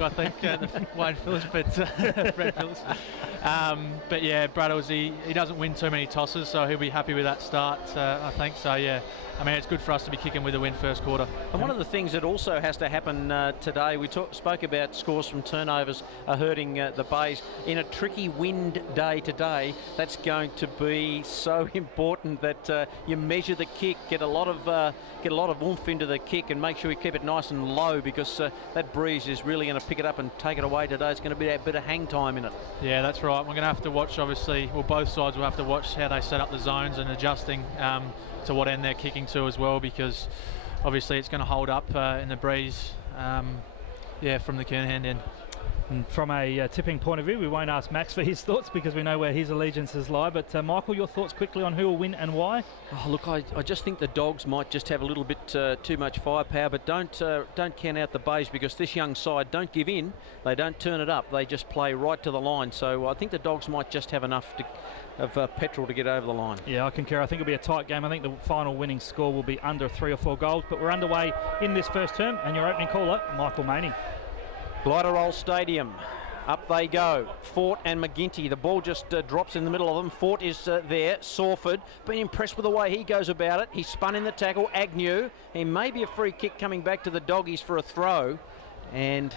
I think Wayne Phillips, but Fred Phillips. But yeah, Braddles, he doesn't win too many tosses, so he'll be happy with that start, I think. So yeah, I mean, it's good for us to be kicking with a win first quarter. And one of the things that also has to happen today, we spoke about scores from turnovers hurting the Bays. In a tricky wind day today, that's going to be so important that you measure the kick, get a lot of oomph into the kick, and make sure we keep it nice and low, because that breeze is really going to pick it up and take it away today. It's going to be a bit of hang time in it. Yeah, that's right. We're going to have to watch, obviously, well, both sides will have to watch how they set up the zones and adjusting to what end they're kicking to as well, because obviously it's going to hold up in the breeze from the Kernhand end. And from a tipping point of view, we won't ask Max for his thoughts because we know where his allegiances lie. But Michael, your thoughts quickly on who will win and why? Oh, look, I just think the Dogs might just have a little bit too much firepower, but don't count out the Bays, because this young side don't give in. They don't turn it up. They just play right to the line. So I think the Dogs might just have enough of petrol to get over the line. Yeah, I concur. I think it'll be a tight game. I think the final winning score will be under 3 or 4 goals. But we're underway in this first term, and your opening caller, Michael Maney. Glider Stadium. Up they go. Fort and McGinty. The ball just drops in the middle of them. Fort is there. Sawford. Been impressed with the way he goes about it. He's spun in the tackle. Agnew. He may be a free kick coming back to the Doggies for a throw. And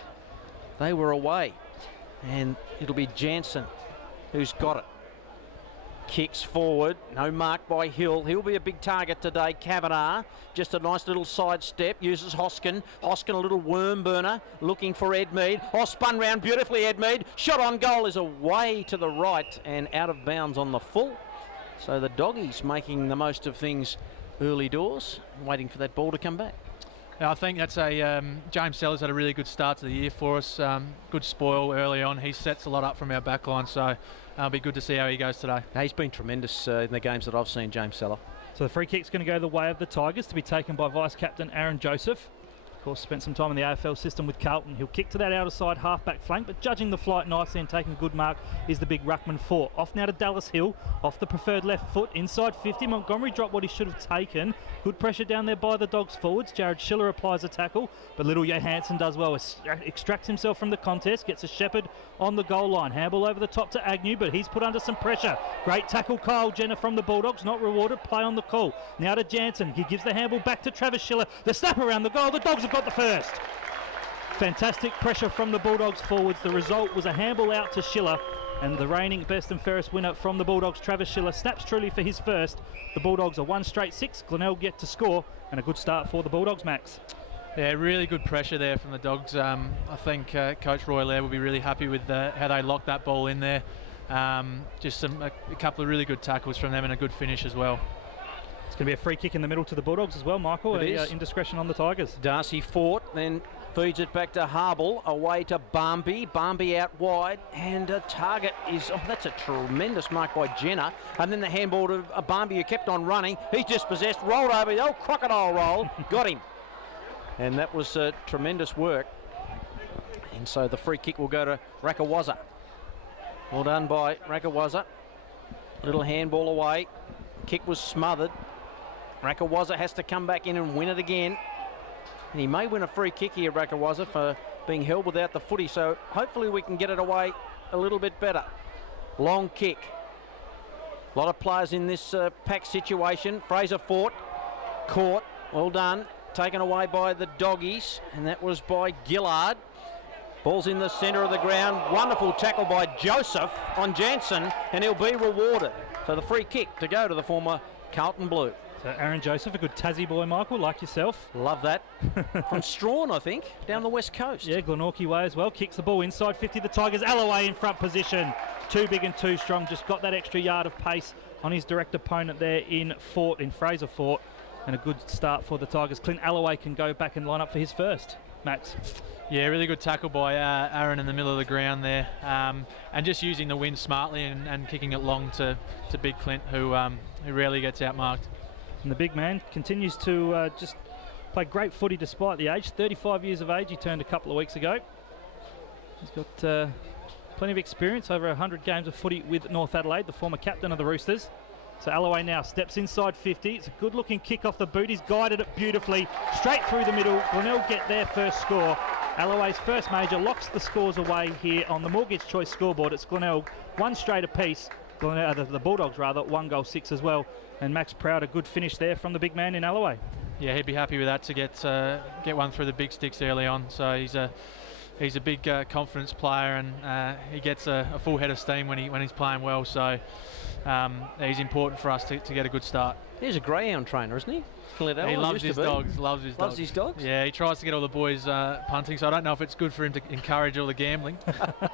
they were away. And it'll be Jansen who's got it. Kicks forward, no mark by Hill. He'll be a big target today. Kavanagh, just a nice little side step, uses Hoskin. Hoskin, a little worm burner, looking for Edmead. Oh, spun round beautifully, Edmead. Shot on goal is away to the right and out of bounds on the full. So the Doggies making the most of things early doors, waiting for that ball to come back. I think that's James Sellers had a really good start to the year for us. Good spoil early on. He sets a lot up from our back line, so it'll be good to see how he goes today. He's been tremendous in the games that I've seen, James Seller. So the free kick's going to go the way of the Tigers, to be taken by Vice-Captain Aaron Joseph. Of course, spent some time in the AFL system with Carlton. He'll kick to that outer side half-back flank, but judging the flight nicely and taking a good mark is the big ruckman Fort. Off now to Dallas Hill, off the preferred left foot, inside 50. Montgomery dropped what he should have taken. Good pressure down there by the Dogs forwards. Jared Schiller applies a tackle, but little Johansson does well. Extracts himself from the contest, gets a Shepherd on the goal line. Handball over the top to Agnew, but he's put under some pressure. Great tackle, Kyle Jenner from the Bulldogs, not rewarded. Play on the call. Now to Jansen. He gives the handball back to Travis Schiller. The snap around the goal. The Dogs have got the first. Fantastic pressure from the Bulldogs forwards. The result was a handball out to Schiller, and the reigning best and fairest winner from the Bulldogs, Travis Schiller, snaps truly for his first. The Bulldogs are 1 straight 6. Glenelg yet to score, and a good start for the Bulldogs, Max. Yeah, really good pressure there from the Dogs. I think Coach Roy Lair will be really happy with how they locked that ball in there. Just a couple of really good tackles from them and a good finish as well. It's going to be a free kick in the middle to the Bulldogs as well, Michael. It is. Indiscretion on the Tigers. Darcy Fort then feeds it back to Harble, away to Barmby. Barmby out wide, and a target is... Oh, that's a tremendous mark by Jenner. And then the handball to Barmby, who kept on running. He's dispossessed, rolled over, the old crocodile roll, got him. And that was tremendous work. And so the free kick will go to Rakawaza. Well done by Rakawaza. Little handball away. Kick was smothered. Rakawaza has to come back in and win it again. And he may win a free kick here, Rakawaza, for being held without the footy. So hopefully we can get it away a little bit better. Long kick. A lot of players in this pack situation. Fraser Fort caught. Well done. Taken away by the Doggies. And that was by Gillard. Ball's in the centre of the ground. Wonderful tackle by Joseph on Jansen. And he'll be rewarded. So the free kick to go to the former Carlton Blue. So Aaron Joseph, a good Tassie boy, Michael, like yourself. Love that. From Strawn, I think, down the west coast. Yeah, Glenorchy way as well. Kicks the ball inside 50. The Tigers, Alloway in front position. Too big and too strong. Just got that extra yard of pace on his direct opponent there in Fraser Fort. And a good start for the Tigers. Clint Alloway can go back and line up for his first. Max. Yeah, really good tackle by Aaron in the middle of the ground there, and just using the wind smartly and kicking it long to Big Clint, who rarely gets outmarked. And the big man continues to just play great footy despite the age. 35 years of age, he turned a couple of weeks ago. He's got plenty of experience, over 100 games of footy with North Adelaide, the former captain of the Roosters. So Alloway now steps inside 50. It's a good-looking kick off the boot. He's guided it beautifully straight through the middle. Glenelg get their first score. Alloway's first major locks the scores away here on the Mortgage Choice scoreboard. It's Glenelg, 1 straight apiece. The Bulldogs, rather, 1 goal 6 as well. And Max Proud, a good finish there from the big man in Alloway. Yeah, he'd be happy with that to get one through the big sticks early on. So he's a big confidence player, and he gets a full head of steam when he's playing well. So he's important for us to get a good start. He's a greyhound trainer, isn't he? He loves his dogs. Loves his dogs. Yeah, he tries to get all the boys punting. So I don't know if it's good for him to encourage all the gambling.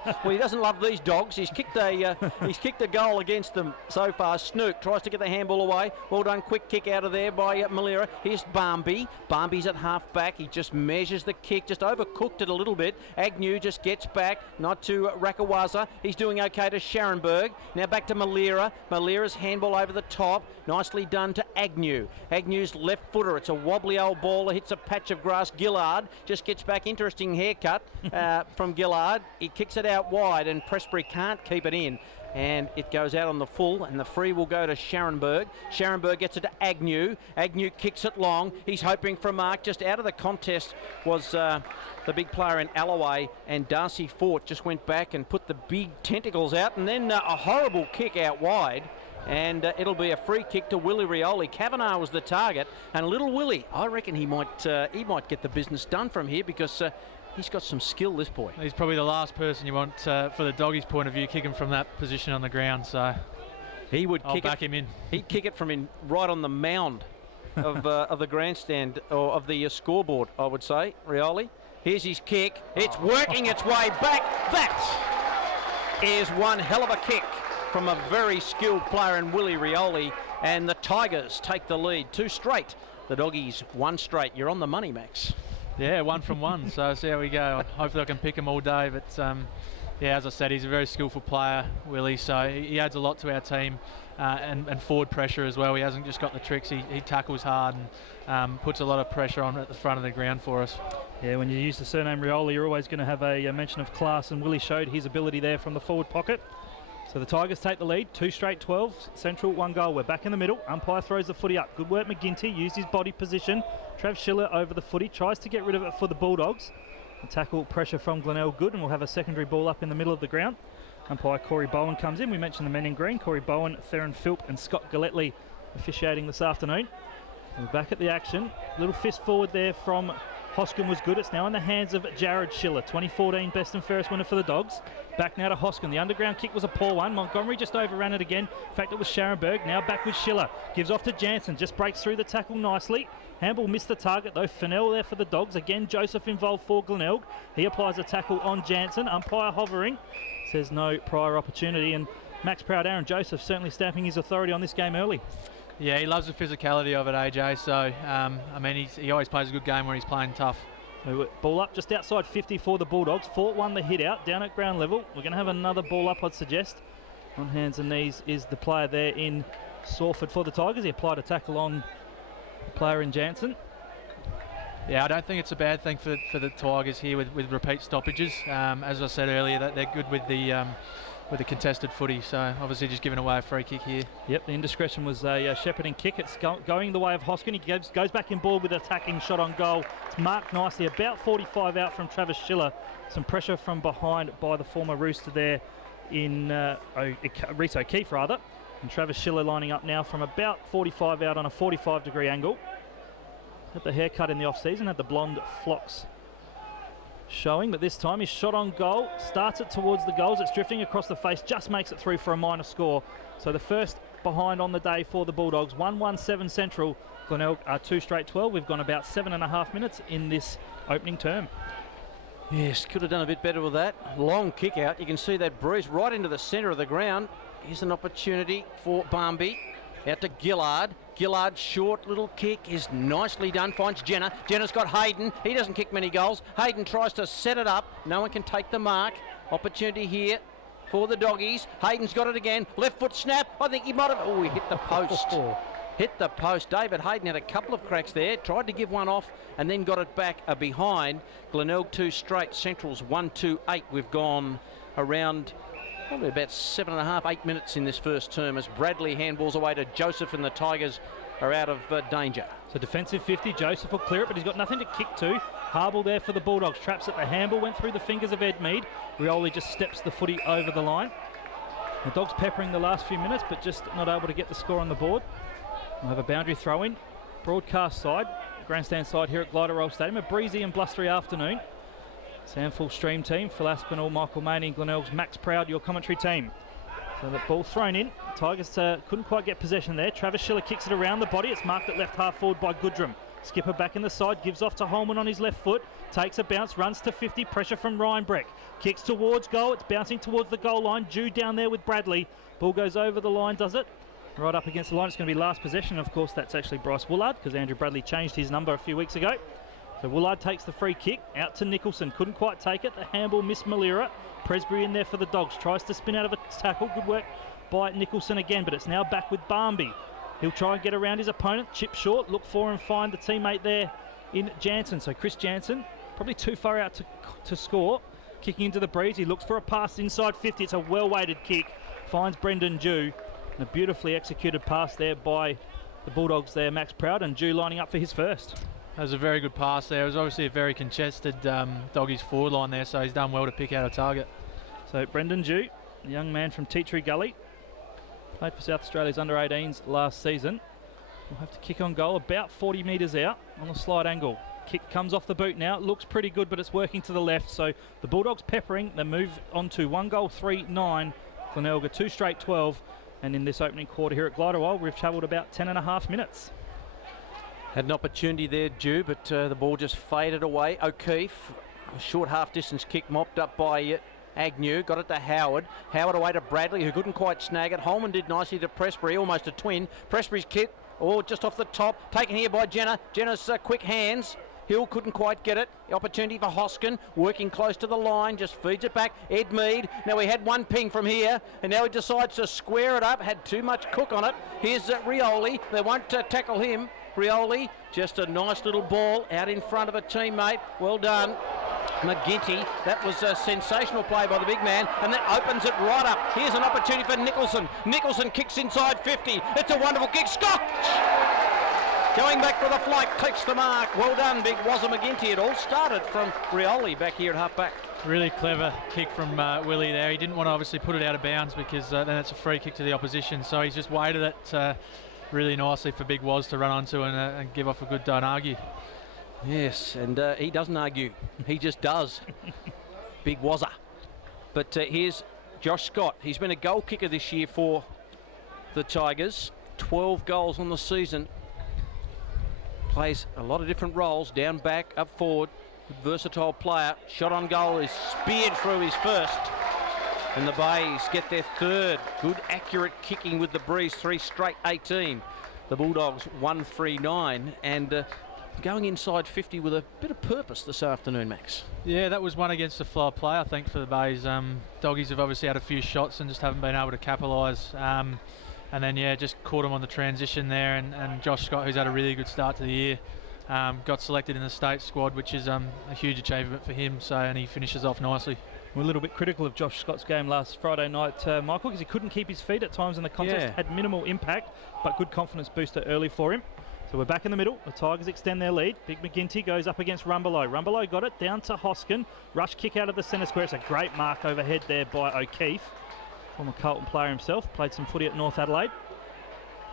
Well, he doesn't love these dogs. He's kicked a goal against them so far. Snook tries to get the handball away. Well done, quick kick out of there by Malira. Here's Barmby. Barmby's at half back. He just measures the kick, just overcooked it a little bit. Agnew just gets back, not to Rakawaza. He's doing okay to Scharenberg. Now back to Malira. Malira's handball over the top. Nicely done to Agnew. Agnew's left footer. It's a wobbly old ball. It hits a patch of grass. Gillard just gets back. Interesting haircut from Gillard. He kicks it out wide, and Pressbury can't keep it in. And it goes out on the full, and the free will go to Scharenberg. Scharenberg gets it to Agnew. Agnew kicks it long. He's hoping for a mark. Just out of the contest was the big player in Alloway, and Darcy Fort just went back and put the big tentacles out, and then a horrible kick out wide. And it'll be a free kick to Willie Rioli. Kavanagh was the target, and little Willie, I reckon he might get the business done from here, because he's got some skill, this boy. He's probably the last person you want, for the doggies' point of view, kicking from that position on the ground. So I'll back him in. He'd kick it from right on the mound of the grandstand, or of the scoreboard, I would say. Rioli. Here's his kick. It's working its way back. That is one hell of a kick from a very skilled player in Willie Rioli, and the Tigers take the lead 2 straight. The Doggies 1 straight. You're on the money, Max. Yeah, 1 from 1. So see how we go. Hopefully I can pick him all day. But yeah, as I said, he's a very skillful player, Willie. So he adds a lot to our team, and forward pressure as well. He hasn't just got the tricks. He tackles hard and puts a lot of pressure on at the front of the ground for us. Yeah, when you use the surname Rioli, you're always going to have a mention of class, and Willie showed his ability there from the forward pocket. So the Tigers take the lead, 2 straight 12, Central 1 goal. We're back in the middle. Umpire throws the footy up. Good work, McGinty, used his body position. Trav Schiller over the footy, tries to get rid of it for the Bulldogs. The tackle pressure from Glenelg good, and we'll have a secondary ball up in the middle of the ground. Umpire Corey Bowen comes in. We mentioned the men in green, Corey Bowen, Theron Philp and Scott Galletley officiating this afternoon. And we're back at the action. Little fist forward there from Hoskin was good. It's now in the hands of Jared Schiller, 2014 best and fairest winner for the Dogs. Back now to Hoskin. The underground kick was a poor one. Montgomery just overran it again. In fact, it was Scharenberg. Now back with Schiller. Gives off to Jansen. Just breaks through the tackle nicely. Handball missed the target though. Fennell there for the Dogs. Again, Joseph involved for Glenelg. He applies a tackle on Jansen. Umpire hovering. Says no prior opportunity. And Max Proud, Aaron Joseph certainly stamping his authority on this game early. Yeah, he loves the physicality of it, AJ. So, I mean, he always plays a good game when he's playing tough. Ball up just outside 50 for the Bulldogs. Fort won the hit out down at ground level. We're going to have another ball up, I'd suggest. On hands and knees is the player there in Sawford for the Tigers. He applied a tackle on the player in Jansen. Yeah, I don't think it's a bad thing for the Tigers here with repeat stoppages. As I said earlier, that they're good with the contested footy, so obviously just giving away a free kick here. Yep, the indiscretion was a shepherding kick. It's going the way of Hoskin. He goes back in ball with an attacking shot on goal. It's marked nicely, about 45 out from Travis Schiller. Some pressure from behind by the former Rooster there in Reese O'Keefe rather. And Travis Schiller lining up now from about 45 out on a 45-degree angle. Had the haircut in the off-season, had the blonde flocks showing, but this time his shot on goal starts it towards the goals. It's drifting across the face, just makes it through for a minor score. So the first behind on the day for the Bulldogs. 1-1-7 Central. Glenelg are 2 straight 12. We've gone about 7.5 minutes in this opening term. Yes, could have done a bit better with that. Long kick out. You can see that bruise right into the centre of the ground. Here's an opportunity for Barmby. Out to Gillard. Gillard, short little kick is nicely done. Finds Jenner. Jenner's got Hayden. He doesn't kick many goals. Hayden tries to set it up. No one can take the mark. Opportunity here for the Doggies. Hayden's got it again. Left foot snap. I think he might have... Oh, he hit the post. Hit the post. David Hayden had a couple of cracks there. Tried to give one off and then got it back behind. Glenelg 2 straight. Central's 1-2-8. We've gone around... probably about 7.5, 8 minutes in this first term as Bradley handballs away to Joseph, and the Tigers are out of danger. So defensive 50, Joseph will clear it, but he's got nothing to kick to. Harble there for the Bulldogs. Traps at the handball, went through the fingers of Ed Mead. Rioli just steps the footy over the line. The Dogs peppering the last few minutes, but just not able to get the score on the board. We'll have a boundary throw in. Broadcast side, grandstand side here at Glenelg Stadium. A breezy and blustery afternoon. SANFL stream team, Phil Aspinall, Michael Maney, Glenelg's Max Proud, your commentary team. So the ball thrown in. Tigers couldn't quite get possession there. Travis Schiller kicks it around the body. It's marked at left half forward by Goodrum. Skipper back in the side, gives off to Holman on his left foot. Takes a bounce, runs to 50, pressure from Ryan Breck. Kicks towards goal, it's bouncing towards the goal line. Jude down there with Bradley. Ball goes over the line, does it? Right up against the line, it's going to be last possession. Of course, that's actually Bryce Woolard, because Andrew Bradley changed his number a few weeks ago. So Woolard takes the free kick, out to Nicholson. Couldn't quite take it. The handball missed Malira. Presbury in there for the Dogs. Tries to spin out of a tackle. Good work by Nicholson again, but it's now back with Barmby. He'll try and get around his opponent. Chip short, look for and find the teammate there in Jansen. So Chris Jansen, probably too far out to score. Kicking into the breeze. He looks for a pass inside 50. It's a well-weighted kick. Finds Brendan Dew. And a beautifully executed pass there by the Bulldogs there, Max Proud, and Dew lining up for his first. That was a very good pass there. It was obviously a very contested Doggies forward line there, so he's done well to pick out a target. So Brendan Dew, a young man from Tea Tree Gully, played for South Australia's under-18s last season. Will have to kick on goal about 40 metres out on a slight angle. Kick comes off the boot now. It looks pretty good, but it's working to the left. So the Bulldogs peppering. They move on to 1 goal, 3-9. Glenelg 2 straight 12. And in this opening quarter here at Glenelg, we've travelled about 10.5 minutes. Had an opportunity there, Dew, but the ball just faded away. O'Keefe, a short half-distance kick mopped up by Agnew, got it to Howard. Howard away to Bradley, who couldn't quite snag it. Holman did nicely to Presbury, almost a twin. Presbury's kick, just off the top, taken here by Jenner. Jenner's quick hands. Hill couldn't quite get it. The opportunity for Hoskin, working close to the line, just feeds it back. Ed Mead, now we had one ping from here, and now he decides to square it up. Had too much cook on it. Here's Rioli. They won't tackle him. Rioli, just a nice little ball out in front of a teammate. Well done. McGinty, that was a sensational play by the big man, and that opens it right up. Here's an opportunity for Nicholson. Nicholson kicks inside 50. It's a wonderful kick. Scotch! Going back for the flight, takes the mark. Well done, big Wazza McGinty. It all started from Rioli back here at half-back. Really clever kick from Willie there. He didn't want to obviously put it out of bounds because then it's a free kick to the opposition. So he's just weighted it really nicely for Big Waz to run onto and give off a good don't argue. Yes, and he doesn't argue. He just does. Big Wazza. But here's Josh Scott. He's been a goal kicker this year for the Tigers. 12 goals on the season. Plays a lot of different roles, down, back, up, forward. Versatile player. Shot on goal is speared through his first. And the Bays get their third. Good, accurate kicking with the breeze. 3 straight 18. The Bulldogs 1-3-9. And going inside 50 with a bit of purpose this afternoon, Max. Yeah, that was one against the flow play, I think, for the Bays. Doggies have obviously had a few shots and just haven't been able to capitalise. And then, yeah, just caught him on the transition there. And Josh Scott, who's had a really good start to the year, got selected in the state squad, which is a huge achievement for him. So, and he finishes off nicely. We're a little bit critical of Josh Scott's game last Friday night, Michael, because he couldn't keep his feet at times in the contest. Had minimal impact, but good confidence booster early for him. So we're back in the middle. The Tigers extend their lead. Big McGinty goes up against Rumbelow. Rumbelow got it down to Hoskin. Rush kick out of the centre square. It's a great mark overhead there by O'Keefe. Former Carlton player himself. Played some footy at North Adelaide.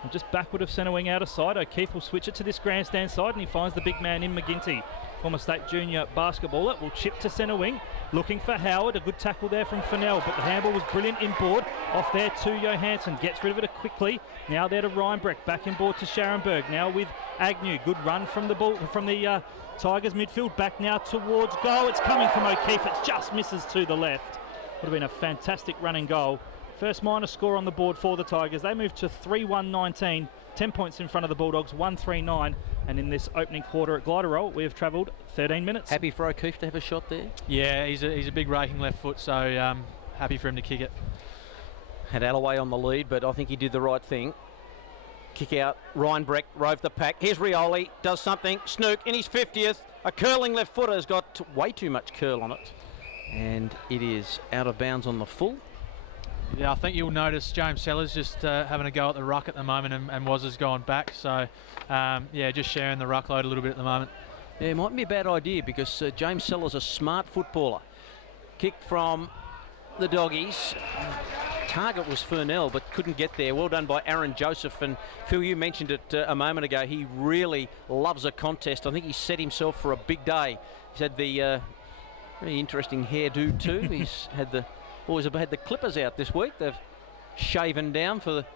And just backward of centre wing out of side. O'Keefe will switch it to this grandstand side, and he finds the big man in McGinty. Former state junior basketballer will chip to centre wing. Looking for Howard. A good tackle there from Fennell, but the handball was brilliant inboard. Off there to Johansson. Gets rid of it quickly. Now there to Reinbrecht. Back inboard to Scharenberg. Now with Agnew. Good run from the ball from the Tigers midfield. Back now towards goal. It's coming from O'Keefe. It just misses to the left. Would have been a fantastic running goal. First minor score on the board for the Tigers. They move to 3-1-19. 10 points in front of the Bulldogs. 1-3-9. And in this opening quarter at Glenelg, we have travelled 13 minutes. Happy for O'Keefe to have a shot there? Yeah, he's a big raking left foot, so happy for him to kick it. Had Alloway on the lead, but I think he did the right thing. Kick out. Reinbrecht rove the pack. Here's Rioli. Does something. Snook in his 50th. A curling left footer has got way too much curl on it. And it is out of bounds on the full. Yeah, I think you'll notice James Sellers just having a go at the ruck at the moment, and Waz has gone back. So, yeah, just sharing the ruck load a little bit at the moment. Yeah, it mightn't be a bad idea because James Sellers a smart footballer. Kick from the Doggies. Target was Furnell, but couldn't get there. Well done by Aaron Joseph. And Phil, you mentioned it a moment ago. He really loves a contest. I think he set himself for a big day. He's had the very interesting hairdo too. He's had the boys have had the clippers out this week. They've shaven down for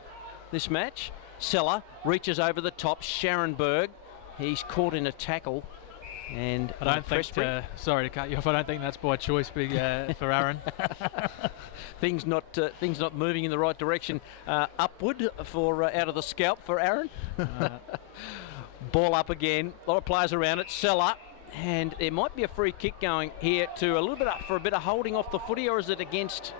this match. Seller reaches over the top. Sharonberg, he's caught in a tackle. And I don't think, sorry to cut you off, I don't think that's by choice for Aaron. things not moving in the right direction. Upward for out of the scalp for Aaron. Ball up again. A lot of players around it. Seller. And there might be a free kick going here to a little bit up for a bit of holding off the footy, or is it against?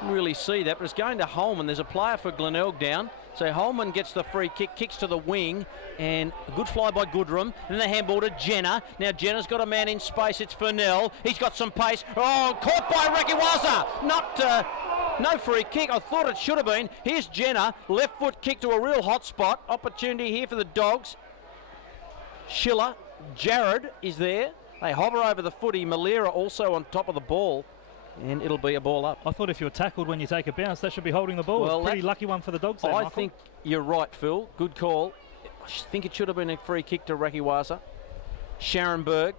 Didn't really see that, but it's going to Holman. There's a player for Glenelg down. So Holman gets the free kick, kicks to the wing, and a good fly by Goodrum. And the handball to Jenner. Now Jenner's got a man in space. It's Furnell. He's got some pace. Oh, caught by Rakiwaza. No free kick. I thought it should have been. Here's Jenner. Left foot kick to a real hot spot. Opportunity here for the Dogs. Schiller. Jared is there. They hover over the footy. Malera also on top of the ball. And it'll be a ball up. I thought if you were tackled when you take a bounce, that should be holding the ball. Well, pretty lucky one for the Dogs there, I think you're right, Phil. Good call. I think it should have been a free kick to Rakiwaza. Sharonberg,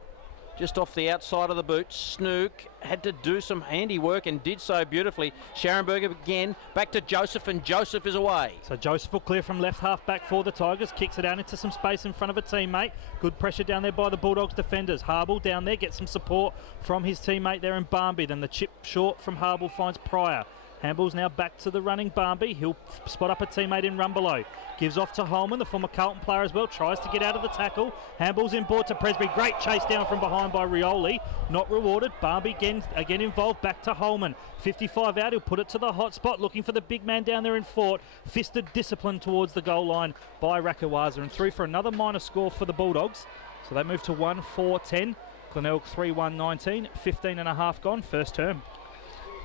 just off the outside of the boot. Snook had to do some handiwork and did so beautifully. Sharonberg again, back to Joseph, and Joseph is away. So Joseph will clear from left half back for the Tigers, kicks it out into some space in front of a teammate. Good pressure down there by the Bulldogs defenders. Harble down there, gets some support from his teammate there in Barmby. Then the chip short from Harble finds Pryor. Handball's now back to the running Barmby. He'll spot up a teammate in run below. Gives off to Holman, the former Carlton player as well. Tries to get out of the tackle. Handball's in board to Presby. Great chase down from behind by Rioli. Not rewarded. Barmby again involved. Back to Holman. 55 out. He'll put it to the hot spot. Looking for the big man down there in Fort. Fisted discipline towards the goal line by Rakiwaza. And through for another minor score for the Bulldogs. So they move to 1-4-10. Glenelg 3-1-19. 15 and a half gone. First term.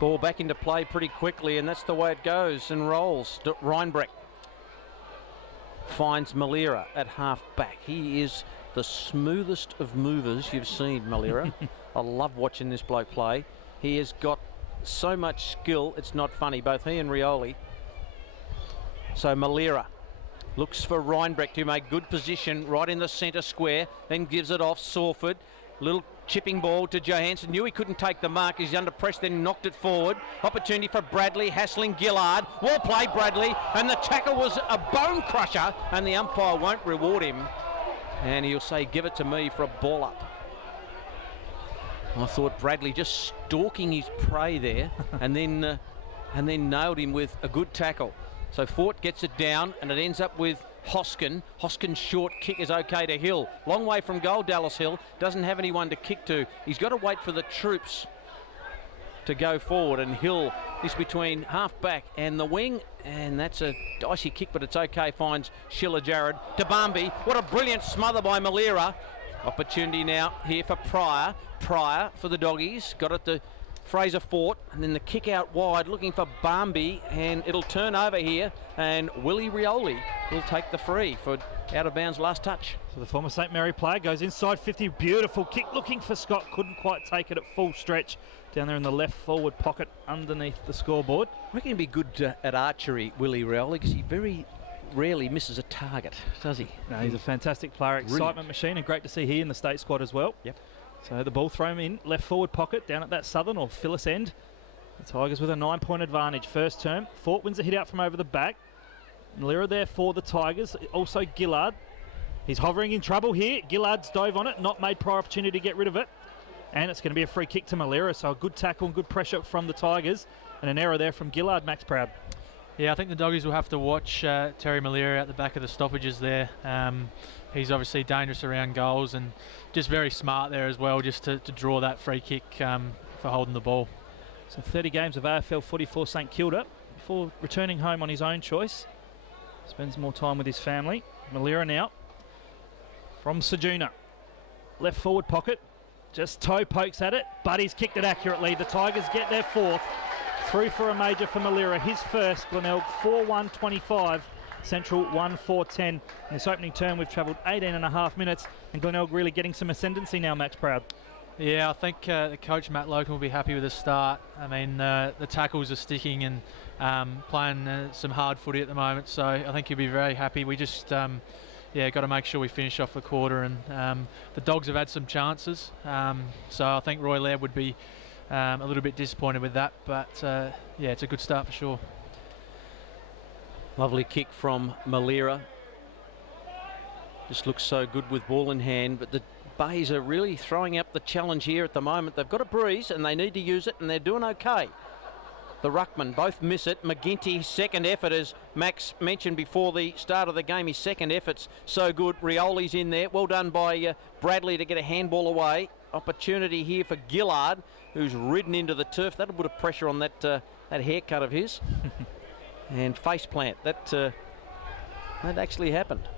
Ball back into play pretty quickly, and that's the way it goes and rolls. Reinbrecht finds Malera at half back. He is the smoothest of movers you've seen, Malera. I love watching this bloke play. He has got so much skill, it's not funny, both he and Rioli. So Malera looks for Reinbrecht, who made good position right in the centre square, then gives it off Sawford. Little chipping ball to Johansson. Knew he couldn't take the mark. He's under pressure, then knocked it forward. Opportunity for Bradley, hassling Gillard. Well played, Bradley. And the tackle was a bone crusher, and the umpire won't reward him. And he'll say, give it to me for a ball up. I thought Bradley just stalking his prey there, and then nailed him with a good tackle. So Fort gets it down, and it ends up with Hoskin. Hoskin's short kick is okay to Hill. Long way from goal, Dallas Hill. Doesn't have anyone to kick to. He's got to wait for the troops to go forward, and Hill is between half-back and the wing, and that's a dicey kick, but it's okay. Finds Schiller Jared to Barmby. What a brilliant smother by Malera. Opportunity now here for Pryor. Pryor for the Doggies. Got it to Fraser Fort, and then the kick out wide looking for Barmby, and it'll turn over here, and Willie Rioli will take the free for out of bounds last touch. So the former St Mary player goes inside 50, beautiful kick looking for Scott, couldn't quite take it at full stretch down there in the left forward pocket underneath the scoreboard. I reckon he'd be good at archery, Willie Rioli, because he very rarely misses a target, does he? No, he's a fantastic player, excitement machine, and great to see he in the state squad as well. Yep. So the ball thrown in left forward pocket down at that southern or Phyllis end. The Tigers with a 9-point advantage first term. Fort wins a hit out from over the back. Malera there for the Tigers. Also Gillard. He's hovering in trouble here. Gillard's dove on it, not made prior opportunity to get rid of it. And it's going to be a free kick to Malera. So a good tackle and good pressure from the Tigers. And an error there from Gillard, Max Proud. Yeah, I think the Doggies will have to watch Terry Malera out the back of the stoppages there. He's obviously dangerous around goals and just very smart there as well, just to draw that free kick for holding the ball. So 30 games of AFL footy for St Kilda before returning home on his own choice. Spends more time with his family. Malera now from Sejuna. Left forward pocket. Just toe pokes at it, but he's kicked it accurately. The Tigers get their fourth. Through for a major for Malera, his first. Glenelg 4-1-25 Central 1-4-10. In this opening term, we've travelled 18.5 minutes, and Glenelg really getting some ascendancy now, Max Proud. Yeah, I think the coach Matt Logan will be happy with the start. I mean, the tackles are sticking and playing some hard footy at the moment, so I think he'll be very happy. We just got to make sure we finish off the quarter, and the Dogs have had some chances, so I think Roy Laird would be a little bit disappointed with that, but it's a good start for sure. Lovely kick from Malira. Just looks so good with ball in hand, but the Bays are really throwing up the challenge here at the moment. They've got a breeze and they need to use it, and they're doing okay. The ruckman both miss it. McGinty, second effort, as Max mentioned before the start of the game, his second effort's so good. Rioli's in there. Well done by Bradley to get a handball away. Opportunity here for Gillard, who's ridden into the turf. That'll put a pressure on that haircut of his. And face plant. That actually happened.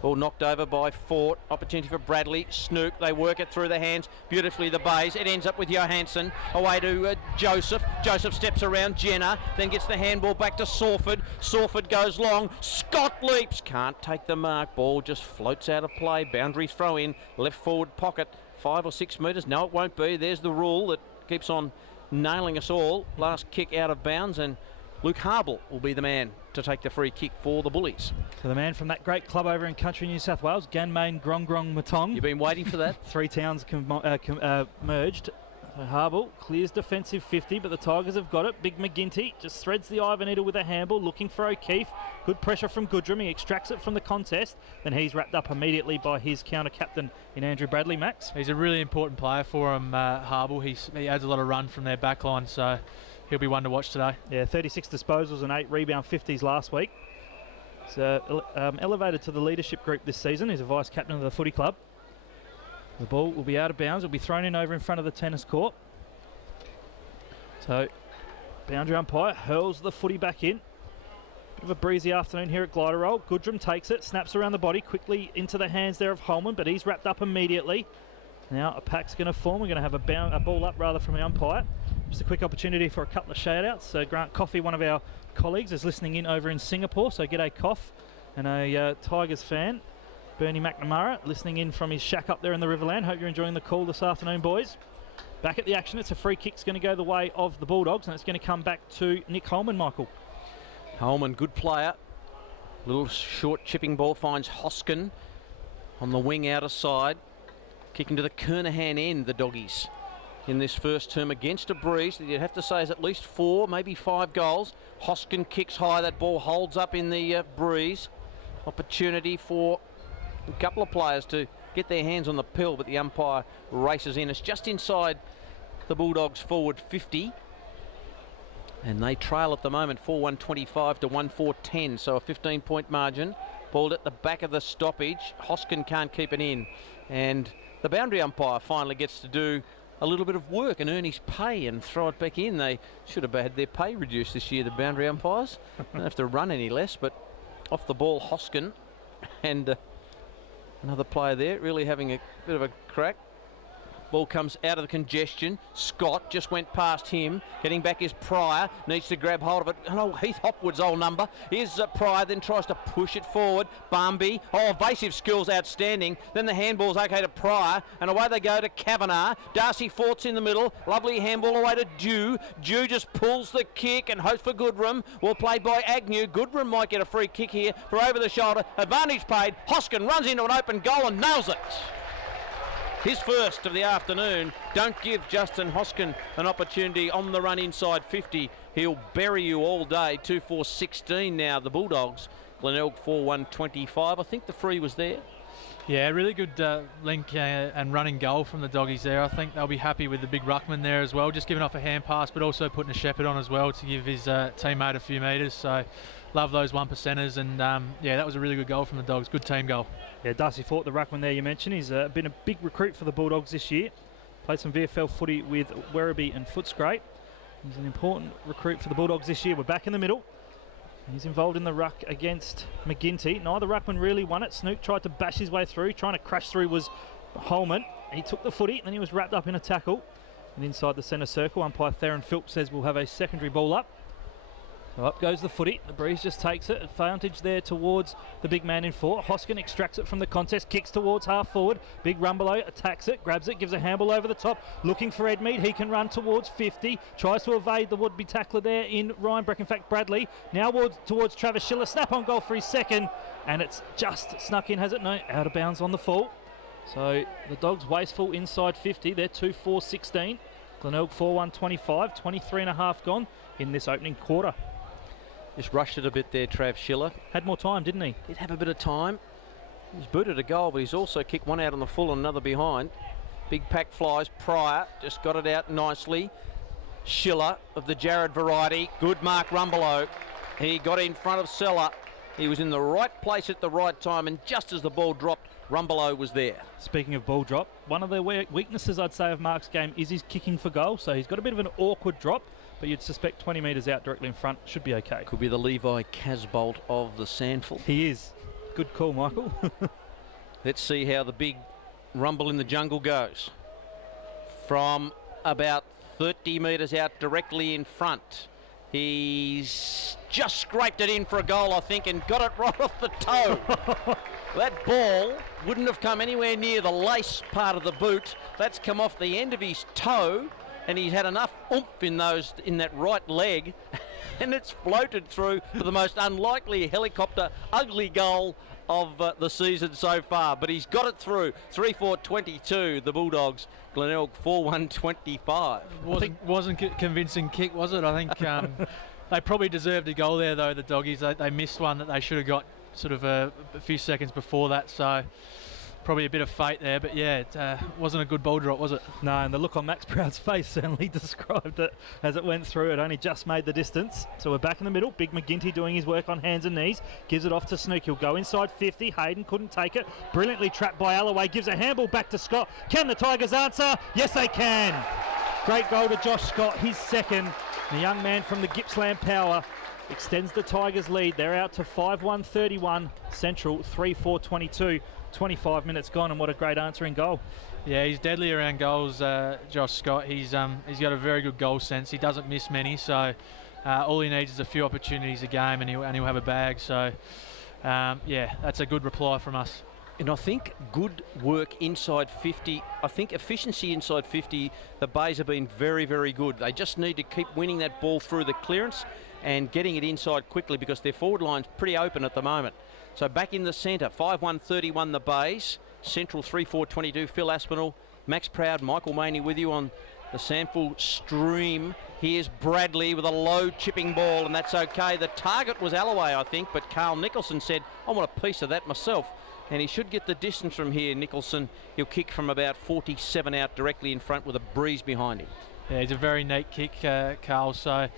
Ball knocked over by Fort. Opportunity for Bradley. Snook. They work it through the hands beautifully. The Bays. It ends up with Johansson. Away to Joseph. Joseph steps around Jenner. Then gets the handball back to Sawford. Sawford goes long. Scott leaps. Can't take the mark. Ball just floats out of play. Boundary throw in. Left forward pocket. 5 or 6 metres. No, it won't be. There's the rule that keeps on nailing us all. Last kick out of bounds, and Luke Harble will be the man to take the free kick for the Bullies. So the man from that great club over in country New South Wales, Ganmain Grong Grong Matong. You've been waiting for that? 3 towns merged. So Harble clears defensive 50, but the Tigers have got it. Big McGinty just threads the Ivan Needle with a handball, looking for O'Keefe. Good pressure from Goodrum. He extracts it from the contest. Then he's wrapped up immediately by his counter-captain in Andrew Bradley, Max. He's a really important player for him, Harble. He adds a lot of run from their back line, so he'll be one to watch today. Yeah, 36 disposals and 8 rebound 50s last week. So elevated to the leadership group this season. He's a vice-captain of the footy club. The ball will be out of bounds. It'll be thrown in over in front of the tennis court. So, boundary umpire hurls the footy back in. Bit of a breezy afternoon here at Glider Roll. Goodrum takes it, snaps around the body, quickly into the hands there of Holman, but he's wrapped up immediately. Now a pack's going to form. We're going to have a ball up rather from the umpire. Just a quick opportunity for a couple of shout-outs. Grant Coffey, one of our colleagues, is listening in over in Singapore, so g'day Coff. And a Tigers fan, Bernie McNamara, listening in from his shack up there in the Riverland. Hope you're enjoying the call this afternoon, boys. Back at the action, it's a free kick's going to go the way of the Bulldogs, and it's going to come back to Nick Holman, Michael. Holman, good player. Little short chipping ball finds Hoskin on the wing outer side. Kicking to the Kernahan end, the Doggies. In this first term against a breeze that you'd have to say is at least 4, maybe 5 goals. Hoskin kicks high, that ball holds up in the breeze. Opportunity for a couple of players to get their hands on the pill, but the umpire races in. It's just inside the Bulldogs forward 50. And they trail at the moment 4-1-25 to 1-4-10, so a 15-point margin. Balled at the back of the stoppage. Hoskin can't keep it in. And the boundary umpire finally gets to do a little bit of work and earn his pay and throw it back in. They should have had their pay reduced this year, the boundary umpires. Don't have to run any less, but off the ball, Hoskin. And another player there really having a bit of a crack. Ball comes out of the congestion. Scott just went past him. Getting back is Pryor. Needs to grab hold of it. Oh, Heath Hopwood's old number. Here's Pryor, then tries to push it forward. Barmby. Oh, evasive skills outstanding. Then the handball's okay to Pryor. And away they go to Kavanagh. Darcy Fort's in the middle. Lovely handball away to Dew. Dew just pulls the kick and hopes for Goodrum. Well played by Agnew. Goodrum might get a free kick here for over the shoulder. Advantage paid. Hoskin runs into an open goal and nails it. His first of the afternoon. Don't give Justin Hoskin an opportunity on the run inside 50. He'll bury you all day. 2-4-16 now, the Bulldogs. Glenelg 4-1-25. I think the free was there. Yeah, really good link and running goal from the Doggies there. I think they'll be happy with the big ruckman there as well. Just giving off a hand pass, but also putting a shepherd on as well to give his teammate a few metres. So love those 1%ers, and that was a really good goal from the Dogs. Good team goal. Yeah, Darcy Fort, the ruckman there you mentioned, he's been a big recruit for the Bulldogs this year. Played some VFL footy with Werribee and Footscray. He's an important recruit for the Bulldogs this year. We're back in the middle. He's involved in the ruck against McGinty. Neither ruckman really won it. Snook tried to bash his way through. Trying to crash through was Holman. He took the footy, and then he was wrapped up in a tackle. And inside the centre circle, umpire Theron Philp says we'll have a secondary ball up. So up goes the footy. The Breeze just takes it. Advantage there towards the big man in 4. Hoskin extracts it from the contest, kicks towards half forward. Big Rumbelow attacks it, grabs it, gives a handball over the top, looking for Edmead. He can run towards 50. Tries to evade the would-be tackler there in Ryan Breck. In fact, Bradley now towards Travis Schiller. Snap on goal for his second. And it's just snuck in, has it? No, out of bounds on the full. So the Dogs wasteful inside 50. They're 2-4-16. Glenelg 4-1-25. 23 and a half gone in this opening quarter. Just rushed it a bit there, Trav Schiller. Had more time, didn't he? Did have a bit of time. He's booted a goal, but he's also kicked one out on the full and another behind. Big pack flies. Pryor just got it out nicely. Schiller of the Jared variety. Good mark, Rumbelow. He got in front of Seller. He was in the right place at the right time, and just as the ball dropped, Rumbelow was there. Speaking of ball drop, one of the weaknesses I'd say of Mark's game is his kicking for goal. So he's got a bit of an awkward drop, but you'd suspect 20 metres out directly in front should be okay. Could be the Levi Casbolt of the SANFL. He is. Good call, Michael. Let's see how the big rumble in the jungle goes. From about 30 metres out directly in front. He's just scraped it in for a goal, I think, and got it right off the toe. That ball wouldn't have come anywhere near the lace part of the boot. That's come off the end of his toe, and he's had enough oomph in that right leg, and it's floated through for the most unlikely helicopter ugly goal of the season so far. But he's got it through. 3-4-22, the Bulldogs. Glenelg 4-1-25. Wasn't convincing kick, was it? I think they probably deserved a goal there, though, the Doggies. They missed one that they should have got sort of a few seconds before that, so probably a bit of fate there. But yeah, it wasn't a good ball drop, was it? No, and the look on Max Proud's face certainly described it as it went through. It only just made the distance. So we're back in the middle. Big McGinty doing his work on hands and knees. Gives it off to Snook. He'll go inside 50. Hayden couldn't take it. Brilliantly trapped by Alloway. Gives a handball back to Scott. Can the Tigers answer? Yes, they can. Great goal to Josh Scott, his second. The young man from the Gippsland Power extends the Tigers' lead. They're out to 5-1-31. Central 3-4-22. 25 minutes gone, and what a great answering goal. Yeah, he's deadly around goals, Josh Scott. He's got a very good goal sense. He doesn't miss many, so all he needs is a few opportunities a game, and he'll have a bag. So yeah, that's a good reply from us. And I think good work inside 50. I think efficiency inside 50, the Bays have been very, very good. They just need to keep winning that ball through the clearance and getting it inside quickly, because their forward line's pretty open at the moment. So back in the centre, 5-1-31 the Bays. Central 3-4-22, Phil Aspinall, Max Proud, Michael Maney with you on the SANFL stream. Here's Bradley with a low chipping ball, and that's okay. The target was Alloway, I think, but Carl Nicholson said, I want a piece of that myself. And he should get the distance from here, Nicholson. He'll kick from about 47 out directly in front with a breeze behind him. Yeah, he's a very neat kick, Carl, so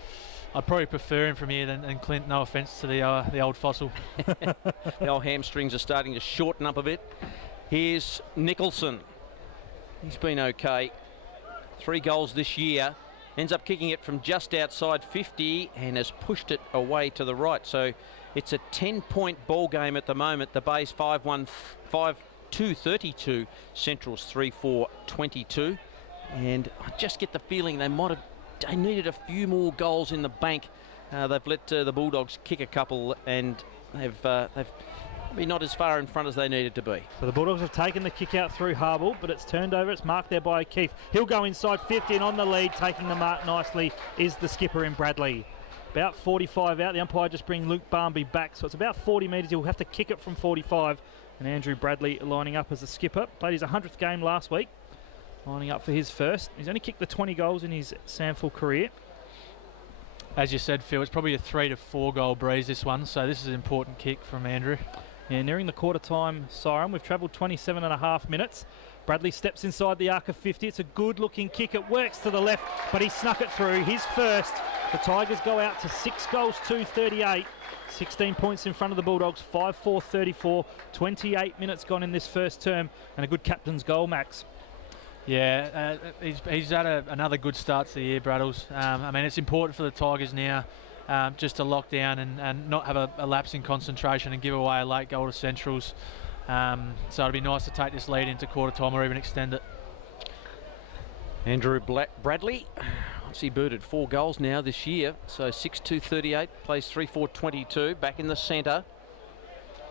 I'd probably prefer him from here than Clint, no offence to the old fossil. The old hamstrings are starting to shorten up a bit. Here's Nicholson. He's been okay. 3 goals this year. Ends up kicking it from just outside 50 and has pushed it away to the right. So it's a 10-point ball game at the moment. The Bays 5-1-5-2-32. Central's 3-4-22. And I just get the feeling they needed a few more goals in the bank. They've let the Bulldogs kick a couple, and they've been not as far in front as they needed to be. So the Bulldogs have taken the kick out through Harble, but it's turned over. It's marked there by O'Keefe. He'll go inside 50, and on the lead, taking the mark nicely, is the skipper in Bradley. About 45 out. The umpire just bring Luke Barmby back, so it's about 40 metres. He'll have to kick it from 45. And Andrew Bradley lining up as a skipper. Played his 100th game last week, lining up for his first. He's only kicked the 20 goals in his SANFL career. As you said, Phil, it's probably a 3 to 4 goal breeze, this one, so this is an important kick from Andrew. Yeah, nearing the quarter time siren. We've travelled 27 and a half minutes. Bradley steps inside the arc of 50. It's a good looking kick. It works to the left, but he snuck it through. His first. The Tigers go out to 6 goals, 2-38. 16 points in front of the Bulldogs, 5-4-34. 28 minutes gone in this first term, and a good captain's goal, Max. Yeah, he's had another good start to the year, Braddles. I mean, it's important for the Tigers now just to lock down and not have a lapse in concentration and give away a late goal to Centrals. So it'd be nice to take this lead into quarter time or even extend it. Andrew Bradley, He booted 4 goals now this year. So 6-2-38, plays 3-4-22, back in the centre.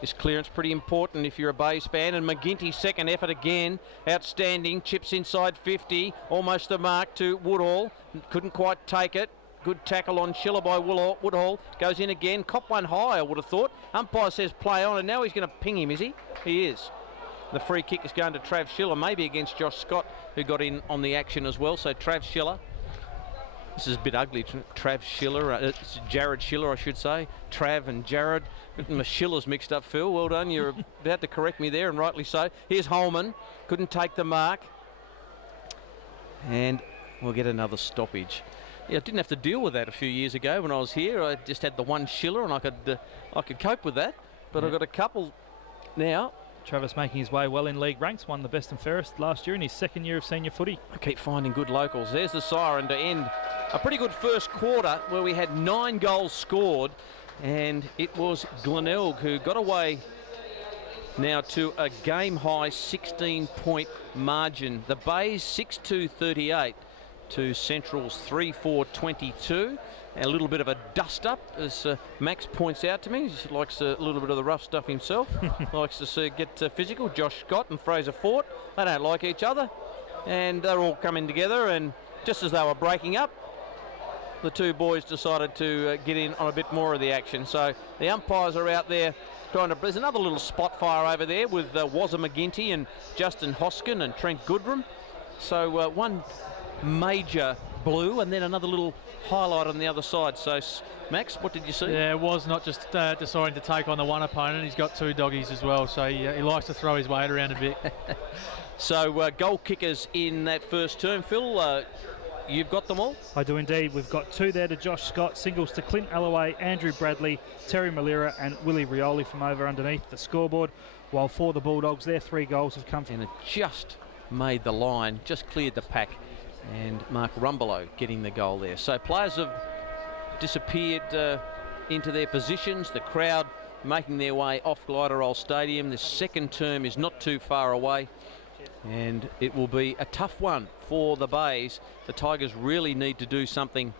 This clearance pretty important if you're a Bays fan. And McGinty's second effort again, outstanding. Chips inside 50, almost the mark to Woodhall. Couldn't quite take it. Good tackle on Schiller by Woodhall. Goes in again. Cop one high, I would have thought. Umpire says play on, and now he's going to ping him, is he? He is. The free kick is going to Trav Schiller, maybe against Josh Scott, who got in on the action as well. So Trav Schiller. This is a bit ugly. Trav Schiller, it's Jared Schiller, I should say. Trav and Jared. My Schiller's mixed up, Phil. Well done. You're about to correct me there, and rightly so. Here's Holman. Couldn't take the mark. And we'll get another stoppage. Yeah, I didn't have to deal with that a few years ago when I was here. I just had the one Schiller, and I could cope with that. But I've got a couple now. Travis making his way well in league ranks, won the best and fairest last year in his second year of senior footy. I keep finding good locals. There's the siren to end a pretty good first quarter where we had 9 goals scored, and it was Glenelg who got away now to a game-high 16-point margin. The Bays 6-2-38 to Central's 3-4-22. A little bit of a dust-up, as Max points out to me. He likes a little bit of the rough stuff himself. Likes to get physical. Josh Scott and Fraser Fort, they don't like each other. And they're all coming together, and just as they were breaking up, the two boys decided to get in on a bit more of the action. So the umpires are out there trying to... There's another little spot fire over there with Wazza McGinty and Justin Hoskin and Trent Goodrum. So one major blue and then another little highlight on the other side. So Max, what did you see? Yeah, it was not just deciding to take on the one opponent. He's got 2 doggies as well, so he likes to throw his weight around a bit. So goal kickers in that first term. Phil, you've got them all? I do indeed. We've got 2 there to Josh Scott, singles to Clint Alloway, Andrew Bradley, Terry Malira and Willie Rioli from over underneath the scoreboard. While for the Bulldogs, their 3 goals have come from... And it just made the line, just cleared the pack. And Mark Rumbelow getting the goal there. So players have disappeared into their positions. The crowd making their way off Gliderroll Stadium. The second term is not too far away, and it will be a tough one for the Bays. The Tigers really need to do something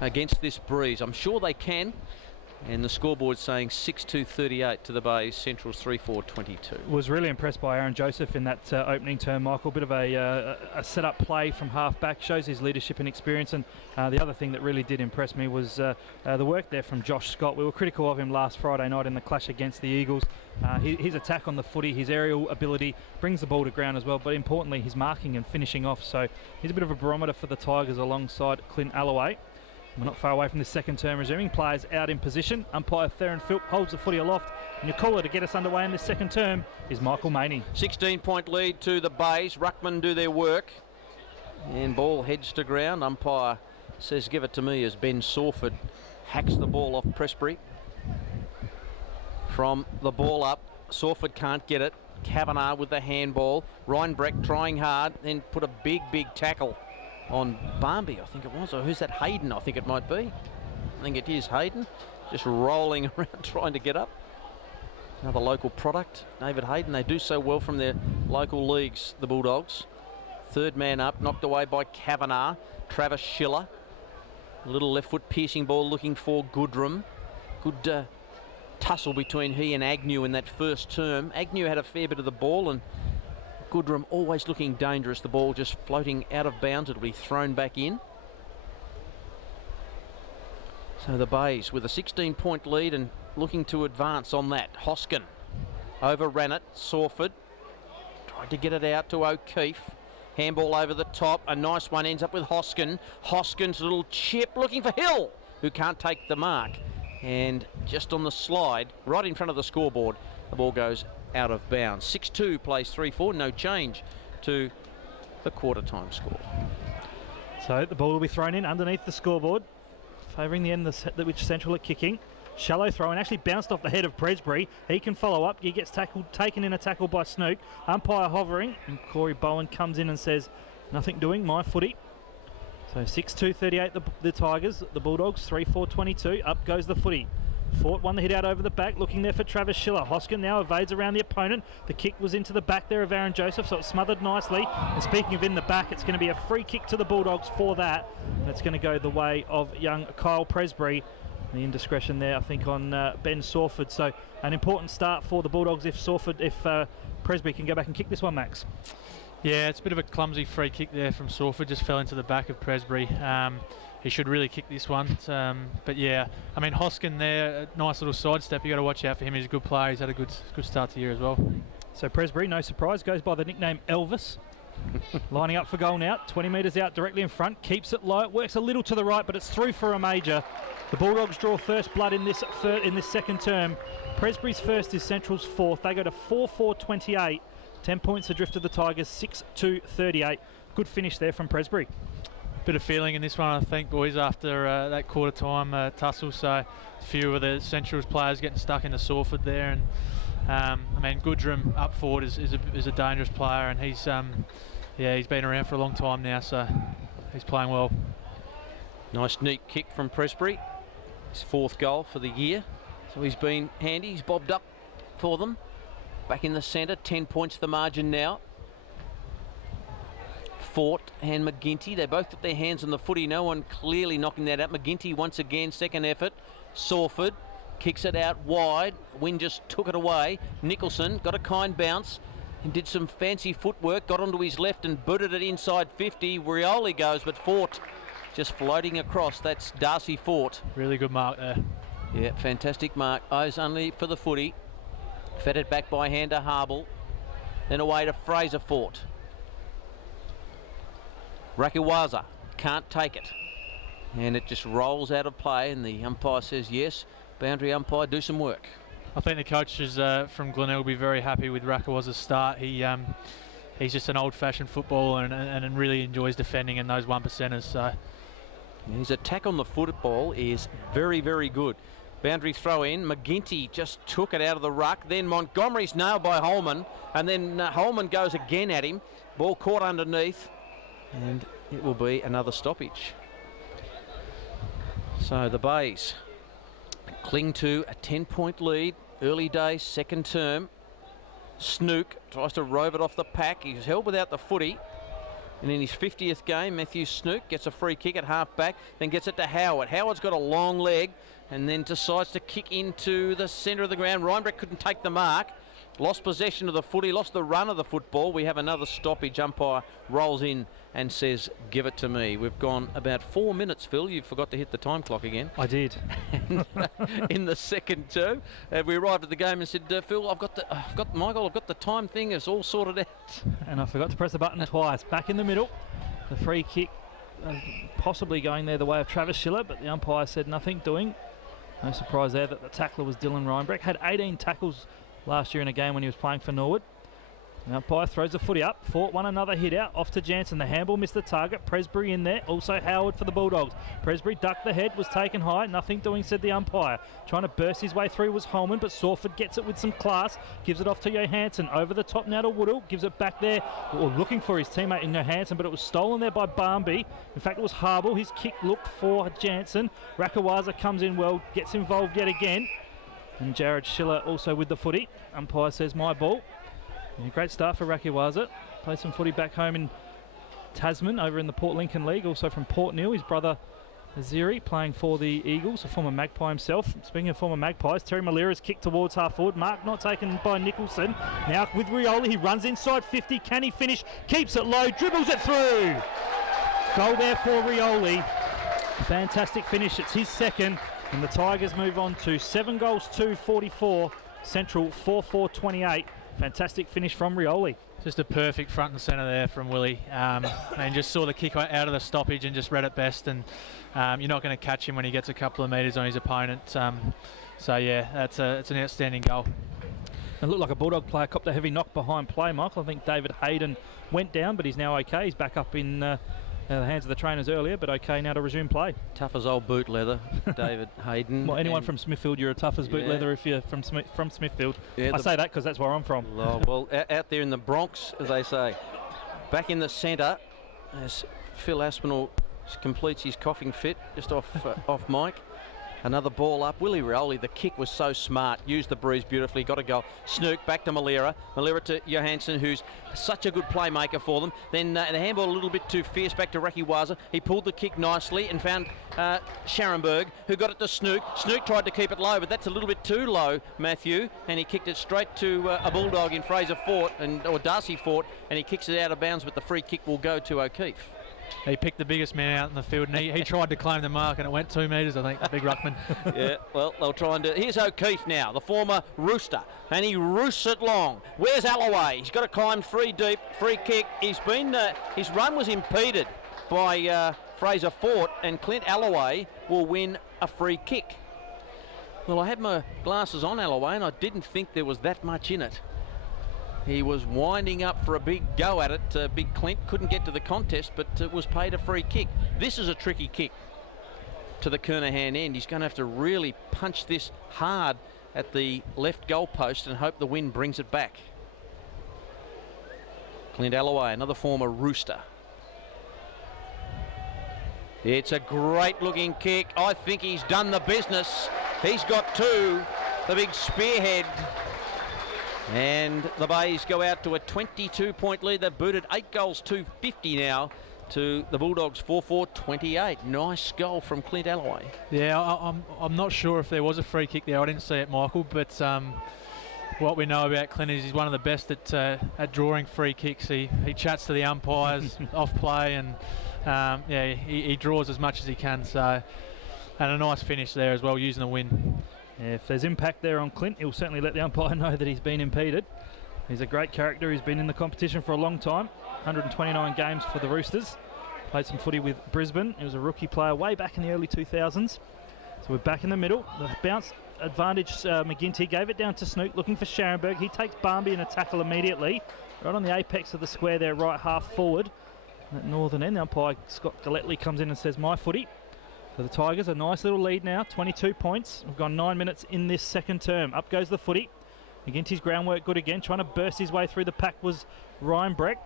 against this breeze. I'm sure they can. And the scoreboard saying 6-2-38 to the Bays. Central's 3-4-22. Was really impressed by Aaron Joseph in that opening term, Michael. Bit of a set-up play from half-back. Shows his leadership and experience. And the other thing that really did impress me was the work there from Josh Scott. We were critical of him last Friday night in the clash against the Eagles. His attack on the footy, his aerial ability, brings the ball to ground as well. But importantly, his marking and finishing off. So he's a bit of a barometer for the Tigers alongside Clint Alloway. We're not far away from the second term resuming. Players out in position. Umpire Theron Philp holds the footy aloft. And your caller to get us underway in this second term is Michael Maney. 16-point lead to the Bays. Ruckman do their work. And ball heads to ground. Umpire says give it to me as Ben Sawford hacks the ball off Pressbury. From the ball up, Sawford can't get it. Kavanagh with the handball. Reinbrecht trying hard, then put a big tackle on Barmby, I think it was, or who's that? Hayden, I think it might be. I think it is Hayden, just rolling around trying to get up. Another local product, David Hayden. They do so well from their local leagues, the Bulldogs. Third man up, knocked away by Kavanagh. Travis Schiller. A little left foot piercing ball looking for Goodrum. Good tussle between he and Agnew in that first term. Agnew had a fair bit of the ball, and Goodrum always looking dangerous. The ball just floating out of bounds. It'll be thrown back in. So the Bays with a 16-point lead and looking to advance on that. Hoskin overran it. Sawford tried to get it out to O'Keefe. Handball over the top. A nice one ends up with Hoskin. Hoskin's little chip looking for Hill, who can't take the mark. And just on the slide, right in front of the scoreboard, the ball goes out of bounds. 6-2 plays 3-4, no change to the quarter time score. So the ball will be thrown in underneath the scoreboard, favouring the end which Central are kicking. Shallow throw and actually bounced off the head of Presbury. He can follow up. He gets taken in a tackle by Snook. Umpire hovering, and Corey Bowen comes in and says, nothing doing, my footy. So 6-2-38 the Tigers, the Bulldogs 3-4-22. Up goes the footy. Fort won the hit out over the back, looking there for Travis Schiller. Hoskin now evades around the opponent. The kick was into the back there of Aaron Joseph, so it's smothered nicely. And speaking of in the back, it's going to be a free kick to the Bulldogs for that. That's going to go the way of young Kyle Presbury. The indiscretion there, I think, on Ben Sawford. So an important start for the Bulldogs if Presbury can go back and kick this one, Max. Yeah, it's a bit of a clumsy free kick there from Sawford. Just fell into the back of Presbury. He should really kick this one. But yeah, I mean, Hoskin there, a nice little sidestep. You got to watch out for him. He's a good player. He's had a good start to the year as well. So Presbury, no surprise, goes by the nickname Elvis. Lining up for goal now, 20 metres out directly in front, keeps it low, it works a little to the right, but it's through for a major. The Bulldogs draw first blood in this second term. Presbury's first is Central's fourth. They go to 4-4-28. 10 points adrift of the Tigers, 6-2-38. Good finish there from Presbury. Bit of feeling in this one, I think, boys, after that quarter time tussle. So a few of the Central's players getting stuck into Sawford there, and I mean, Goodrum up forward is a dangerous player, and he's been around for a long time now, so he's playing well. Nice neat kick from Presbury. His fourth goal for the year, so he's been handy. He's bobbed up for them. Back in the centre, 10 points the margin now. Fort and McGinty, they both put their hands on the footy. No one clearly knocking that out. McGinty once again, second effort. Sawford kicks it out wide. Wynn just took it away. Nicholson got a kind bounce and did some fancy footwork. Got onto his left and booted it inside 50. Rioli goes, but Fort just floating across. That's Darcy Fort. Really good mark there. Yeah, fantastic mark. Eyes only for the footy. Fed it back by hand to Harble. Then away to Fraser Fort. Rakiwaza can't take it. And it just rolls out of play, and the umpire says yes. Boundary umpire, do some work. I think the coaches from Glenelg will be very happy with Rakiwaza's start. He's just an old-fashioned footballer and really enjoys defending in those 1%ers. So his attack on the football is very, very good. Boundary throw in. McGinty just took it out of the ruck. Then Montgomery's nailed by Holman. And then Holman goes again at him. Ball caught underneath. And it will be another stoppage. So the Bays cling to a 10-point lead. Early days, second term. Snook tries to rove it off the pack. He's held without the footy. And in his 50th game, Matthew Snook gets a free kick at half-back, then gets it to Howard. Howard's got a long leg and then decides to kick into the centre of the ground. Reinbrecht couldn't take the mark. Lost possession of the footy, lost the run of the football. We have another stoppage. Umpire rolls in and says, give it to me. We've gone about 4 minutes, Phil. You forgot to hit the time clock again. I did. In the second term. We arrived at the game and said, Phil, I've got the time thing. It's all sorted out. And I forgot to press the button twice. Back in the middle. The free kick possibly going there the way of Travis Schiller, but the umpire said nothing doing. No surprise there that the tackler was Dylan Reinbrecht. Had 18 tackles last year in a game when he was playing for Norwood. The umpire throws the footy up. Fort won another hit out. Off to Jansen. The handball missed the target. Presbury in there. Also Howard for the Bulldogs. Presbury ducked the head. Was taken high. Nothing doing, said the umpire. Trying to burst his way through was Holman, but Sawford gets it with some class. Gives it off to Johansson. Over the top now to Woodall. Gives it back there. Looking for his teammate in Johansson, but it was stolen there by Barmby. In fact, it was Harble. His kick looked for Jansen. Rakiwaza comes in well. Gets involved yet again. And Jared Schiller also with the footy. Umpire says my ball. Yeah, great start for Rakiwaza. Played some footy back home in Tasman over in the Port Lincoln League. Also from Port Neal, his brother Aziri playing for the Eagles, a former Magpie himself. Speaking of former Magpies, Terry Malira's kick towards half forward. Mark not taken by Nicholson. Now with Rioli, he runs inside 50. Can he finish? Keeps it low, dribbles it through. Goal there for Rioli. Fantastic finish. It's his second. And the Tigers move on to 7 goals, 2-44. Central 4-4-28. Fantastic finish from Rioli. Just a perfect front and centre there from Willie. And just saw the kick out of the stoppage and just read it best. And you're not going to catch him when he gets a couple of metres on his opponent. So yeah, it's an outstanding goal. It looked like a Bulldog player copped a heavy knock behind play, Michael. I think David Hayden went down, but he's now okay. He's back up in the hands of the trainers earlier, but okay now to resume play. Tough as old boot leather, David Hayden. Well, anyone from Smithfield, you're a tough as boot leather if you're from Smithfield. Yeah, I say that because that's where I'm from. Well, out there in the Bronx, as they say. Back in the centre, as Phil Aspinall completes his coughing fit, just off mic. Another ball up. Willie Rioli, the kick was so smart. Used the breeze beautifully. Got a goal. Snook back to Malira. Malira to Johansson, who's such a good playmaker for them. Then the handball a little bit too fierce back to Rakiwaza. He pulled the kick nicely and found Scharenberg, who got it to Snook. Snook tried to keep it low, but that's a little bit too low, Matthew. And he kicked it straight to a Bulldog in Fraser Fort, or Darcy Fort, and he kicks it out of bounds, but the free kick will go to O'Keefe. He picked the biggest man out in the field, and he tried to claim the mark, and it went 2 metres, I think, the big ruckman. Yeah, well, they'll try and do it. Here's O'Keefe now, the former Rooster, and he roosts it long. Where's Alloway? He's got to climb 3 deep, free kick. His run was impeded by Fraser Fort, and Clint Alloway will win a free kick. Well, I had my glasses on Alloway, and I didn't think there was that much in it. He was winding up for a big go at it. Big Clint couldn't get to the contest, but was paid a free kick. This is a tricky kick to the Kernahan end. He's going to have to really punch this hard at the left goal post and hope the wind brings it back. Clint Alloway, another former Rooster. It's a great looking kick. I think he's done the business. He's got 2, the big spearhead. And the Bays go out to a 22-point lead. They've booted 8 goals, 250 now to the Bulldogs 4-4-28. Nice goal from Clint Alloway. Yeah, I'm not sure if there was a free kick there. I didn't see it, Michael, but what we know about Clint is he's one of the best at drawing free kicks. He chats to the umpires off play, and yeah, he draws as much as he can. So, and a nice finish there as well, using the wind. Yeah, if there's impact there on Clint, he'll certainly let the umpire know that he's been impeded. He's a great character. He's been in the competition for a long time. 129 games for the Roosters. Played some footy with Brisbane. He was a rookie player way back in the early 2000s. So we're back in the middle. The bounce advantage, McGinty gave it down to Snook, looking for Scharenberg. He takes Barmby in a tackle immediately. Right on the apex of the square there, right half forward. At northern end, the umpire, Scott Glenelg, comes in and says, my footy. So the Tigers, a nice little lead now, 22 points. We've gone 9 minutes in this second term. Up goes the footy. McGinty's groundwork good again. Trying to burst his way through the pack was Ryan Breck.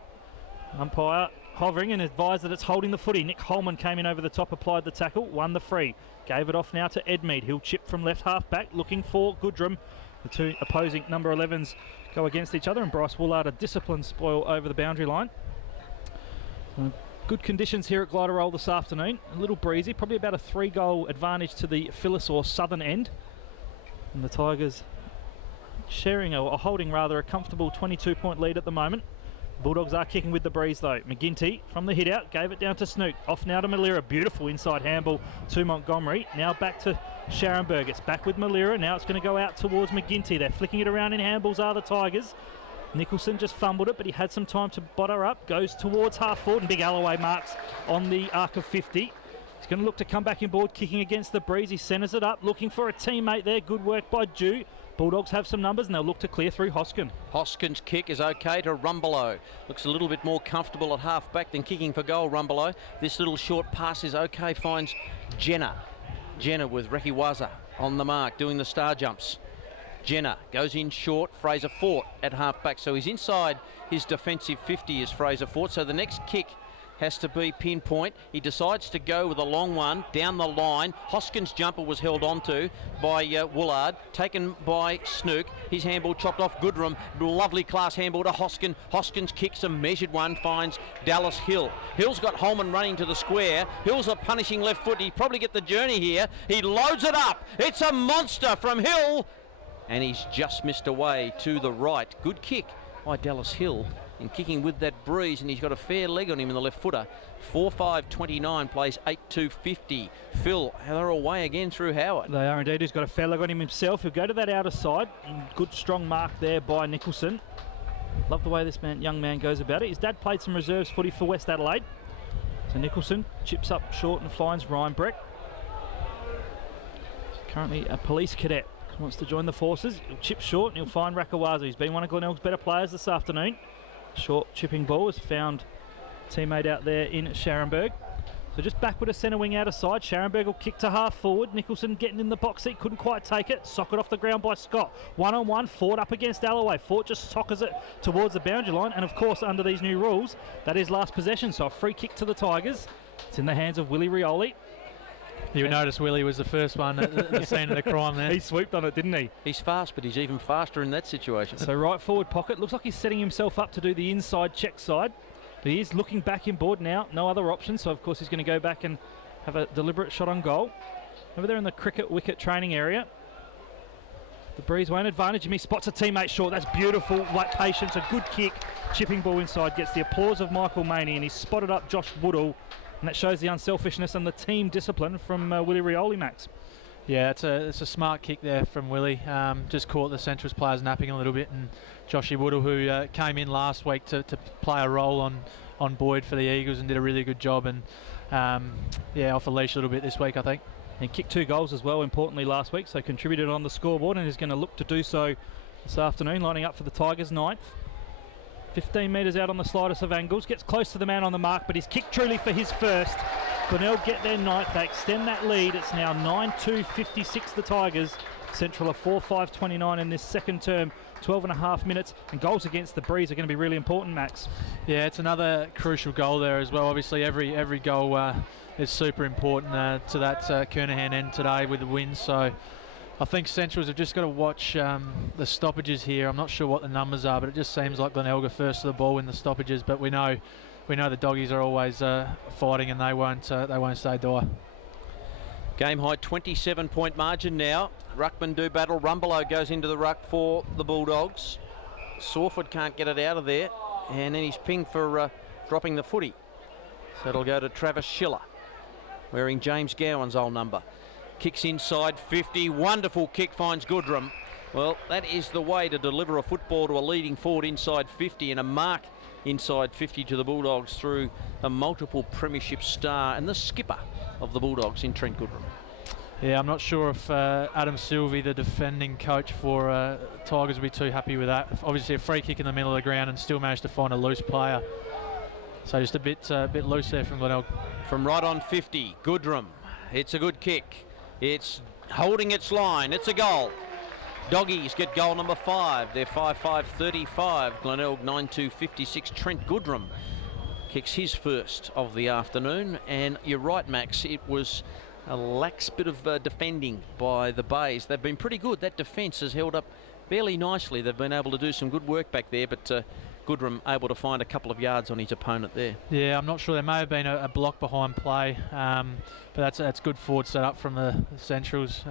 Umpire hovering and advised that it's holding the footy. Nick Holman came in over the top, applied the tackle, won the free. Gave it off now to Edmead. He'll chip from left half back, looking for Goodrum. The 2 opposing number 11s go against each other, and Bryce Woolard a disciplined spoil over the boundary line. Good conditions here at Glider Roll this afternoon. A little breezy, probably about a 3-goal advantage to the Phyllis or southern end. And the Tigers sharing or holding rather a comfortable 22-point lead at the moment. Bulldogs are kicking with the breeze though. McGinty from the hit out, gave it down to Snook. Off now to Malira. Beautiful inside handball to Montgomery. Now back to Scharenberg. It's back with Malira. Now it's going to go out towards McGinty. They're flicking it around in handballs are the Tigers. Nicholson just fumbled it, but he had some time to bot her up. Goes towards half forward, and big Alloway marks on the arc of 50. He's going to look to come back in board, kicking against the breeze. He centres it up, looking for a teammate there. Good work by Dew. Bulldogs have some numbers, and they'll look to clear through Hoskin. Hoskin's kick is okay to Rumbelow. Looks a little bit more comfortable at half back than kicking for goal, Rumbelow. This little short pass is okay, finds Jenner. Jenner with Rakiwaza on the mark, doing the star jumps. Jenner goes in short, Fraser Fort at half-back. So he's inside his defensive 50 is Fraser Fort. So the next kick has to be pinpoint. He decides to go with a long one down the line. Hoskin's jumper was held onto by Woolard, taken by Snook. His handball chopped off Goodrum. Lovely class handball to Hoskin. Hoskin's kicks a measured one, finds Dallas Hill. Hill's got Holman running to the square. Hill's a punishing left foot. He'd probably get the journey here. He loads it up. It's a monster from Hill. And he's just missed away to the right. Good kick by Dallas Hill in kicking with that breeze, and he's got a fair leg on him in the left footer. 4-5-29 plays 8-2-50. Phil, they're away again through Howard. They are indeed. He's got a fair leg on him himself. He'll go to that outer side. Good strong mark there by Nicholson. Love the way this young man goes about it. His dad played some reserves footy for West Adelaide. So Nicholson chips up short and finds Ryan Breck. Currently a police cadet. Wants to join the forces. He'll chip short and he'll find Rakiwaza. He's been one of Glenelg's better players this afternoon. Short chipping ball has found a teammate out there in Scharenberg. So just back with a centre wing out of side. Scharenberg will kick to half forward. Nicholson getting in the box seat, couldn't quite take it. Socket off the ground by Scott. 1-on-1, Fort up against Alloway. Fort just sockers it towards the boundary line. And of course, under these new rules, that is last possession. So a free kick to the Tigers. It's in the hands of Willie Rioli. You notice Willie was the first one at the scene of the crime there. He swooped on it, didn't he? He's fast, but he's even faster in that situation. So right forward pocket. Looks like he's setting himself up to do the inside check side. But he is looking back in board now. No other option. So, of course, he's going to go back and have a deliberate shot on goal. Over there in the cricket wicket training area. The Breeze won't advantage him. He spots a teammate short. That's beautiful. Like patience. A good kick. Chipping ball inside. Gets the applause of Michael Maney. And he's spotted up Josh Woodall. And that shows the unselfishness and the team discipline from Willie Rioli, Max. Yeah, it's a smart kick there from Willie. Just caught the Centrals players napping a little bit, and Joshy Woodall, who came in last week to play a role on Boyd for the Eagles and did a really good job, and off the leash a little bit this week, I think. He kicked 2 goals as well, importantly, last week, so contributed on the scoreboard and is going to look to do so this afternoon, lining up for the Tigers' 9th. 15 metres out on the slightest of angles, gets close to the man on the mark, but he's kicked truly for his first. Glenelg get their 9th, they extend that lead. It's now 9-2-56 the Tigers. Central are 4-5-29 in this second term, 12.5 minutes, and goals against the Breeze are going to be really important, Max. Yeah, it's another crucial goal there as well. Obviously, every goal is super important to that Kernahan end today with the win. So I think Centrals have just got to watch the stoppages here. I'm not sure what the numbers are, but it just seems like Glenelg are first to the ball in the stoppages. But we know the doggies are always fighting, and they won't stay dire. Game high 27-point margin now. Ruckman do battle. Rumbelow goes into the ruck for the Bulldogs. Sawford can't get it out of there, and then he's pinged for dropping the footy. So it'll go to Travis Schiller, wearing James Gowan's old number. Kicks inside 50, wonderful kick, finds Goodrum. Well, that is the way to deliver a football to a leading forward inside 50, and a mark inside 50 to the Bulldogs through a multiple premiership star and the skipper of the Bulldogs in Trent Goodrum. Yeah, I'm not sure if Adam Silvey, the defending coach for Tigers, will be too happy with that. Obviously a free kick in the middle of the ground and still managed to find a loose player. So just a bit loose there from Glenelg. From right on 50, Goodrum. It's a good kick. It's holding its line. It's a goal. Doggies get goal number 5. They're 5-5-35. Glenelg 9-2-56. Trent Goodrum kicks his first of the afternoon. And you're right, Max. It was a lax bit of defending by the Bays. They've been pretty good. That defence has held up fairly nicely. They've been able to do some good work back there, but Goodrum able to find a couple of yards on his opponent there. Yeah, I'm not sure. There may have been a block behind play, but that's good forward set up from the Centrals.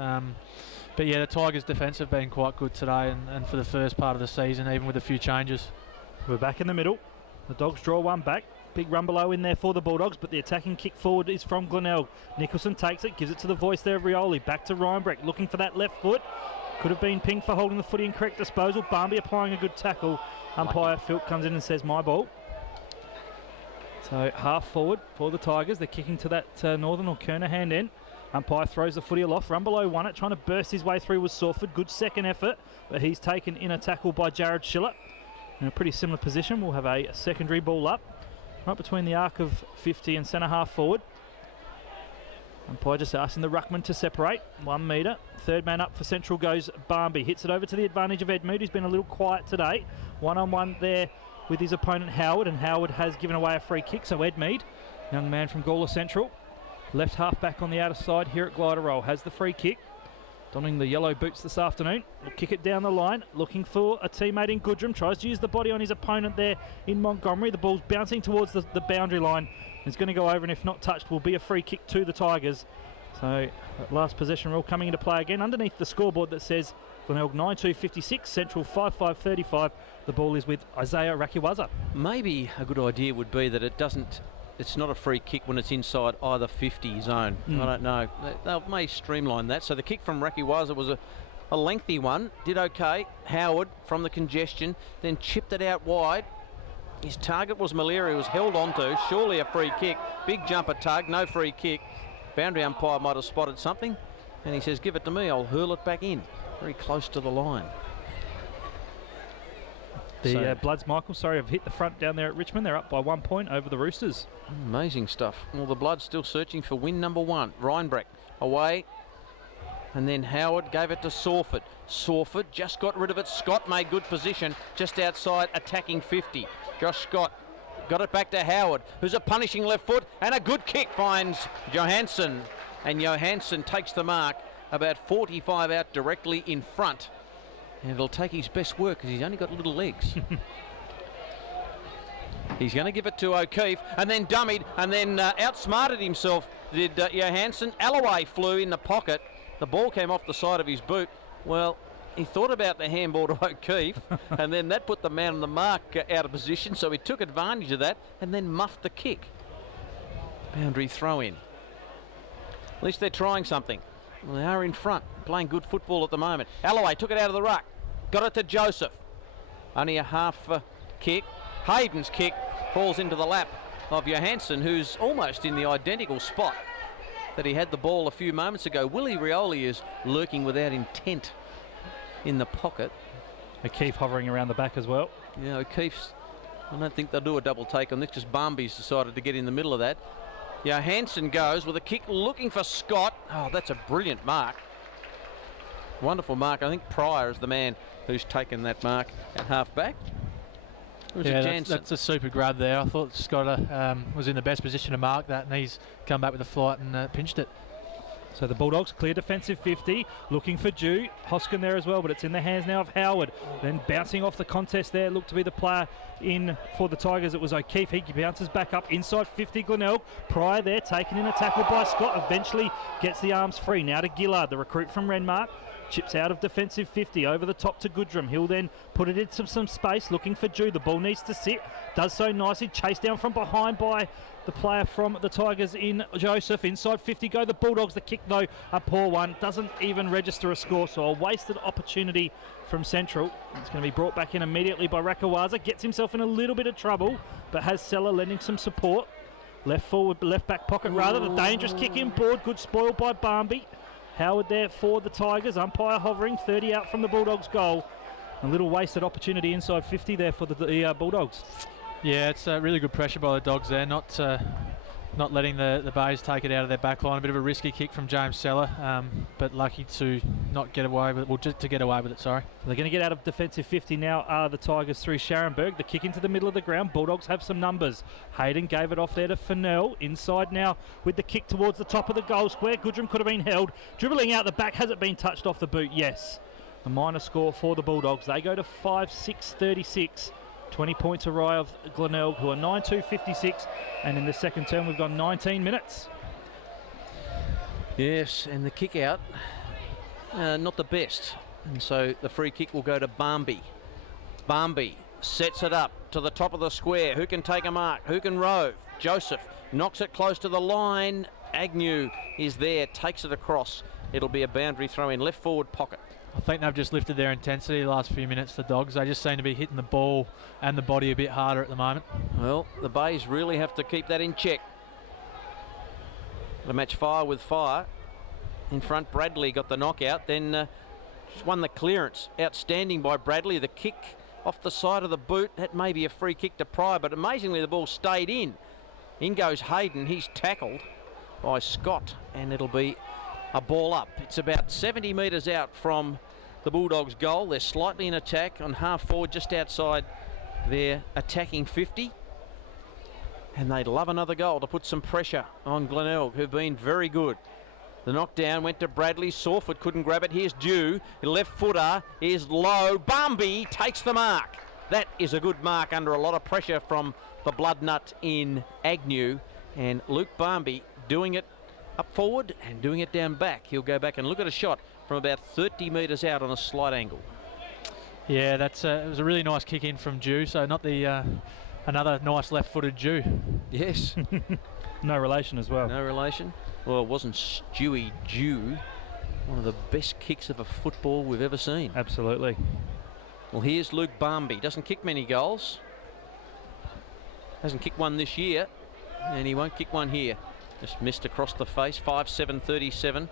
But yeah, the Tigers' defence have been quite good today, and for the first part of the season, even with a few changes. We're back in the middle. The Dogs draw one back. Big Rumbelow in there for the Bulldogs, but the attacking kick forward is from Glenelg. Nicholson takes it, gives it to the voice there of Rioli. Back to Reinbrecht, looking for that left foot. Could have been pinged for holding the footy in correct disposal. Barmby applying a good tackle. Umpire Philp comes in and says, my ball. So half forward for the Tigers. They're kicking to that Northern or Kernahan end. Umpire throws the footy aloft. Rumbelow won it, trying to burst his way through with Sawford. Good second effort, but he's taken in a tackle by Jared Schiller. In a pretty similar position, we'll have a secondary ball up. Right between the arc of 50 and centre half forward. Umpire just asking the ruckman to separate. 1 metre. Third man up for Central goes Barmby. Hits it over to the advantage of Edmund, who's been a little quiet today. One-on-one there with his opponent Howard, and Howard has given away a free kick. So Edmund, young man from Gawler Central, left half back on the outer side here at Glider Roll, has the free kick. Donning the yellow boots this afternoon. Will kick it down the line, looking for a teammate in Goodrum. Tries to use the body on his opponent there in Montgomery. The ball's bouncing towards the boundary line. It's going to go over, and if not touched, will be a free kick to the Tigers. So that last possession rule coming into play again underneath the scoreboard that says Glenelg 9-2-56, Central 5-5-35. The ball is with Isaiah Rakiwaza. Maybe a good idea would be that it's not a free kick when it's inside either 50 zone. I don't know. They may streamline that. So the kick from Rakiwaza was a lengthy one. Did okay. Howard from the congestion, then chipped it out wide. His target was Maliri, who was held onto. Surely a free kick. Big jumper tug, no free kick. Boundary umpire might have spotted something, and he says, give it to me, I'll hurl it back in. Very close to the line. The Bloods, Michael, have hit the front down there at Richmond. They're up by 1 point over the Roosters. Amazing stuff. Well, the Bloods still searching for win number 1. Reinbrecht away. And then Howard gave it to Sawford. Sawford just got rid of it. Scott made good position just outside attacking 50. Josh Scott got it back to Howard, who's a punishing left foot, and a good kick finds Johansson. and Johansson takes the mark about 45 out directly in front. And it'll take his best work because he's only got little legs. He's going to give it to O'Keefe and then dummied and then outsmarted himself, did Johansson. Alloway flew in the pocket. The ball came off the side of his boot. Well, he thought about the handball to O'Keefe and then that put the man on the mark out of position, so he took advantage of that and then muffed the kick. Boundary throw in. At least they're trying something. Well, they are in front, playing good football at the moment. Alloway took it out of the ruck. Got it to Joseph. Only a half kick. Hayden's kick falls into the lap of Johansson, who's almost in the identical spot that he had the ball a few moments ago. Willie Rioli is lurking without intent in the pocket. O'Keefe hovering around the back as well. Yeah, O'Keefe's, I don't think they'll do a double take on this because Barmby's decided to get in the middle of that. Johansson goes with a kick looking for Scott. Oh, that's a brilliant mark. Wonderful mark. I think Pryor is the man who's taken that mark at half back. Yeah, that's a super grab there. I thought Scott was in the best position to mark that, and he's come back with a flight and pinched it. So the Bulldogs clear defensive 50, looking for Dew. Hoskin there as well, but it's in the hands now of Howard. Then bouncing off the contest there, looked to be the player in for the Tigers. It was O'Keefe. He bounces back up inside 50, Glenelg. Pryor there, taken in a tackle by Scott. Eventually gets the arms free. Now to Gillard, the recruit from Renmark. Chips out of defensive 50 over the top to Goodrum. He'll then put it into some space, looking for Dew. The ball needs to sit. Does so nicely. Chased down from behind by the player from the Tigers in Joseph. Inside 50 go the Bulldogs. The kick, though, a poor one. Doesn't even register a score, so a wasted opportunity from Central. It's going to be brought back in immediately by Rakawaza. Gets himself in a little bit of trouble, but has Seller lending some support. Left back pocket rather. The dangerous kick in board. Good spoil by Barmby. Howard there for the Tigers. Umpire hovering. 30 out from the Bulldogs' goal. A little wasted opportunity inside 50 there for the Bulldogs. Yeah, it's really good pressure by the Dogs there, not letting the Bays take it out of their back line. A bit of a risky kick from James Seller, but lucky to not get away with it. Well, just to get away with it, sorry. They're going to get out of defensive 50 now are the Tigers through Scharenberg. The kick into the middle of the ground. Bulldogs have some numbers. Hayden gave it off there to Fennell. Inside now with the kick towards the top of the goal square. Goodrum could have been held. Dribbling out the back. Has it been touched off the boot? Yes. A minor score for the Bulldogs. They go to 5-6-36. 20 points awry of Glenelg, who are 9-2-56, and in the second term we've got 19 minutes. Yes, and the kick out, not the best, and so the free kick will go to Barmby. Barmby sets it up to the top of the square. Who can take a mark? Who can rove? Joseph knocks it close to the line. Agnew is there, takes it across. It'll be a boundary throw in left forward pocket. I think they've just lifted their intensity the last few minutes, the Dogs. They just seem to be hitting the ball and the body a bit harder at the moment. Well, the Bays really have to keep that in check. The match fire with fire. In front, Bradley got the knockout, then won the clearance. Outstanding by Bradley. The kick off the side of the boot. That may be a free kick to Pryor, but amazingly the ball stayed in. In goes Hayden. He's tackled by Scott, and it'll be a ball up. It's about 70 metres out from the Bulldogs' goal. They're slightly in attack on half forward, just outside their attacking 50. And they'd love another goal to put some pressure on Glenelg, who've been very good. The knockdown went to Bradley. Sawford couldn't grab it. Here's Dew. The left footer is low. Barmby takes the mark. That is a good mark under a lot of pressure from the blood nut in Agnew. And Luke Barmby doing it up forward and doing it down back. He'll go back and look at a shot from about 30 metres out on a slight angle. Yeah, it was a really nice kick in from Dew, so not the another nice left-footed Dew. Yes. No relation as well. No relation. Well, it wasn't Stewie Dew. One of the best kicks of a football we've ever seen. Absolutely. Well, here's Luke Barmby. Doesn't kick many goals. Hasn't kicked one this year, and he won't kick one here. Just missed across the face. 5-7-37.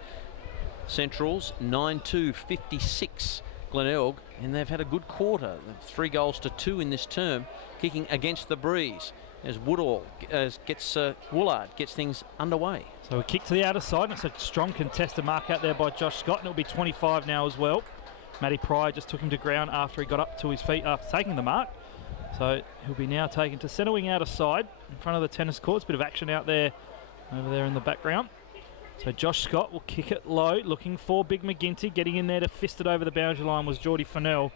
Centrals 9-2-56. Glenelg, and they've had a good quarter. 3-2 in this term, kicking against the breeze as Woodall Woolard gets things underway. So a kick to the outer side, and it's a strong contested mark out there by Josh Scott, and it'll be 25 now as well. Matty Pryor just took him to ground after he got up to his feet after taking the mark. So he'll be now taken to centre wing outer side in front of the tennis courts. Bit of action out there, over there in the background. So Josh Scott will kick it low, looking for Big McGinty. Getting in there to fist it over the boundary line was Geordie Fennell.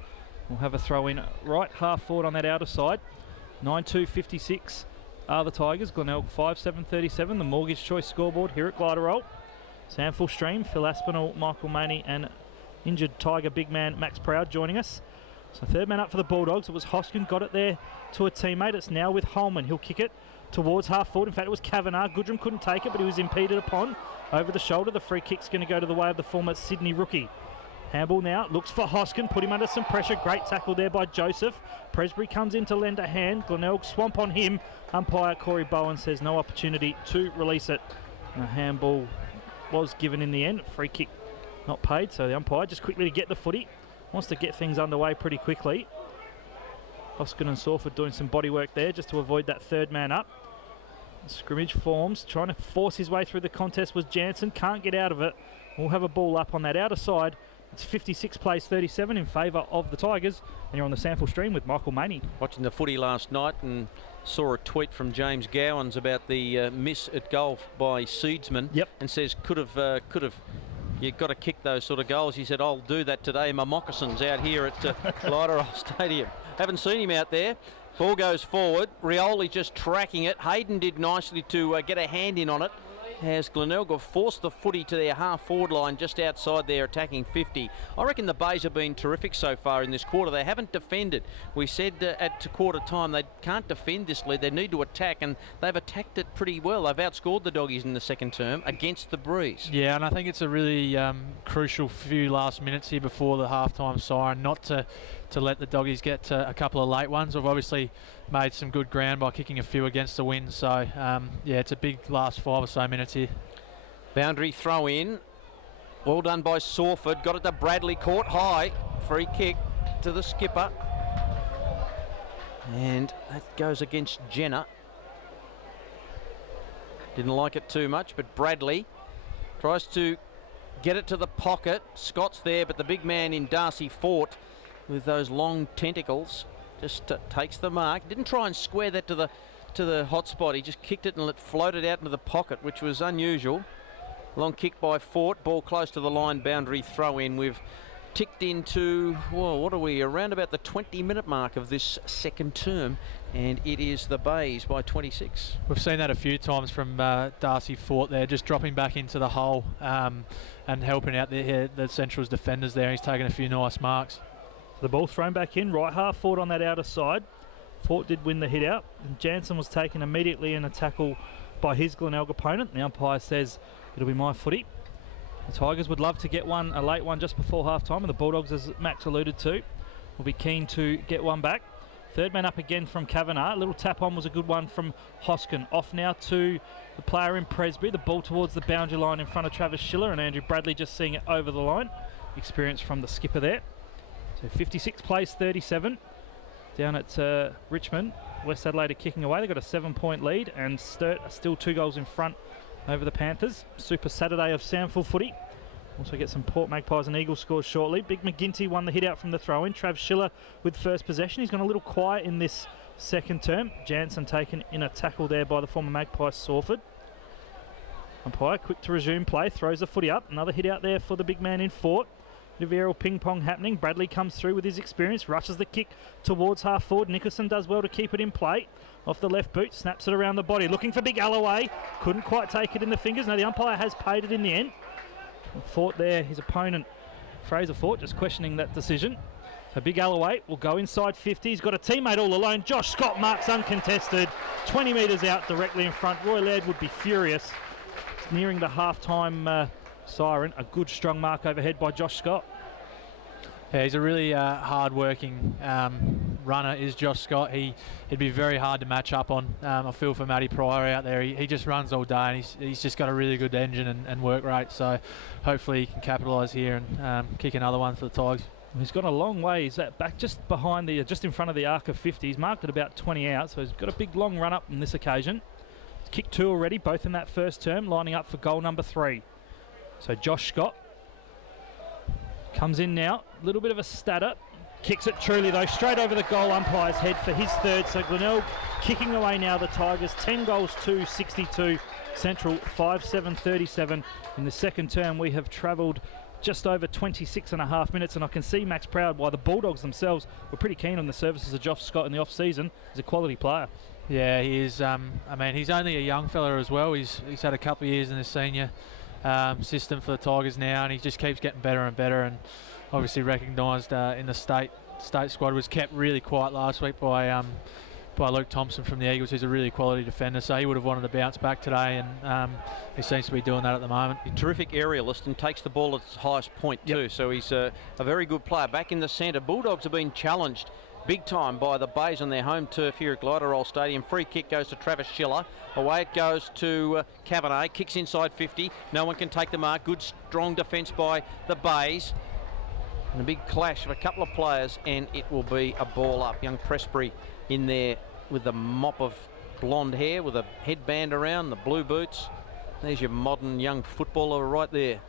We'll have a throw in right half forward on that outer side. 9-2-56 are the Tigers. Glenelg 5-7-37. The Mortgage Choice scoreboard here at Gliderol. SANFL Stream, Phil Aspinall, Michael Maney and injured Tiger big man Max Proud joining us. So third man up for the Bulldogs. It was Hoskin, got it there to a teammate. It's now with Holman. He'll kick it towards half forward. In fact, it was Kavanagh. Goodrum couldn't take it, but he was impeded upon over the shoulder. The free kick's going to go to the way of the former Sydney rookie. Handball now, looks for Hoskin, put him under some pressure. Great tackle there by Joseph. Presbury comes in to lend a hand. Glenelg swamp on him. Umpire Corey Bowen says no opportunity to release it. And a handball was given in the end. Free kick not paid, so the umpire just quickly to get the footy. Wants to get things underway pretty quickly. Hoskin and Sawford doing some body work there just to avoid that third man up. Scrimmage forms, trying to force his way through the contest was Jansen. Can't get out of it. We'll have a ball up on that outer side. It's 56 plays 37 in favour of the Tigers. And you're on the SANFL Stream with Michael Maney. Watching the footy last night and saw a tweet from James Gowans about the miss at goal by Seedsman. Yep. And says could have. You've got to kick those sort of goals. He said, I'll do that today in my moccasins out here at Gliderol Stadium. Haven't seen him out there. Ball goes forward. Rioli just tracking it. Hayden did nicely to get a hand in on it. As Glenelg have forced the footy to their half-forward line just outside their attacking 50. I reckon the Bays have been terrific so far in this quarter. They haven't defended. We said at quarter time they can't defend this lead. They need to attack, and they've attacked it pretty well. They've outscored the Doggies in the second term against the Breeze. Yeah, and I think it's a really crucial few last minutes here before the half-time siren not to let the Doggies get a couple of late ones. We've obviously made some good ground by kicking a few against the wind. So, yeah, it's a big last 5 or so minutes here. Boundary throw in. Well done by Sawford. Got it to Bradley. Caught high. Free kick to the skipper. And that goes against Jenner. Didn't like it too much, but Bradley tries to get it to the pocket. Scott's there, but the big man in Darcy Fort with those long tentacles just takes the mark. Didn't try and square that to the hot spot. He just kicked it and floated out into the pocket, which was unusual. Long kick by Fort. Ball close to the line. Boundary throw in. We've ticked into, well, what are we, around about the 20-minute mark of this second term, and it is the Bays by 26. We've seen that a few times from Darcy Fort there, just dropping back into the hole and helping out the Central's defenders there. He's taken a few nice marks. The ball thrown back in, right half forward on that outer side. Fort did win the hit out, and Jansen was taken immediately in a tackle by his Glenelg opponent. The umpire says it'll be my footy. The Tigers would love to get one, a late one just before half time, and the Bulldogs, as Max alluded to, will be keen to get one back. Third man up again from Kavanagh. A little tap on was a good one from Hoskin. Off now to the player in Presbury. The ball towards the boundary line in front of Travis Schiller, and Andrew Bradley just seeing it over the line. Experience from the skipper there. So 56 plays 37 down at Richmond. West Adelaide are kicking away. They've got a 7-point lead, and Sturt are still 2 goals in front over the Panthers. Super Saturday of SANFL footy. Also get some Port Magpies and Eagles scores shortly. Big McGinty won the hit out from the throw-in. Trav Schiller with first possession. He's gone a little quiet in this second term. Jansen taken in a tackle there by the former Magpie Sawford. Umpire quick to resume play. Throws the footy up. Another hit out there for the big man in Fort. Aerial ping pong happening. Bradley comes through with his experience, rushes the kick towards half forward. Nicholson does well to keep it in play. Off the left boot, snaps it around the body. Looking for Big Alloway. Couldn't quite take it in the fingers. No, the umpire has paid it in the end. And Fort there, his opponent, Fraser Fort, just questioning that decision. So Big Alloway will go inside 50. He's got a teammate all alone. Josh Scott marks uncontested. 20 metres out directly in front. Roy Laird would be furious. It's nearing the half-time siren. A good strong mark overhead by Josh Scott. Yeah, he's a really hard-working runner, is Josh Scott. He'd be very hard to match up on. I feel for Matty Pryor out there. He just runs all day, and he's just got a really good engine and work rate. So hopefully he can capitalise here and kick another one for the Tigers. He's got a long way. He's back just behind just in front of the arc of 50. He's marked at about 20 out, so he's got a big long run up on this occasion. He's kicked 2 already, both in that first term, lining up for goal number 3. So Josh Scott comes in now, a little bit of a stutter. Kicks it truly though, straight over the goal umpire's head for his third. So Glenelg kicking away now the Tigers. 10 goals to 62. Central 5-7-37. In the second term we have travelled just over 26.5 minutes, and I can see Max proud why the Bulldogs themselves were pretty keen on the services of Josh Scott in the off-season. He's a quality player. Yeah, he is. I mean, he's only a young fella as well. He's had a couple of years in the senior system for the Tigers now, and he just keeps getting better and better, and obviously recognised in the state squad. Was kept really quiet last week by Luke Thompson from the Eagles, who's a really quality defender, so he would have wanted to bounce back today, and he seems to be doing that at the moment. A terrific aerialist and takes the ball at its highest point too, so he's a very good player. Back in the centre, Bulldogs have been challenged big time by the Bays on their home turf here at Glenelg Stadium. Free kick goes to Travis Schiller. Away it goes to Cabernet. Kicks inside 50. No one can take the mark. Good strong defence by the Bays. And a big clash of a couple of players, and it will be a ball up. Young Presbury in there with the mop of blonde hair, with a headband around, the blue boots. There's your modern young footballer right there.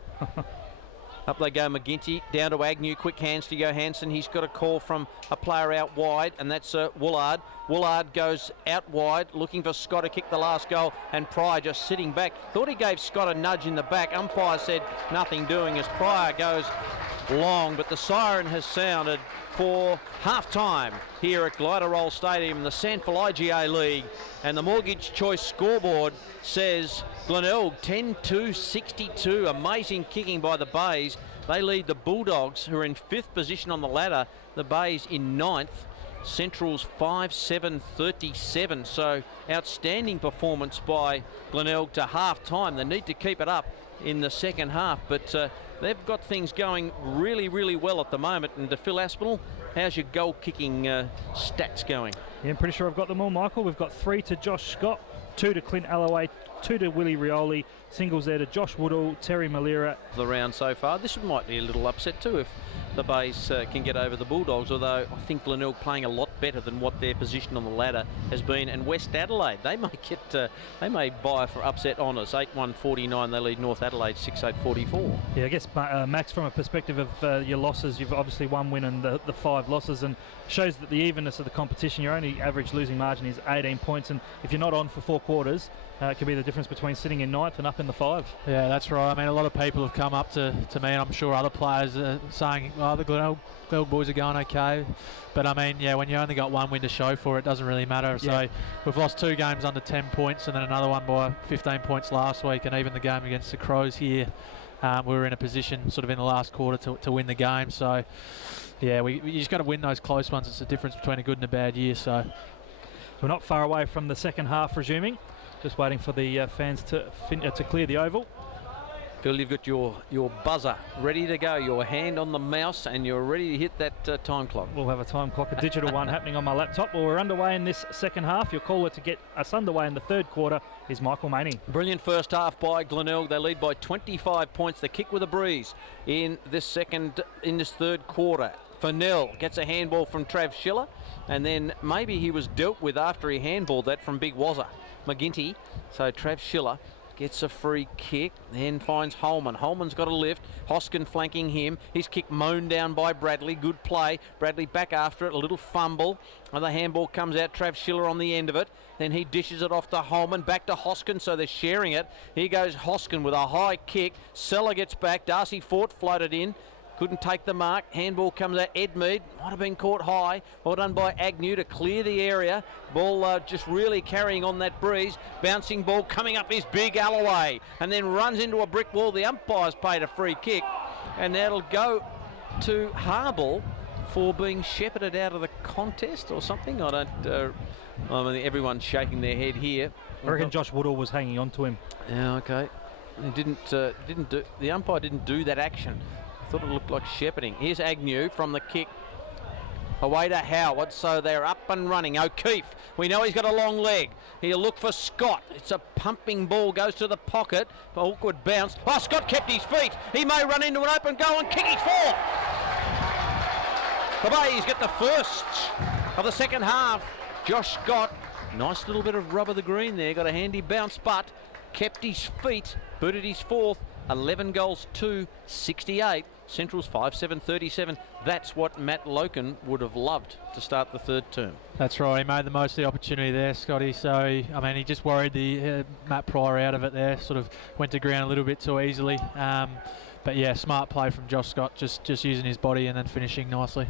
Up they go, McGinty, down to Agnew, quick hands to Johansson. He's got a call from a player out wide, and that's Woolard. Woolard goes out wide, looking for Scott to kick the last goal, and Pryor just sitting back. Thought he gave Scott a nudge in the back. Umpire said nothing doing as Pryor goes long, but the siren has sounded for half-time here at Glenelg Stadium in the SANFL IGA League, and the Mortgage Choice scoreboard says Glenelg 10-62. Amazing kicking by the Bays. They lead the Bulldogs, who are in 5th position on the ladder, the Bays in 9th. Central's 5-7-37, so outstanding performance by Glenelg to half-time. They need to keep it up in the second half, but they've got things going really, really well at the moment. And to Phil Aspinall, how's your goal-kicking stats going? Yeah, I'm pretty sure I've got them all, Michael. We've got 3 to Josh Scott, 2 to Clint Alloway, 2 to Willie Rioli, singles there to Josh Woodall, Terry Malira. The round so far. This might be a little upset too if the Bays can get over the Bulldogs, although I think Glenelg playing a lot better than what their position on the ladder has been. And West Adelaide, they may buy for upset honours. 8-1-49, they lead North Adelaide 6-8-44. Yeah, I guess Max, from a perspective of your losses, you've obviously one win and the 5 losses, and shows that the evenness of the competition. Your only average losing margin is 18 points, and if you're not on for 4 quarters, it could be the difference between sitting in 9th and up in the 5. Yeah, that's right. I mean, a lot of people have come up to me, and I'm sure other players are saying, oh, the Glenelg boys are going okay. But I mean, yeah, when you only got 1 win to show for it, doesn't really matter. Yeah. So we've lost 2 games under 10 points, and then another one by 15 points last week, and even the game against the Crows here, we were in a position sort of in the last quarter to win the game. So yeah, you just got to win those close ones. It's the difference between a good and a bad year. So we're not far away from the second half resuming. Just waiting for the fans to clear the oval. Phil, you've got your buzzer ready to go, your hand on the mouse, and you're ready to hit that time clock. We'll have a time clock, a digital one happening on my laptop. Well, we're underway in this second half. Your caller to get us underway in the third quarter is Michael Maney. Brilliant first half by Glenelg. They lead by 25 points. The kick with a breeze in this third quarter. Fennell gets a handball from Trav Schiller, and then maybe he was dealt with after he handballed that from Big Wazza McGinty. So Trav Schiller gets a free kick, then finds Holman. Holman's got a lift. Hoskin flanking him. His kick mown down by Bradley. Good play. Bradley back after it. A little fumble. And the handball comes out. Trav Schiller on the end of it. Then he dishes it off to Holman. Back to Hoskin, so they're sharing it. Here goes Hoskin with a high kick. Seller gets back. Darcy Fort floated in. Couldn't take the mark. Handball comes out. Edmead might have been caught high. Well done by Agnew to clear the area. Ball just really carrying on that breeze. Bouncing ball coming up is Big Alloway, and then runs into a brick wall. The umpire's paid a free kick, and that'll go to Harble for being shepherded out of the contest or something. I mean, everyone's shaking their head here. I reckon Josh Woodall was hanging on to him. Yeah, okay. The umpire didn't do that action. Thought it looked like shepherding. Here's Agnew from the kick. Away to Howard, so they're up and running. O'Keefe, we know he's got a long leg. He'll look for Scott. It's a pumping ball, goes to the pocket. Awkward bounce. Oh, Scott kept his feet. He may run into an open goal and kick his fourth. The Bays get the first of the second half. Josh Scott, nice little bit of rubber the green there. Got a handy bounce, but kept his feet booted his fourth, 11 goals to 68. Central's 5-7-37. That's what Matt Loken would have loved to start the third term. That's right. He made the most of the opportunity there, Scotty. So, I mean, he just worried the Matt Pryor out of it there. Sort of went to ground a little bit too easily. But yeah, smart play from Josh Scott, just using his body and then finishing nicely.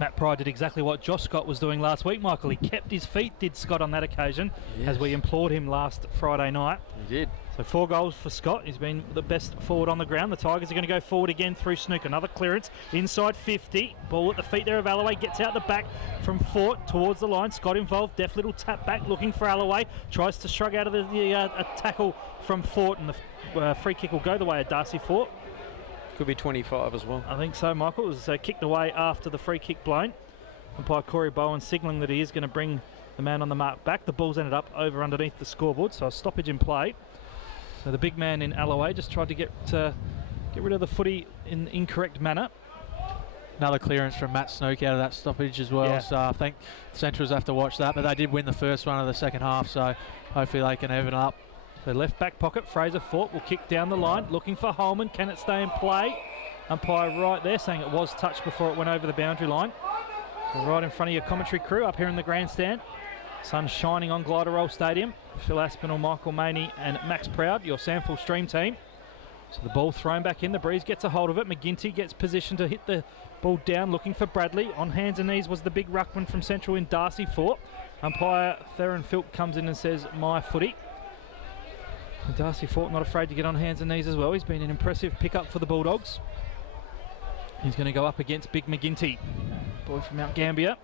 Matt Pryor did exactly what Josh Scott was doing last week, Michael. He kept his feet, did Scott, on that occasion, as we implored him last Friday night. He did. So 4 goals for Scott. He's been the best forward on the ground. The Tigers are going to go forward again through Snook. Another clearance inside 50. Ball at the feet there of Alloway. Gets out the back from Fort towards the line. Scott involved. Deft little tap back looking for Alloway. Tries to shrug out of a tackle from Fort, and the free kick will go the way of Darcy Fort. Could be 25 as well. I think so, Michael. It was kicked away after the free kick blown. Umpire Corey Bowen signalling that he is going to bring the man on the mark back. The ball's ended up over underneath the scoreboard, so a stoppage in play. So the big man in Alloway just tried to get rid of the footy in the incorrect manner. Another clearance from Matt Snook out of that stoppage as well. Yeah. So I think Centrals have to watch that, but they did win the first one of the second half, so hopefully they can even it up. The left back pocket, Fraser Fort will kick down the line, looking for Holman. Can it stay in play? Umpire right there saying it was touched before it went over the boundary line. Right in front of your commentary crew up here in the grandstand. Sun shining on Gliderroll Stadium. Phil Aspinall, Michael Maney and Max Proud, your SANFL stream team. So the ball thrown back in. The Breeze gets a hold of it. McGinty gets positioned to hit the ball down, looking for Bradley. On hands and knees was the big ruckman from Central in Darcy Fort. Umpire Theron Philp comes in and says, my footy. And Darcy Fort not afraid to get on hands and knees as well. He's been an impressive pickup for the Bulldogs. He's going to go up against Big McGinty, boy from Mount Gambier.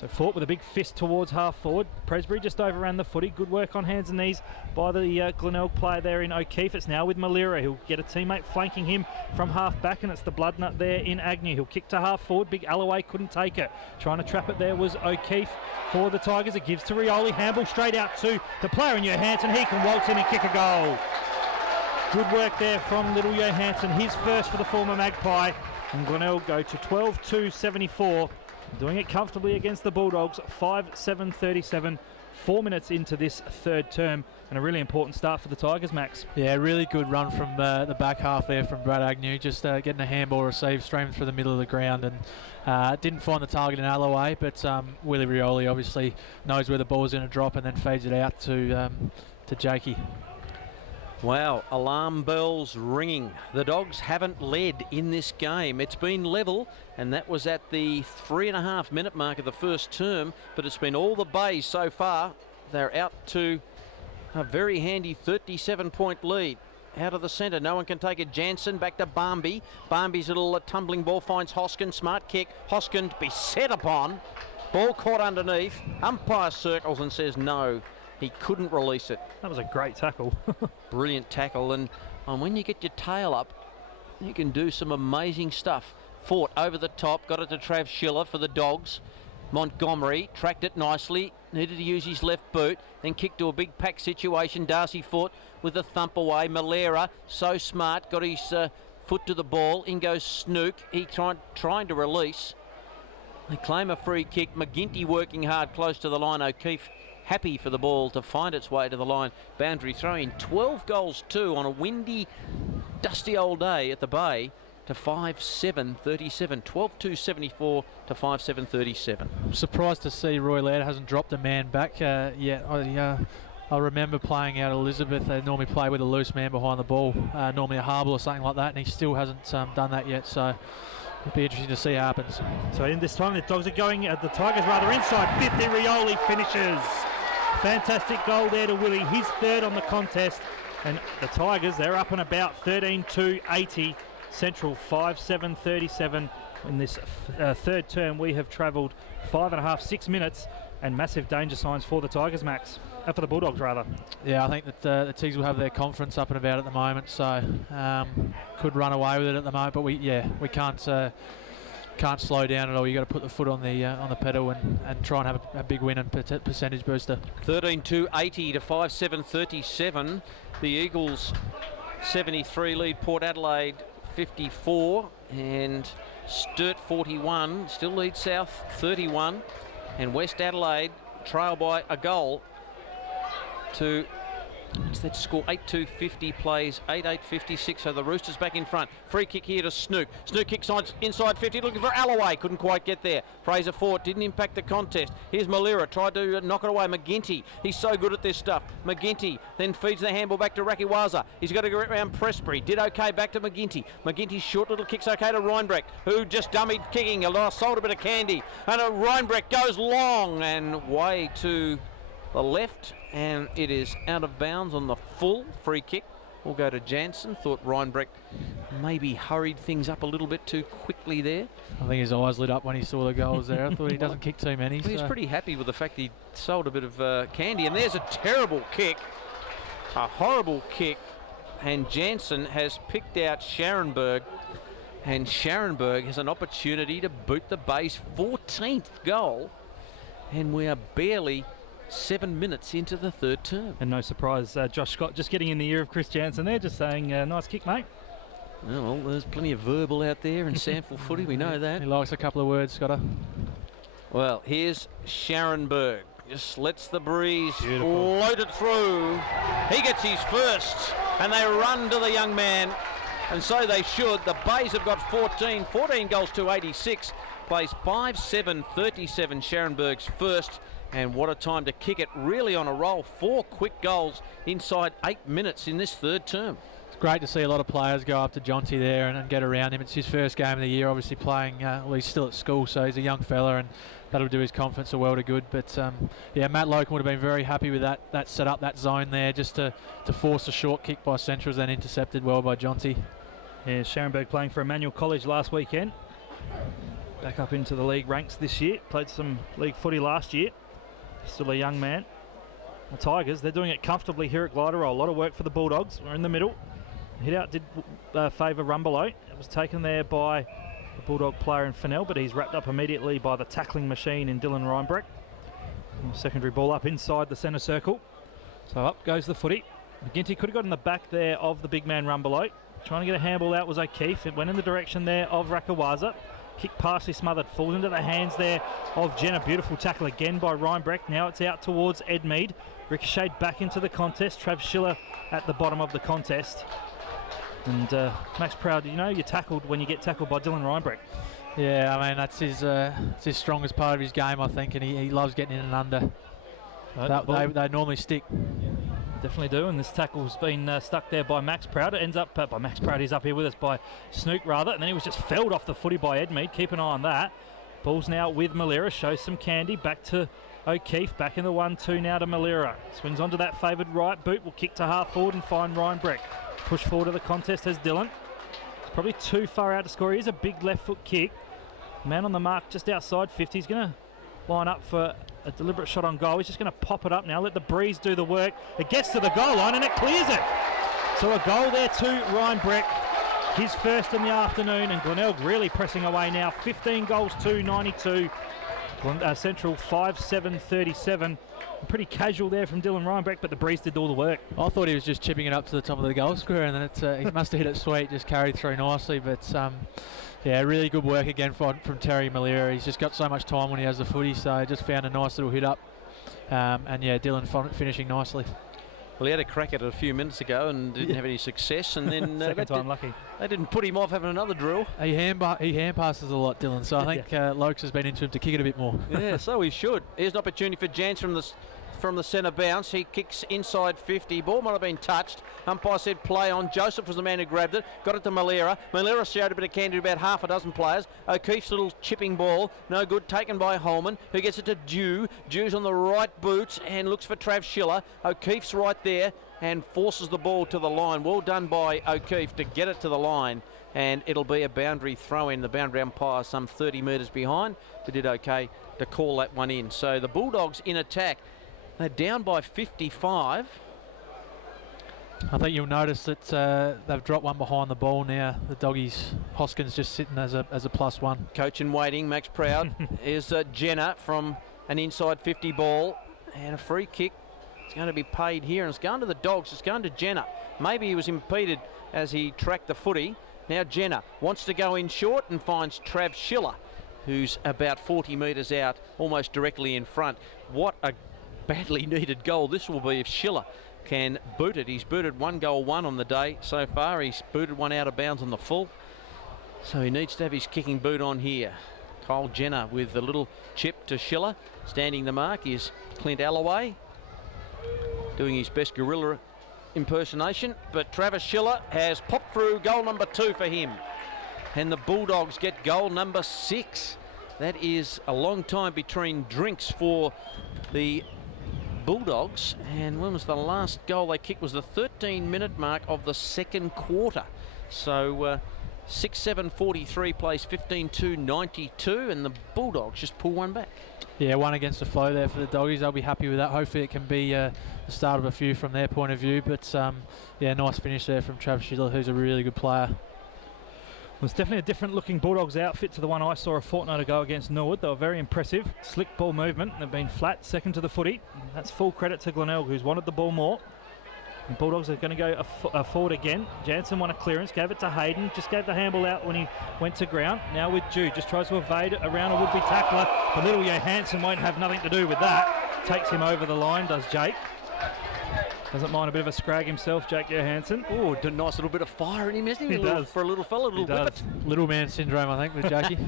So Fort with a big fist towards half forward. Presbury just overran the footy. Good work on hands and knees by the Glenelg player there in O'Keefe. It's now with Malira. He'll get a teammate flanking him from half back, and it's the blood nut there in Agnew. He'll kick to half forward. Big Alloway couldn't take it. Trying to trap it there was O'Keefe for the Tigers. It gives to Rioli. Handball straight out to the player in Johansson. He can waltz in and kick a goal. Good work there from little Johansson. His first for the former Magpie. And Glenelg go to 12-2-74. Doing it comfortably against the Bulldogs. 5-7-37. 4 minutes into this third term. And a really important start for the Tigers, Max. Yeah, really good run from the back half there from Brad Agnew. Just getting a handball receive, streaming through the middle of the ground. And didn't find the target in Alloway. But Willie Rioli obviously knows where the ball's going to drop and then feeds it out to Jakey. Wow, alarm bells ringing. The Dogs haven't led in this game. It's been level, and that was at the 3.5 minute mark of the first term, but it's been all the bays so far. They're out to a very handy 37-point lead. Out of the centre, no one can take it. Jansen back to Barmby. Barmby's little tumbling ball finds Hoskin. Smart kick. Hoskin to be set upon. Ball caught underneath. Umpire circles and says no. He couldn't release it. That was a great tackle. Brilliant tackle, and when you get your tail up, you can do some amazing stuff. Fort over the top, got it to Trav Schiller for the Dogs. Montgomery tracked it nicely, needed to use his left boot, then kicked to a big pack situation. Darcy Fort with a thump away. Malera, so smart, got his foot to the ball. In goes Snook. He trying to release. They claim a free kick. McGinty working hard close to the line. O'Keefe happy for the ball to find its way to the line. Boundary throw in. 12 goals too on a windy, dusty old day at the Bay to 5-7-37. 12-2-74 to 5-7-37. I'm surprised to see Roy Laird hasn't dropped a man back yet. I remember playing out Elizabeth. They normally play with a loose man behind the ball, normally a Harble or something like that, and he still hasn't done that yet. So it'll be interesting to see what happens. So in this time, the Dogs are going, the Tigers rather, inside 50. Rioli finishes. Fantastic goal there to Willie, his third on the contest. And the Tigers, they're up and about 13-2-80. Central 5-7-37. In this third term, we have travelled 5.5-6 minutes, and massive danger signs for the Tigers, Max. For the Bulldogs, rather. Yeah, I think that the Tigs will have their confidence up and about at the moment, so could run away with it at the moment. But we can't slow down at all. You got to put the foot on the pedal and try and have a big win and percentage booster. 13-2-80 to 5-7-37. The Eagles 73 lead Port Adelaide 54, and Sturt 41 still lead South 31, and West Adelaide trail by a goal to What's that score? 8-2-50 plays 8-8-56. So the Roosters back in front. Free kick here to Snook. Snook kicks inside 50, looking for Alloway. Couldn't quite get there. Fraser Fort didn't impact the contest. Here's Malira, tried to knock it away. McGinty, he's so good at this stuff. McGinty then feeds the handball back to Rakiwaza. He's got to go around Pressbury. Did okay back to McGinty. McGinty's short little kick's okay to Reinbrecht, who just dummied kicking. Sold a bit of candy. And Reinbrecht goes long and way to the left, and it is out of bounds on the full free kick. We'll go to Jansen. Thought Reinbrecht maybe hurried things up a little bit too quickly there. I think his eyes lit up when he saw the goals there. I thought he doesn't kick too many. He's pretty happy with the fact he sold a bit of candy. And there's a terrible kick, a horrible kick. And Jansen has picked out Scharenberg. And Scharenberg has an opportunity to boot the base 14th goal. And we are barely 7 minutes into the third term. And no surprise, Josh Scott just getting in the ear of Chris Jansen there, just saying, nice kick, mate. Oh, well, there's plenty of verbal out there in SANFL footy, we know that. He likes a couple of words, Scotter. Well, here's Scharenberg. Just lets the breeze Beautiful. float it through. He gets his first, and they run to the young man, and so they should. The Bays have got 14 goals to 86. Plays 5-7-37, Scharenberg's first. And what a time to kick it, really on a roll. 4 quick goals inside 8 minutes in this third term. It's great to see a lot of players go up to Jonty there and get around him. It's his first game of the year, obviously playing, well, he's still at school, so he's a young fella, and that'll do his confidence a world of good. But yeah, Matt Loken would have been very happy with that setup, that zone there, just to force a short kick by Centrals, then intercepted well by Jonty. Yeah, Scharenberg playing for Emmanuel College last weekend. Back up into the league ranks this year. Played some league footy last year. Still a young man. The Tigers, they're doing it comfortably here at Glider Roll. A lot of work for the Bulldogs. We're in the middle. Hit out did favour Rumbelow. It was taken there by the Bulldog player in Fennell, but he's wrapped up immediately by the tackling machine in Dylan Reinbrecht. Secondary ball up inside the centre circle. So up goes the footy. McGinty could have got in the back there of the big man Rumbelow. Trying to get a handball out was O'Keefe. It went in the direction there of Rakiwaza. Kick partially smothered, falls into the hands there of Jenner. Beautiful tackle again by Reinbrecht. Now it's out towards Edmead. Ricocheted back into the contest. Trav Schiller at the bottom of the contest. And Max Proud, you know, you're tackled when you get tackled by Dylan Reinbrecht. Yeah, I mean, that's his strongest part of his game, I think, and he loves getting in and under. They normally stick. Definitely do, and this tackle's been stuck there by Max Proud. It ends up by Max Proud. He's up here with us by Snook rather, and then he was just felled off the footy by Edmead. Keep an eye on that. Ball's now with Malira. Shows some candy back to O'Keefe. Back in the 1-2 now to Malira. Swings onto that favoured right boot. Will kick to half forward and find Reinbrecht. Push forward to the contest as Dylan. It's probably too far out to score. Here's a big left foot kick. Man on the mark just outside 50. He's going to line up for a deliberate shot on goal. He's just going to pop it up now. Let the breeze do the work. It gets to the goal line and it clears it. So a goal there to Reinbrecht. His first in the afternoon, and Glenelg really pressing away now. 15 goals to 92. Central 5-7-37. Pretty casual there from Dylan Reinbrecht, but the breeze did all the work. I thought he was just chipping it up to the top of the goal square, and then he must have hit it sweet, just carried through nicely. But yeah, really good work again from Terry Malira. He's just got so much time when he has the footy, so just found a nice little hit up. And yeah, Dylan finishing nicely. Well, he had a crack at it a few minutes ago and didn't have any success, and then Second time lucky. They didn't put him off having another drill. He hand passes a lot, Dylan, so I think Lokes has been into him to kick it a bit more. Yeah, so he should. Here's an opportunity for Jans from the centre bounce. He kicks inside 50. Ball might have been touched. Umpire said play on. Joseph was the man who grabbed it. Got it to Malira. Malira showed a bit of candy to about half a dozen players. O'Keefe's little chipping ball. No good. Taken by Holman, who gets it to Dew. Dew's on the right boot and looks for Trav Schiller. O'Keefe's right there and forces the ball to the line. Well done by O'Keefe to get it to the line. And it'll be a boundary throw-in. The boundary umpire some 30 metres behind, but did okay to call that one in. So the Bulldogs in attack. They're down by 55. I think you'll notice that they've dropped one behind the ball now. The doggies, Hoskins just sitting as a +1. Coach in waiting, Max Proud. Is Jenner from an inside 50 ball. And a free kick. It's going to be paid here, and it's going to the Dogs. It's going to Jenner. Maybe he was impeded as he tracked the footy. Now Jenner wants to go in short and finds Trav Schiller, who's about 40 metres out, almost directly in front. What a badly needed goal this will be if Schiller can boot it. He's booted 1 goal 1 on the day so far. He's booted 1 out of bounds on the full. So he needs to have his kicking boot on here. Kyle Jenner with the little chip to Schiller. Standing the mark is Clint Alloway, doing his best gorilla impersonation. But Travis Schiller has popped through goal number 2 for him. And the Bulldogs get goal number 6. That is a long time between drinks for the Bulldogs. And when was the last goal they kicked? Was the 13-minute mark of the second quarter. So 6-7-43 plays 15-2-92, and the Bulldogs just pull one back. Yeah, one against the flow there for the Doggies. They'll be happy with that. Hopefully it can be the start of a few from their point of view. But yeah, nice finish there from Travis Schiller, who's a really good player. Well, it's definitely a different looking Bulldogs outfit to the one I saw a fortnight ago against Norwood. They were very impressive. Slick ball movement. They've been flat, second to the footy. That's full credit to Glenelg, who's wanted the ball more. And Bulldogs are going to go forward again. Jansen won a clearance, gave it to Hayden, just gave the handball out when he went to ground. Now with Jude, just tries to evade around a would-be tackler. But little Johansson won't have nothing to do with that. Takes him over the line, does Jake. Doesn't mind a bit of a scrag himself, Jake Johansson. Oh, a nice little bit of fire in him, isn't he? He does. For a little fella, little whippet. Little man syndrome, I think, with Jakey.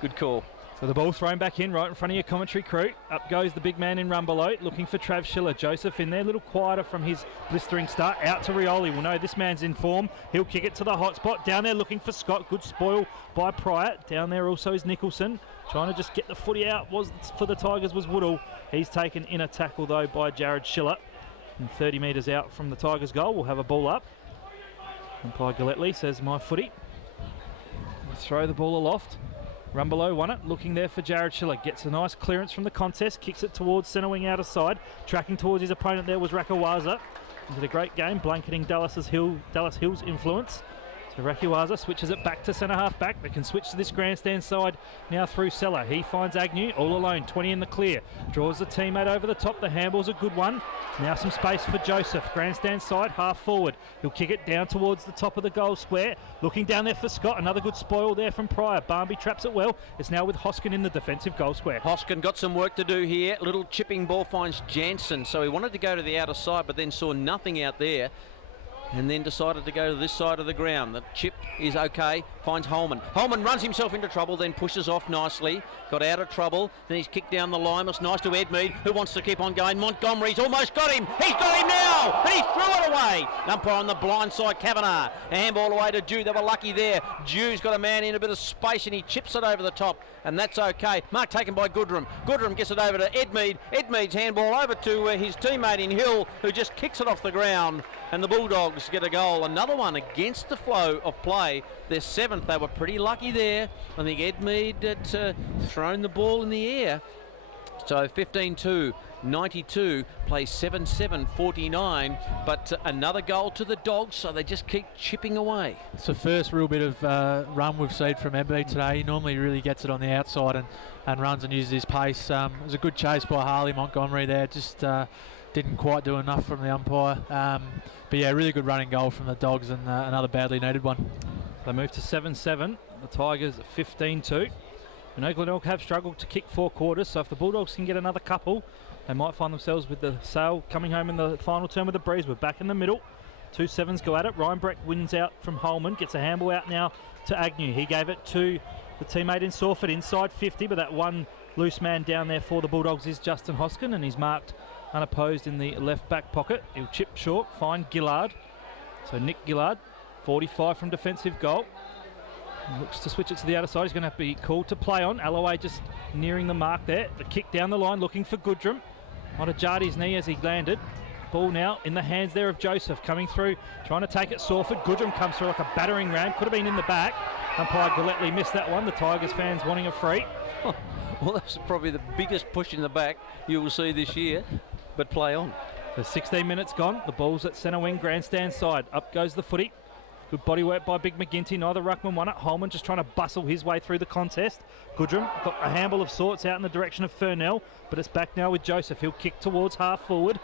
Good call. So the ball thrown back in right in front of your commentary crew. Up goes the big man in Rumbelow, looking for Trav Schiller. Joseph in there, a little quieter from his blistering start. Out to Rioli. We'll know this man's in form. He'll kick it to the hot spot. Down there looking for Scott. Good spoil by Pryor. Down there also is Nicholson. Trying to just get the footy out was for the Tigers was Woodall. He's taken in a tackle though by Jared Schiller. And 30 metres out from the Tigers' goal, we'll have a ball up. Umpire Glenelg says, my footy. We'll throw the ball aloft. Rumbelow won it, looking there for Jared Schiller. Gets a nice clearance from the contest, kicks it towards centre wing outer side. Tracking towards his opponent there was Rakiwaza. Did a great game, blanketing Dallas Hill's influence. So Rakiwaza switches it back to centre half back. They can switch to this grandstand side now through Seller. He finds Agnew all alone, 20 in the clear. Draws the teammate over the top. The handball's a good one. Now some space for Joseph. Grandstand side, half forward. He'll kick it down towards the top of the goal square. Looking down there for Scott. Another good spoil there from Pryor. Barmby traps it well. It's now with Hoskin in the defensive goal square. Hoskin got some work to do here. Little chipping ball finds Jansen. So he wanted to go to the outer side, but then saw nothing out there. And then decided to go to this side of the ground. The chip is okay, finds Holman. Holman runs himself into trouble, then pushes off nicely. Got out of trouble, then he's kicked down the line. It's nice to Edmead, who wants to keep on going. Montgomery's almost got him. He's got him now, and he threw it away. Umpire on the blind side, Kavanagh. A handball away to Dew. They were lucky there. Dew's got a man in a bit of space, and he chips it over the top, and that's okay. Mark taken by Goodrum. Goodrum gets it over to Edmead. Edmead's handball over to his teammate in Hill, who just kicks it off the ground, and the Bulldogs get a goal. Another one against the flow of play. Their 7th. They were pretty lucky there. I think Edmead had thrown the ball in the air. So 15-2, 92, plays 7-7, 49. But another goal to the Dogs, so they just keep chipping away. It's the first real bit of run we've seen from Edmead today. He normally really gets it on the outside and runs and uses his pace. It was a good chase by Harley Montgomery there. Just didn't quite do enough from the umpire. But yeah, really good running goal from the Dogs, and another badly needed one. They move to 7-7. The Tigers 15-2. You know, Glenelg have struggled to kick 4 quarters, so if the Bulldogs can get another couple, they might find themselves with the Sale coming home in the final term of the breeze. We're back in the middle. 2 7s go at it. Ryan Breck wins out from Holman, gets a handball out now to Agnew. He gave it to the teammate in Sawford inside 50, but that one loose man down there for the Bulldogs is Justin Hoskin, and he's marked unopposed in the left back pocket. He'll chip short, find Gillard. So Nick Gillard, 45 from defensive goal. Looks to switch it to the outer side. He's going to have to be called to play on. Alloway just nearing the mark there. The kick down the line, looking for Goodrum. Might have jarred his knee as he landed. Ball now in the hands there of Joseph, coming through, trying to take it Sawford. Goodrum comes through like a battering ram. Could have been in the back. Umpire Glenelg missed that one. The Tigers fans wanting a free. Well, that's probably the biggest push in the back you will see this year, but play on. So 16 minutes gone. The ball's at centre wing, grandstand side. Up goes the footy. Good body work by Big McGinty. Neither ruckman won it. Holman just trying to bustle his way through the contest. Goodrum got a handball of sorts out in the direction of Furnell, but it's back now with Joseph. He'll kick towards half forward.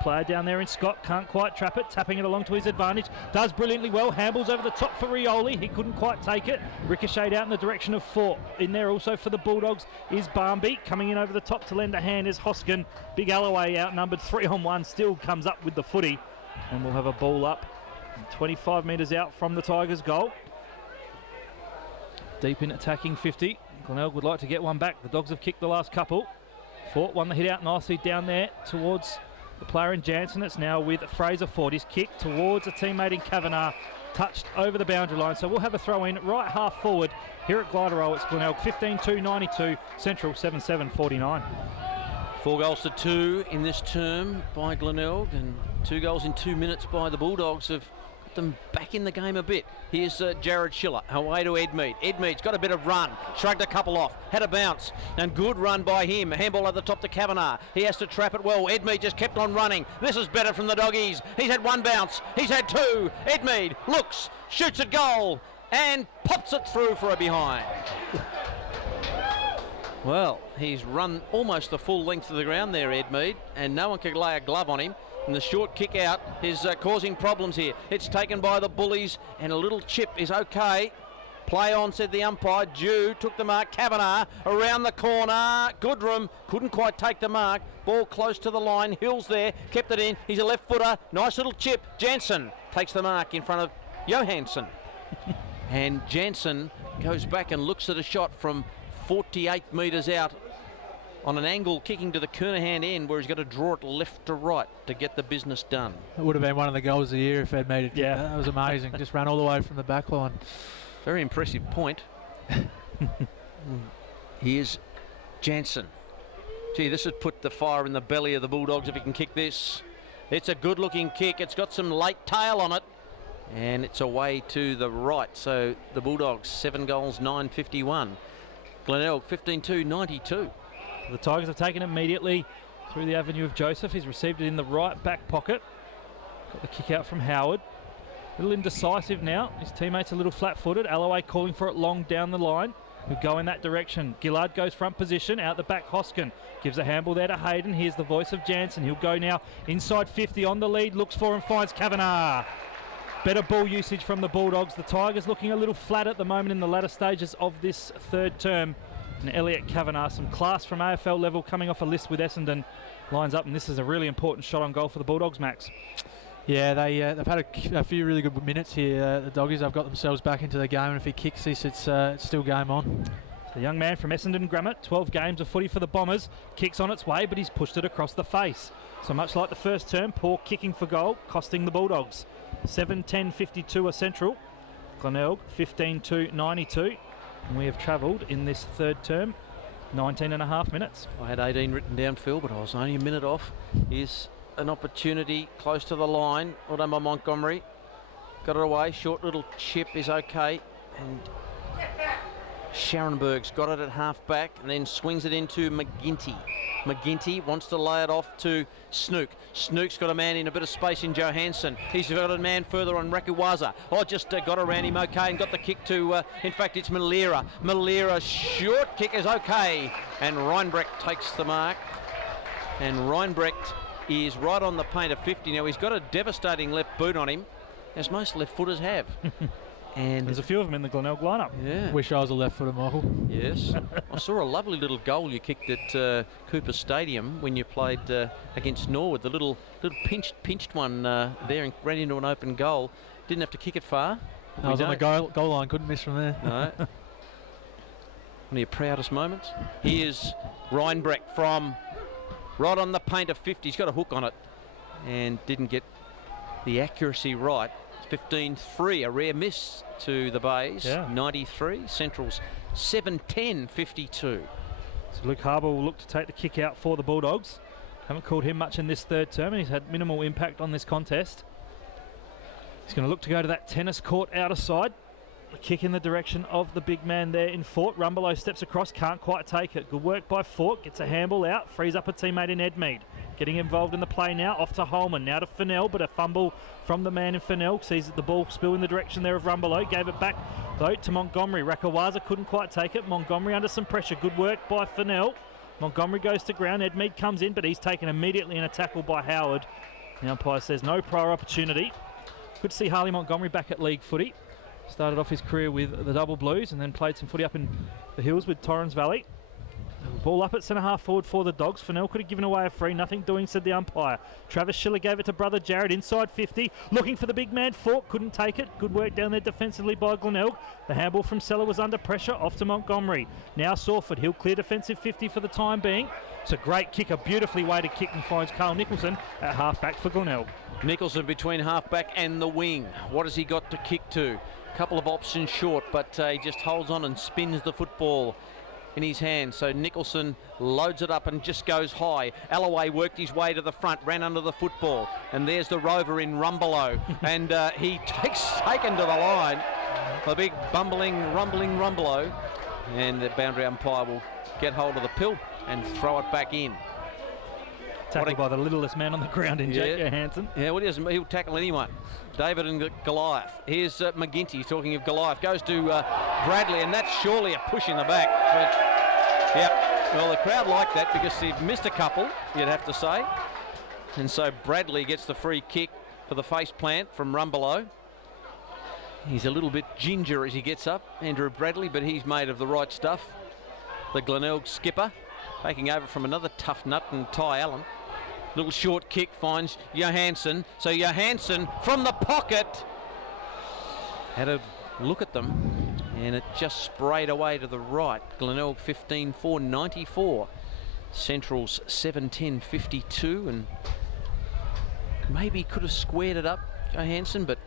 Player down there in Scott, can't quite trap it, tapping it along to his advantage. Does brilliantly well, handles over the top for Rioli. He couldn't quite take it. Ricocheted out in the direction of Fort. In there also for the Bulldogs is Barmby. Coming in over the top to lend a hand is Hoskin. Big Alloway outnumbered 3-on-1, still comes up with the footy. And we'll have a ball up 25 metres out from the Tigers' goal. Deep in attacking 50. Glenelg would like to get one back. The Dogs have kicked the last couple. Fort won the hit out nicely down there towards the player in Jansen. It's now with Fraser Ford. His kick towards a teammate in Kavanagh, touched over the boundary line. So we'll have a throw in right half forward here at Gliderol. It's Glenelg 15-2-92, Central 7-7-49. 4 goals to 2 in this term by Glenelg, and 2 goals in 2 minutes by the Bulldogs have got them back in the game a bit. Here's Jared Schiller away to Edmead. Edmead's got a bit of run, shrugged a couple off, had a bounce, and good run by him. Handball over the top to Kavanagh. He has to trap it well. Edmead just kept on running. This is better from the Doggies. He's had 1 bounce. He's had 2. Edmead looks, shoots at goal, and pops it through for a behind. Well, he's run almost the full length of the ground there, Edmead, and no one can lay a glove on him. And the short kick out is causing problems here. It's taken by the Bullies, and a little chip is okay. Play on, said the umpire. Dew took the mark. Kavanagh around the corner. Goodrum couldn't quite take the mark. Ball close to the line. Hills there, kept it in. He's a left footer. Nice little chip. Jansen takes the mark in front of Johansson. And Jansen goes back and looks at a shot from 48 metres out on an angle, kicking to the Kernahan end, where he's got to draw it left to right to get the business done. It would have been one of the goals of the year if Ed made it. Yeah, that was amazing. Just ran all the way from the back line. Very impressive point. Here's Jansen. Gee, this would put the fire in the belly of the Bulldogs if he can kick this. It's a good looking kick. It's got some late tail on it, and it's away to the right. So the Bulldogs 7 goals, 9-51. Glenelg 15-2-92. The Tigers have taken it immediately through the avenue of Joseph. He's received it in the right back pocket. Got the kick out from Howard. A little indecisive now. His teammate's a little flat-footed. Alloway calling for it long down the line. He'll go in that direction. Gillard goes front position. Out the back, Hoskin gives a handball there to Hayden. Here's the voice of Jansen. He'll go now inside 50 on the lead. Looks for and finds Kavanagh. Better ball usage from the Bulldogs. The Tigers looking a little flat at the moment in the latter stages of this third term. And Elliot Kavanagh, some class from AFL level, coming off a list with Essendon, lines up, and this is a really important shot on goal for the Bulldogs, Max. Yeah, they've had a few really good minutes here. The Doggies have got themselves back into the game, and if he kicks this, it's still game on. The young man from Essendon Grammar, 12 games of footy for the Bombers, kicks on its way, but he's pushed it across the face. So much like the first term, poor kicking for goal, costing the Bulldogs. 7-10-52 a Central. Glenelg 15-2-92. And we have travelled in this third term 19 and a half minutes. I had 18 written down, Phil, but I was only a minute off. Here's an opportunity close to the line. Well done by Montgomery. Got it away. Short little chip is okay. And Scharenberg's got it at half back and then swings it into McGinty. McGinty wants to lay it off to Snook. Snook's got a man in a bit of space in Johansson. He's got a man further on Rakuwaza. Just got around him okay and got the kick to, in fact, it's Malera. Malera's short kick is okay. And Reinbrecht takes the mark. And Reinbrecht is right on the paint of 50. Now, he's got a devastating left boot on him, as most left footers have. And there's a few of them in the Glenelg lineup. Yeah. Wish I was a left footer, Michael. Yes. I saw a lovely little goal you kicked at Cooper Stadium when you played against Norwood. The little pinched one there and ran into an open goal. Didn't have to kick it far. I was on the goal line, couldn't miss from there. No. One of your proudest moments. Here's Reinbrecht from right on the paint of 50. He's got a hook on it and didn't get the accuracy right. 15-3, a rare miss to the Bays. Yeah. 93, Central's 7-10-52. So Luke Harbour will look to take the kick out for the Bulldogs. Haven't called him much in this third term, and he's had minimal impact on this contest. He's going to look to go to that tennis court outer side. A kick in the direction of the big man there in Fort. Rumbelow steps across, can't quite take it. Good work by Fort, gets a handball out, frees up a teammate in Edmead. Getting involved in the play now, off to Holman, now to Fennell, but a fumble from the man in Fennell. Sees the ball spill in the direction there of Rumbelow. Gave it back, though, to Montgomery. Rakawaza couldn't quite take it. Montgomery under some pressure. Good work by Fennell. Montgomery goes to ground. Ed Mead comes in, but he's taken immediately in a tackle by Howard. The umpire says no prior opportunity. Good to see Harley Montgomery back at league footy. Started off his career with the Double Blues and then played some footy up in the hills with Torrens Valley. Ball up at centre half forward for the Dogs. Fennell could have given away a free. Nothing doing, said the umpire. Travis Schiller gave it to brother Jared inside 50. Looking for the big man. Falk couldn't take it. Good work down there defensively by Glenelg. The handball from Seller was under pressure. Off to Montgomery. Now Sawford. He'll clear defensive 50 for the time being. It's a great kick, a beautifully weighted kick, and finds Carl Nicholson at half-back for Glenelg. Nicholson between half-back and the wing. What has he got to kick to? Couple of options short, but he just holds on and spins the football in his hand. So Nicholson loads it up and just goes high. Alloway worked his way to the front, ran under the football, and there's the Rover in Rumbelow. And he taken to the line. A big rumbling Rumbelow, and the boundary umpire will get hold of the pill and throw it back in. Tackled by the littlest man on the ground in Jake Johansson. Yeah, well, he'll tackle anyone. David and Goliath. Here's McGinty, talking of Goliath. Goes to Bradley, and that's surely a push in the back. But, yeah, well, the crowd liked that because he'd missed a couple, you'd have to say. And so Bradley gets the free kick for the face plant from Rumbelow. He's a little bit ginger as he gets up, Andrew Bradley, but he's made of the right stuff. The Glenelg skipper, taking over from another tough nut and Ty Allen. Little short kick finds Johansson. So Johansson from the pocket had a look at them, and it just sprayed away to the right. Glenelg 15-4-94. Central's 7-10-52, and maybe could have squared it up, Johansson, but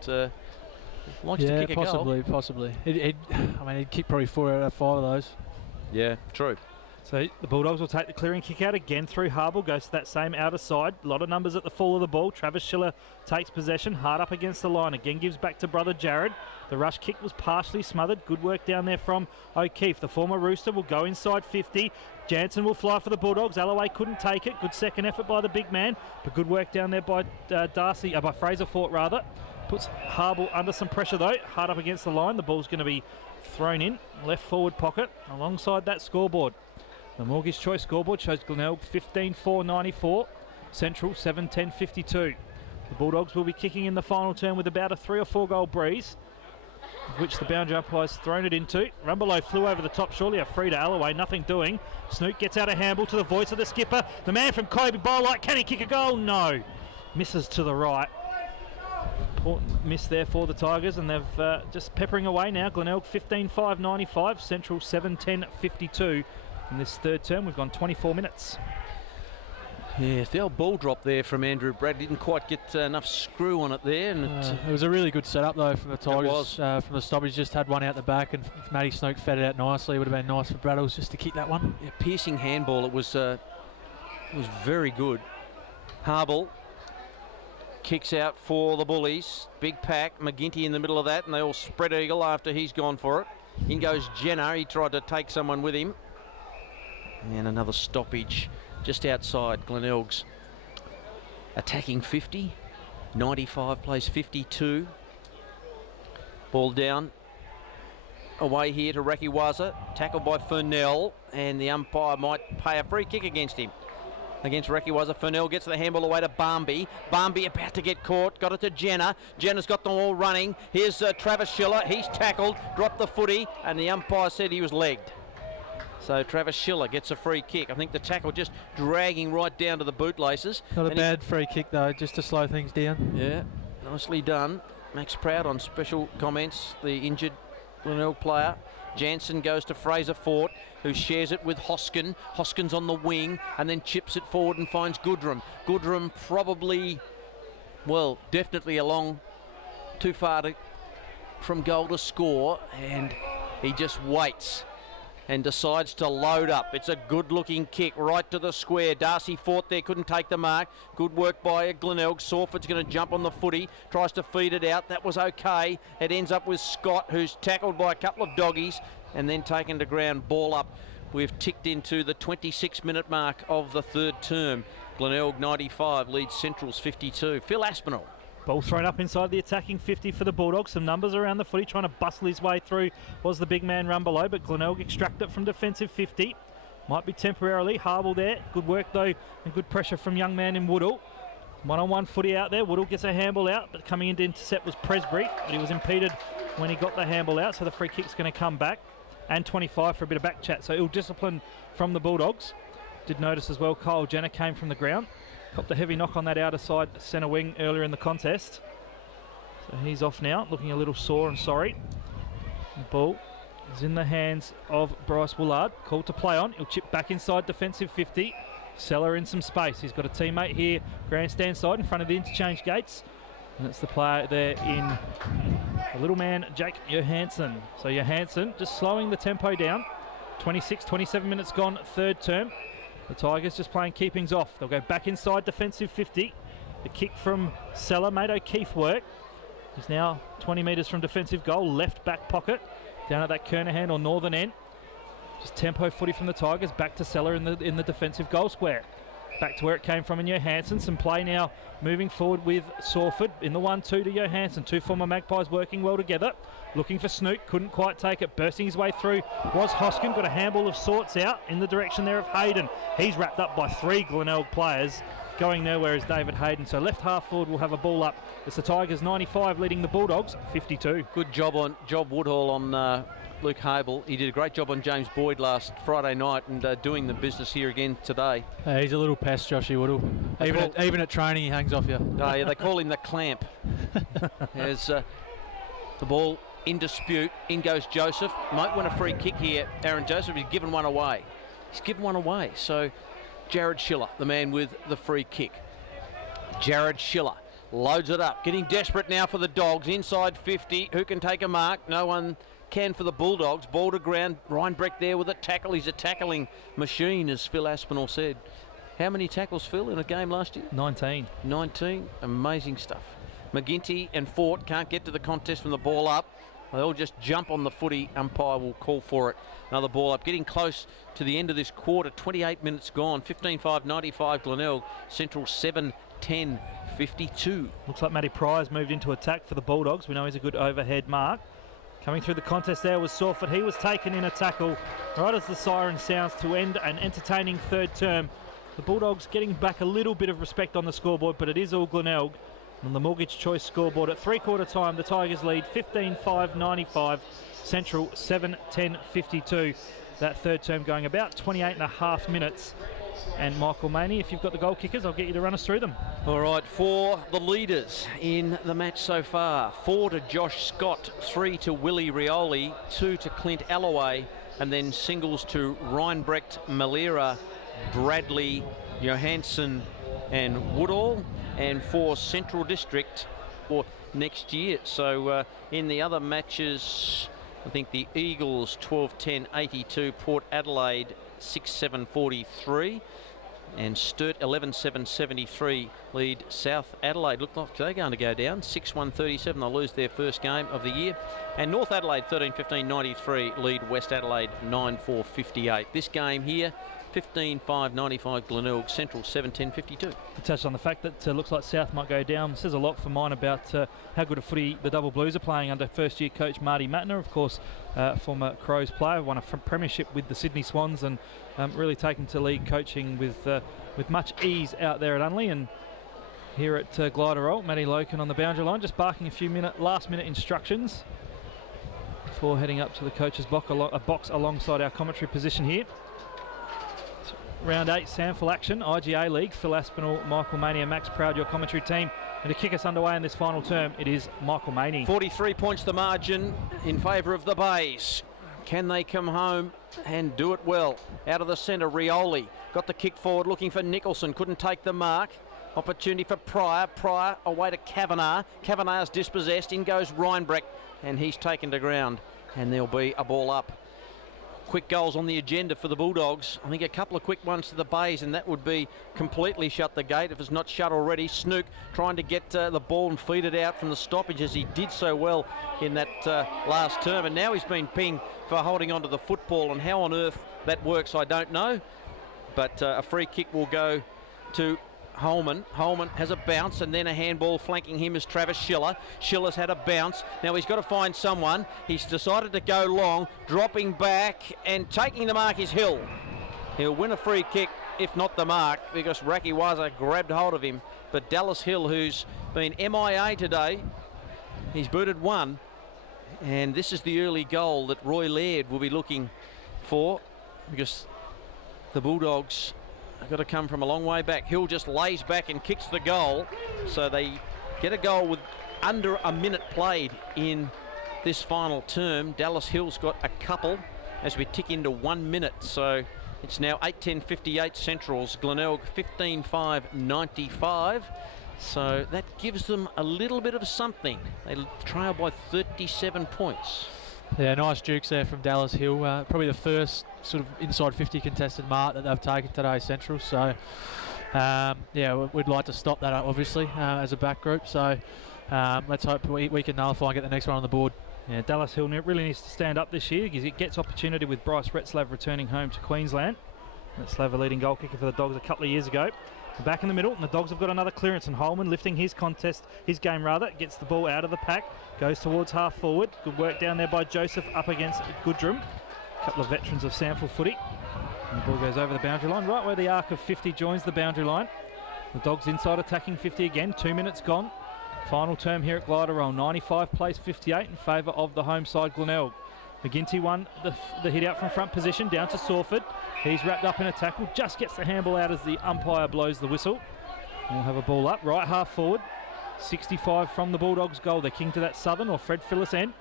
likes to kick a goal. Possibly. He'd kick probably 4 out of 5 of those. Yeah, true. So the Bulldogs will take the clearing kick out again through Harble, goes to that same outer side. A lot of numbers at the fall of the ball. Travis Schiller takes possession, hard up against the line. Again gives back to brother Jared. The rush kick was partially smothered. Good work down there from O'Keefe. The former Rooster will go inside 50. Jansen will fly for the Bulldogs. Alloway couldn't take it. Good second effort by the big man. But good work down there by by Fraser Fort rather. Puts Harble under some pressure though. Hard up against the line. The ball's going to be thrown in. Left forward pocket alongside that scoreboard. The Mortgage Choice scoreboard shows Glenelg 15-4-94, Central 7-10-52. The Bulldogs will be kicking in the final term with about a 3 or 4 goal breeze, which the boundary umpire's thrown it into. Rumbelow flew over the top, surely a free to Alloway, nothing doing. Snoot gets out a handball to the voice of the skipper. The man from Kobe Bowlight, can he kick a goal? No. Misses to the right. Important miss there for the Tigers, and they've just peppering away now. Glenelg 15-5-95, Central 7-10-52. In this third term, we've gone 24 minutes. Yeah, the old ball drop there from Andrew Brad didn't quite get enough screw on it there. And it was a really good setup though from the Tigers. From the stoppage, just had one out the back, and if Matty Snook fed it out nicely, it would have been nice for Braddles just to kick that one. Yeah, piercing handball. It was very good. Harble kicks out for the Bullies. Big pack. McGinty in the middle of that, and they all spread eagle after he's gone for it. In goes Jenner. He tried to take someone with him. And another stoppage just outside Glenelg's attacking 50. 95 plays 52. Ball down. Away here to Rakiwaza. Tackled by Furnell. And the umpire might pay a free kick against him. Against Rakiwaza. Furnell gets the handball away to Barmby. Barmby about to get caught. Got it to Jenner. Jenner's got them all running. Here's Travis Schiller. He's tackled. Dropped the footy. And the umpire said he was legged. So Travis Schiller gets a free kick. I think the tackle just dragging right down to the bootlaces. Not a bad free kick though, just to slow things down. Yeah, nicely done. Max Proud on special comments, the injured Glenelg player. Jansen goes to Fraser Fort, who shares it with Hoskin. Hoskin's on the wing and then chips it forward and finds Goodrum. Goodrum probably, well, definitely along too far from goal to score, and he just waits and decides to load up. It's a good-looking kick right to the square. Darcy Fort there, couldn't take the mark. Good work by Glenelg. Sawford's going to jump on the footy, tries to feed it out. That was okay. It ends up with Scott, who's tackled by a couple of doggies and then taken to ground. Ball up. We've ticked into the 26-minute mark of the third term. Glenelg 95 leads Central's 52. Phil Aspinall. Ball thrown up inside the attacking 50 for the Bulldogs. Some numbers around the footy, trying to bustle his way through was the big man Rumbelow, but Glenelg extract it from defensive 50. Might be temporarily. Harble there. Good work though, and good pressure from young man in Woodall. One-on-one footy out there. Woodall gets a handball out, but coming in to intercept was Presbury, but he was impeded when he got the handball out, so the free kick's going to come back. And 25 for a bit of back chat. So ill discipline from the Bulldogs. Did notice as well Kyle Jenner came from the ground. Copped a heavy knock on that outer side centre wing earlier in the contest. So he's off now, looking a little sore and sorry. The ball is in the hands of Bryce Woolard. Called to play on. He'll chip back inside defensive 50. Seller in some space. He's got a teammate here, grandstand side in front of the interchange gates. And that's the player there in the little man, Jake Johansson. So Johansson just slowing the tempo down. 26, 27 minutes gone, third term. The Tigers just playing keepings off. They'll go back inside defensive 50. The kick from Seller made O'Keefe work. He's now 20 metres from defensive goal, left back pocket, down at that Kernahan or northern end. Just tempo footy from the Tigers, back to Seller in the defensive goal square. Back to where it came from in Johansson. Some play now moving forward with Sawford in the 1-2 to Johansson. Two former Magpies working well together. Looking for Snook, couldn't quite take it. Bursting his way through was Hoskin. Got a handball of sorts out in the direction there of Hayden. He's wrapped up by three Glenelg players. Going nowhere is David Hayden. So left half forward will have a ball up. It's the Tigers 95 leading the Bulldogs 52. Good job Woodhall on Luke Hable. He did a great job on James Boyd last Friday night and doing the business here again today. He's a little pest, Joshy Woodall. Even at training, he hangs off you. Yeah, they call him the clamp. There's the ball in dispute. In goes Joseph. Might win a free kick here. Aaron Joseph, he's given one away. So Jared Schiller, the man with the free kick. Jared Schiller loads it up. Getting desperate now for the Dogs. Inside 50. Who can take a mark? No one can for the Bulldogs. Ball to ground. Reinbrecht there with a tackle. He's a tackling machine, as Phil Aspinall said. How many tackles, Phil, in a game last year? 19. 19. Amazing stuff. McGinty and Fort can't get to the contest from the ball up. They all just jump on the footy. Umpire will call for it. Another ball up. Getting close to the end of this quarter. 28 minutes gone. 15-5, 95 Glenelg. Central 7-10, 52. Looks like Matty Pryor's moved into attack for the Bulldogs. We know he's a good overhead mark. Coming through the contest there was Sawford. He was taken in a tackle right as the siren sounds to end an entertaining third term. The Bulldogs getting back a little bit of respect on the scoreboard, but it is all Glenelg. On the Mortgage Choice scoreboard at three-quarter time, the Tigers lead 15-5, 95. Central 7-10, 52. That third term going about 28 and a half minutes. And Michael Maney, if you've got the goal kickers, I'll get you to run us through them. All right, for the leaders in the match so far. 4 to Josh Scott, 3 to Willie Rioli, 2 to Clint Alloway, and then singles to Reinbrecht, Malera, Bradley, Johansson and Woodall, and for Central District for next year. So in the other matches, I think the Eagles 12-10, 82, Port Adelaide 6-7, 43, and Sturt 11-7, 73 lead South Adelaide. Look like they're going to go down 6-1, 37. They'll lose their first game of the year. And North Adelaide 13-15, 93 lead West Adelaide 9-4, 58. This game here 15-5, 95 Glenelg. Central 7-10, 52. To touch on the fact that looks like South might go down says a lot for mine about how good a footy the Double Blues are playing under first year coach Marty Mattner, of course, former Crows player, won a premiership with the Sydney Swans, and really taken to league coaching with much ease out there at Unley. And here at Gliderol, Matty Loken on the boundary line, just barking a few last minute instructions before heading up to the coach's box alongside our commentary position here. Round 8 SANFL action, IGA League. Phil Aspinall, Michael Maney and Max Proud, your commentary team. And to kick us underway in this final term, it is Michael Maney. 43 points the margin in favour of the Bays. Can they come home and do it well? Out of the centre, Rioli got the kick forward, looking for Nicholson. Couldn't take the mark. Opportunity for Pryor. Pryor away to Kavanagh. Kavanagh's dispossessed. In goes Reinbrecht, and he's taken to ground. And there'll be a ball up. Quick goals on the agenda for the Bulldogs. I think a couple of quick ones to the Bays, and that would be completely shut the gate if it's not shut already. Snook trying to get the ball and feed it out from the stoppage, as he did so well in that last term, and now he's been pinged for holding onto the football, and how on earth that works I don't know, but a free kick will go to Holman. Holman has a bounce, and then a handball flanking him is Travis Schiller. Schiller's had a bounce. Now he's got to find someone. He's decided to go long, dropping back and taking the mark is Hill. He'll win a free kick, if not the mark, because Rakiwaza grabbed hold of him. But Dallas Hill, who's been MIA today, he's booted one. And this is the early goal that Roy Laird will be looking for, because the Bulldogs have got to come from a long way back. Hill just lays back and kicks the goal. So they get a goal with under a minute played in this final term. Dallas Hill's got a couple as we tick into 1 minute. So it's now 8:10:58 Centrals. Glenelg 15-5-95. So that gives them a little bit of something. They trail by 37 points. Yeah, nice dukes there from Dallas Hill. Probably the first sort of inside 50 contested mark that they've taken today, Central. So, yeah, we'd like to stop that, obviously, as a back group. So let's hope we can nullify and get the next one on the board. Yeah, Dallas Hill really needs to stand up this year because it gets opportunity with Bryce Retzlaff returning home to Queensland. Retzlaff, a leading goal kicker for the Dogs a couple of years ago. Back in the middle, and the Dogs have got another clearance, and Holman lifting his game, gets the ball out of the pack, goes towards half forward. Good work down there by Joseph up against Goodrum. A couple of veterans of SANFL footy. And the ball goes over the boundary line, right where the arc of 50 joins the boundary line. The Dogs inside attacking 50 again, 2 minutes gone. Final term here at Glider Roll, 95 plays 58 in favour of the home side Glenelg. McGinty won the hit out from front position down to Sawford. He's wrapped up in a tackle, just gets the handball out as the umpire blows the whistle. We'll have a ball up, right half forward. 65 from the Bulldogs goal. They're kicking to that Southern or Fred Phillips end.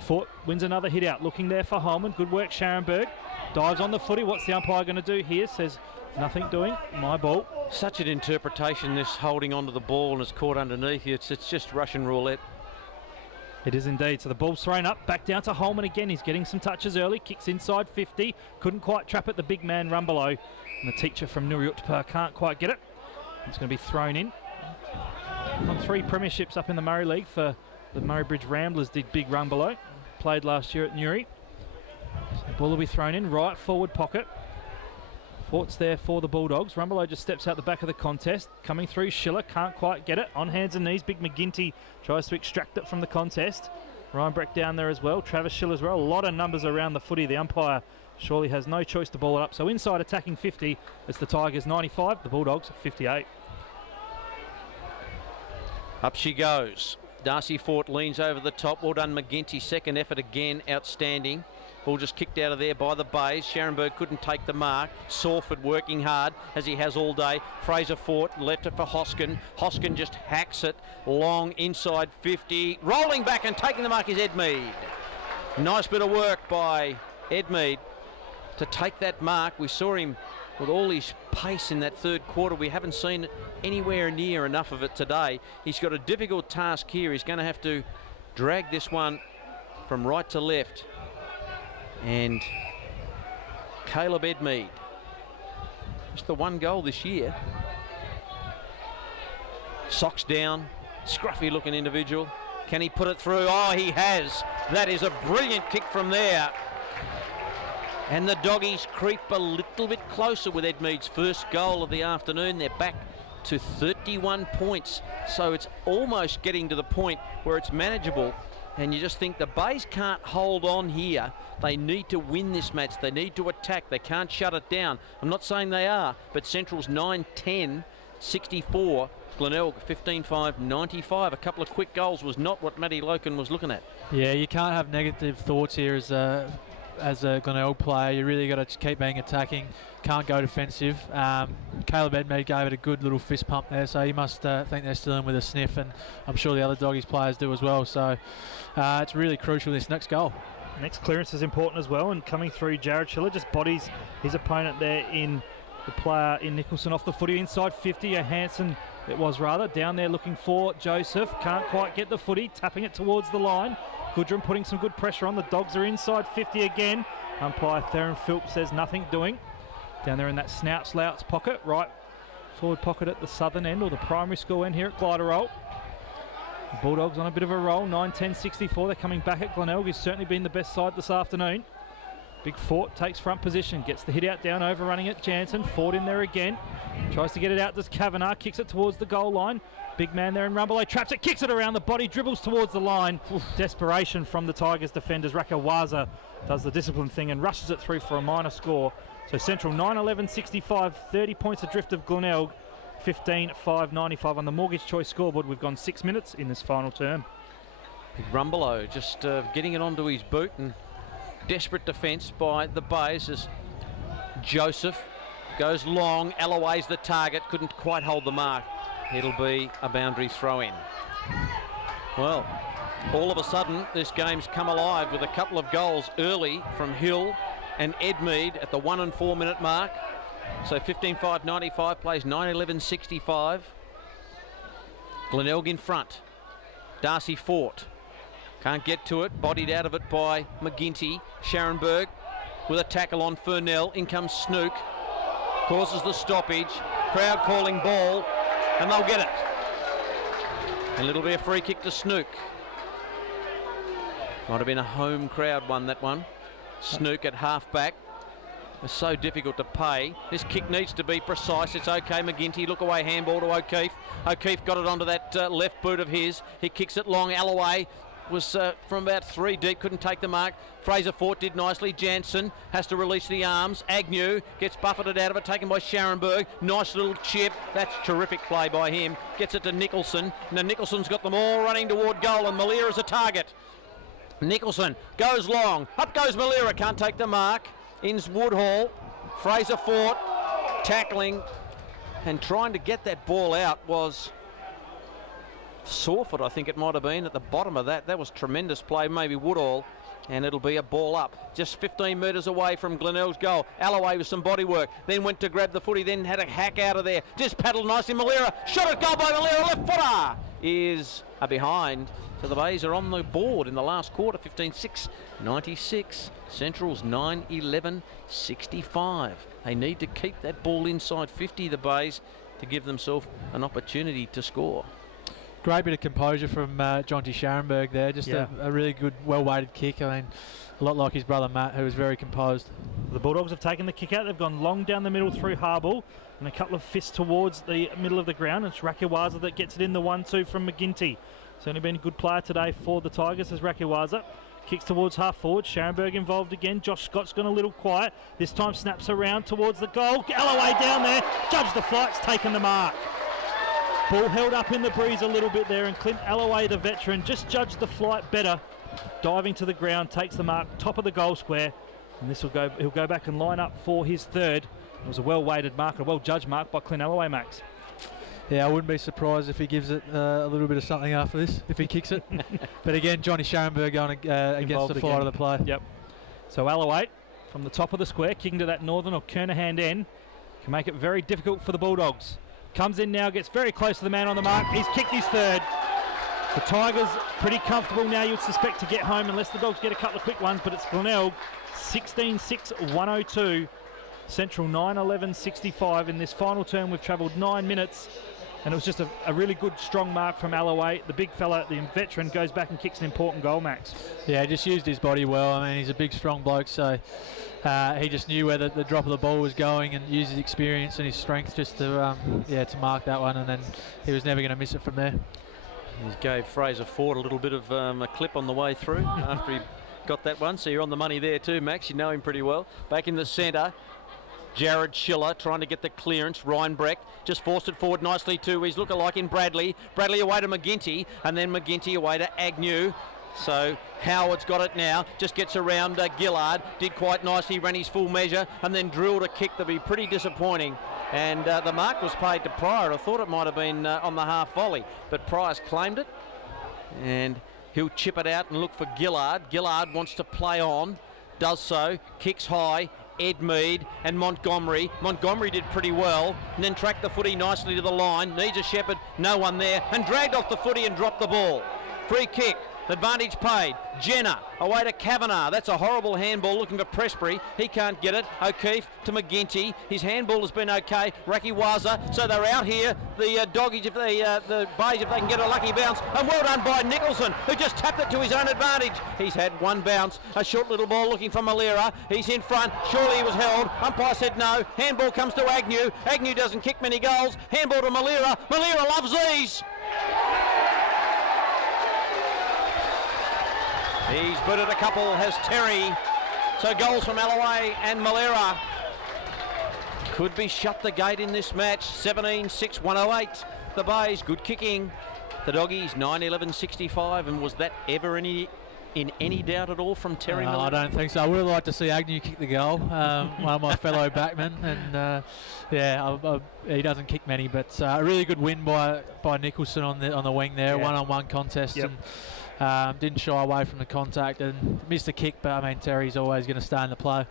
Fort wins another hit out, looking there for Holman. Good work, Scharenberg. Dives on the footy. What's the umpire going to do here? Says, nothing doing, my ball. Such an interpretation, this holding onto the ball and it's caught underneath you. It's just Russian roulette. It is indeed. So the ball's thrown up, back down to Holman again. He's getting some touches early, kicks inside 50. Couldn't quite trap it, the big man Rumbelow. And the teacher from Nuriyutpa can't quite get it. It's going to be thrown in. On 3 premierships up in the Murray League for the Murray Bridge Ramblers did big Rumbelow. Played last year at Newry. So the ball will be thrown in, right forward pocket. Fort's there for the Bulldogs. Rumbelow just steps out the back of the contest. Coming through, Schiller can't quite get it. On hands and knees, big McGinty tries to extract it from the contest. Ryan Breck down there as well. Travis Schiller as well. A lot of numbers around the footy. The umpire surely has no choice to ball it up. So inside attacking 50, it's the Tigers 95, the Bulldogs 58. Up she goes. Darcy Fort leans over the top. Well done, McGinty. Second effort again, outstanding. Ball just kicked out of there by the Bays. Scharenberg couldn't take the mark. Sawford working hard as he has all day. Fraser Fort left it for Hoskin. Hoskin just hacks it long inside 50. Rolling back and taking the mark is Ed Mead. Nice bit of work by Ed Mead to take that mark. We saw him with all his pace in that third quarter. We haven't seen anywhere near enough of it today. He's got a difficult task here. He's going to have to drag this one from right to left. And Caleb Edmead, just the one goal this year. Socks down, scruffy looking individual. Can he put it through? Oh, he has. That is a brilliant kick from there. And the Doggies creep a little bit closer with Edmead's first goal of the afternoon. They're back to 31 points. So it's almost getting to the point where it's manageable. And you just think the Bays can't hold on here. They need to win this match. They need to attack. They can't shut it down. I'm not saying they are, but Central's 9-10, 64. Glenelg 15-5-95. A couple of quick goals was not what Matty Loken was looking at. Yeah, you can't have negative thoughts here as a Glenelg player. You really got to keep being attacking. Can't go defensive. Caleb Edmead gave it a good little fist pump there, so he must think they're still in with a sniff, and I'm sure the other Doggies players do as well. So it's really crucial, this next goal. Next clearance is important as well, and coming through, Jared Schiller just bodies his opponent there in the player in Nicholson off the footy inside 50. Hansen, it was rather, down there looking for Joseph. Can't quite get the footy, tapping it towards the line. Goodrum putting some good pressure on. The Dogs are inside 50 again. Umpire Theron Philp says nothing doing. Down there in that slouts pocket, right forward pocket at the southern end, or the primary school end here at Glider Roll. The Bulldogs on a bit of a roll, 9-10-64. They're coming back at Glenelg. He's certainly been the best side this afternoon. Big Fort takes front position, gets the hit out down, overrunning it. Jansen, Fort in there again. Tries to get it out, does Kavanagh, kicks it towards the goal line. Big man there in Rumbelow, traps it, kicks it around the body, dribbles towards the line. Desperation from the Tigers defenders. Rakawaza does the discipline thing and rushes it through for a minor score. So Central 9-11-65, 30 points adrift of Glenelg, 15-5-95 on the Mortgage Choice scoreboard. We've gone 6 minutes in this final term. Big Rumbelow just getting it onto his boot, and desperate defence by the Bays as Joseph goes long. Alloway's the target, couldn't quite hold the mark. It'll be a boundary throw in. Well, all of a sudden this game's come alive with a couple of goals early from Hill and Edmead at the 1 and 4 minute mark. So 15-5-95 plays 9-11-65. Glenelg in front. Darcy Fort can't get to it, bodied out of it by McGinty. Scharenberg with a tackle on Furnell. In comes Snook, causes the stoppage. Crowd calling ball, and they'll get it. And it'll be a free kick to Snook. Might have been a home crowd won that one. Snook at half back. It's so difficult to pay. This kick needs to be precise. It's okay, McGinty. Look away, handball to O'Keefe. O'Keefe got it onto that left boot of his. He kicks it long. Alloway was from about 3 deep, couldn't take the mark. Fraser Fort did nicely. Jansen has to release the arms. Agnew gets buffeted out of it, taken by Scharenberg. Nice little chip. That's terrific play by him. Gets it to Nicholson. Now Nicholson's got them all running toward goal, and Malira is a target. Nicholson goes long. Up goes Malira. Can't take the mark. In's Woodhall. Fraser Fort tackling and trying to get that ball out was Sawford, I think it might have been, at the bottom of that. That was tremendous play, maybe Woodhall, and it'll be a ball up. Just 15 metres away from Glenelg's goal. Alloway with some body work, then went to grab the footy, then had a hack out of there. Just paddled nicely, Malira. Shot at goal by Malira, left footer is a behind. So the Bays are on the board in the last quarter, 15-6-96. Central's 9-11-65. They need to keep that ball inside 50, the Bays, to give themselves an opportunity to score. Great bit of composure from Jonty Scharenberg there. Just a really good, well-weighted kick. I mean, a lot like his brother Matt, who was very composed. The Bulldogs have taken the kick out. They've gone long down the middle through Harble and a couple of fists towards the middle of the ground. It's Rakiwaza that gets it in the 1-2 from McGinty. Certainly been a good player today for the Tigers as Rakiwaza kicks towards half forward. Scharenberg involved again. Josh Scott's gone a little quiet. This time snaps around towards the goal. Alloway down there. Judge the flight's taken the mark. Ball held up in the breeze a little bit there, and Clint Alloway, the veteran, just judged the flight better. Diving to the ground, takes the mark, top of the goal square, and this will go. He'll go back and line up for his third. It was a well-weighted mark, a well-judged mark by Clint Alloway, Max. Yeah, I wouldn't be surprised if he gives it a little bit of something after this, if he kicks it. But again, Johnny Scharenberg going against the flight of the play. Yep. So Alloway, from the top of the square, kicking to that northern or Kernahan end, can make it very difficult for the Bulldogs. Comes in now, gets very close to the man on the mark. He's kicked his third. The Tigers pretty comfortable now, you'd suspect, to get home, unless the Dogs get a couple of quick ones, but it's Glenelg 16-6-102. Central 9-11-65. In this final term, we've travelled 9 minutes, and it was just a really good, strong mark from Alloway. The big fella, the veteran, goes back and kicks an important goal, Max. Yeah, just used his body well. I mean, he's a big, strong bloke, so he just knew where the drop of the ball was going and used his experience and his strength just to mark that one, and then he was never going to miss it from there. He gave Fraser Ford a little bit of a clip on the way through after he got that one, so you're on the money there too, Max. You know him pretty well. Back in the centre, Jared Schiller trying to get the clearance. Reinbrecht just forced it forward nicely to his lookalike in Bradley. Bradley away to McGinty, and then McGinty away to Agnew. So Howard's got it now, just gets around Gillard, did quite nicely, ran his full measure, and then drilled a kick that'll be pretty disappointing. And the mark was paid to Pryor. I thought it might have been on the half volley, but Pryor's claimed it, and he'll chip it out and look for Gillard. Gillard wants to play on, does so, kicks high. Edmead and Montgomery. Montgomery did pretty well, and then tracked the footy nicely to the line. Needs a shepherd, no one there, and dragged off the footy and dropped the ball. Free kick. Advantage paid. Jenner away to Kavanagh. That's a horrible handball looking for Pressbury. He can't get it. O'Keefe to McGinty. His handball has been okay. Rakiwaza. So they're out here. The doggies, if they, the Bays, if they can get a lucky bounce. And well done by Nicholson, who just tapped it to his own advantage. He's had one bounce. A short little ball looking for Malira. He's in front. Surely he was held. Umpire said no. Handball comes to Agnew. Agnew doesn't kick many goals. Handball to Malira. Malira loves these. He's booted a couple, has Terry. So goals from Alloway and Malira. Could be shut the gate in this match. 17-6, 108. The Bays, good kicking. The Doggies, 9-11-65. And was that ever in any doubt at all from Terry Miller? I don't think so. I would have liked to see Agnew kick the goal, one of my fellow backmen, and he doesn't kick many, but a really good win by Nicholson on the wing there, one-on-one contest, and didn't shy away from the contact and missed the kick, but I mean Terry's always going to stay in the play.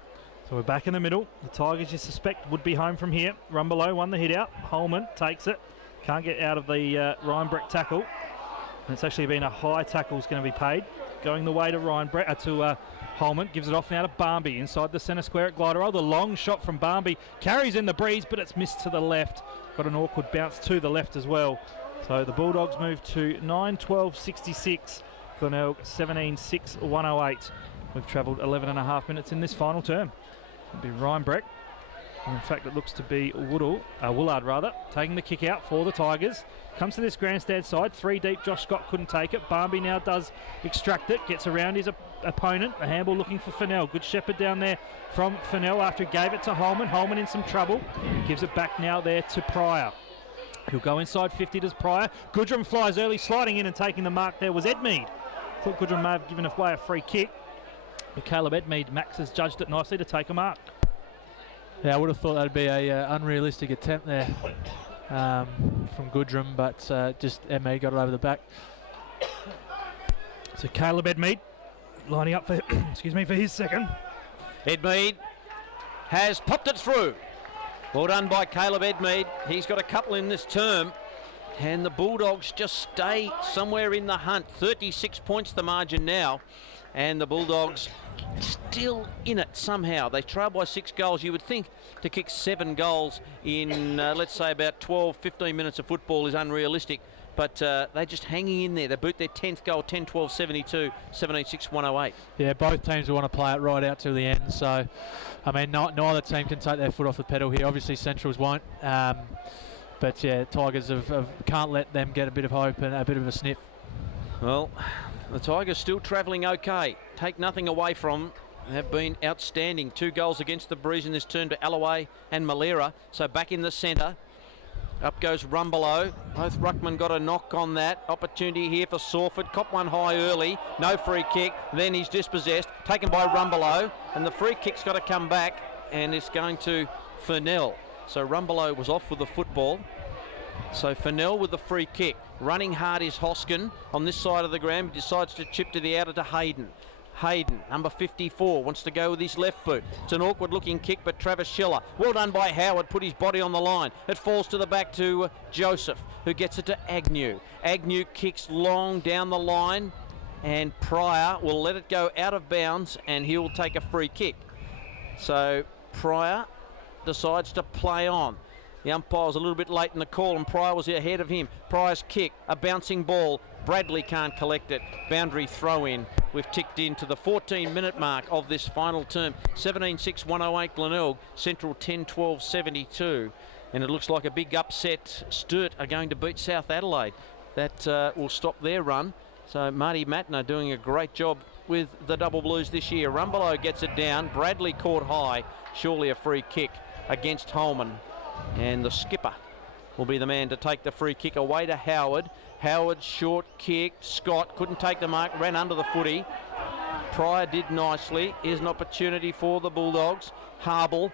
So we're back in the middle. The Tigers, you suspect, would be home from here. Rumbelow won the hit out. Holman takes it. Can't get out of the Ryan Breck tackle. And it's actually been a high tackle is going to be paid. Going the way to Holman. Gives it off now to Barmby inside the centre square at Gliderol. The long shot from Barmby carries in the breeze, but it's missed to the left. Got an awkward bounce to the left as well. So the Bulldogs move to 9-12-66. Glenelg 17-6, 108. We've travelled 11 and a half minutes in this final term. It'll be Ryan Breck. In fact, it looks to be Woolard taking the kick out for the Tigers. Comes to this grandstand side, 3 deep. Josh Scott couldn't take it. Barmby now does extract it, gets around his opponent. A handball looking for Fennell. Good shepherd down there from Fennell after he gave it to Holman. Holman in some trouble. Gives it back now there to Pryor. He'll go inside 50 to Pryor. Goodrum flies early, sliding in and taking the mark there was Edmead. Thought Goodrum may have given away a free kick. But Caleb Edmead, Max has judged it nicely to take a mark. Yeah, I would have thought that'd be a unrealistic attempt there from Goodrum, but just Edmead got it over the back. So Caleb Edmead lining up for for his second. Edmead has popped it through. Well done by Caleb Edmead. He's got a couple in this term. And the Bulldogs just stay somewhere in the hunt. 36 points the margin now. And the Bulldogs still in it somehow. They trail by 6 goals. You would think to kick 7 goals in, let's say, about 12, 15 minutes of football is unrealistic. But they're just hanging in there. They boot their 10th goal, 10-12-72, 17-6, 108. Yeah, both teams will want to play it right out to the end. So, I mean, neither team can take their foot off the pedal here. Obviously, Centrals won't. But, yeah, Tigers can't let them get a bit of hope and a bit of a sniff. Well, the Tigers still travelling okay. Take nothing away from them. Have been outstanding. 2 goals against the Breeze in this turn to Alloway and Malera. So back in the centre. Up goes Rumbelow. Both ruckmen got a knock on that. Opportunity here for Sawford. Cop one high early. No free kick. Then he's dispossessed. Taken by Rumbelow. And the free kick's got to come back. And it's going to Fennell. So Rumbelow was off with the football. So Fennell with the free kick. Running hard is Hoskin on this side of the ground. He decides to chip to the outer to Hayden. Hayden, number 54, wants to go with his left boot. It's an awkward looking kick, but Travis Schiller, well done by Howard, put his body on the line. It falls to the back to Joseph, who gets it to Agnew. Agnew kicks long down the line, and Pryor will let it go out of bounds, and he'll take a free kick. So Pryor decides to play on. The umpire was a little bit late in the call, and Pryor was ahead of him. Pryor's kick, a bouncing ball. Bradley can't collect it. Boundary throw in. We've ticked into the 14-minute mark of this final term. 17-6, 108 Glenelg. Central 10-12-72. And it looks like a big upset. Sturt are going to beat South Adelaide. That will stop their run. So Marty Matner doing a great job with the Double Blues this year. Rumbelow gets it down. Bradley caught high. Surely a free kick against Holman. And the skipper will be the man to take the free kick away to Howard. Howard short kick. Scott couldn't take the mark, ran under the footy. Pryor did nicely. Here's an opportunity for the Bulldogs. Harble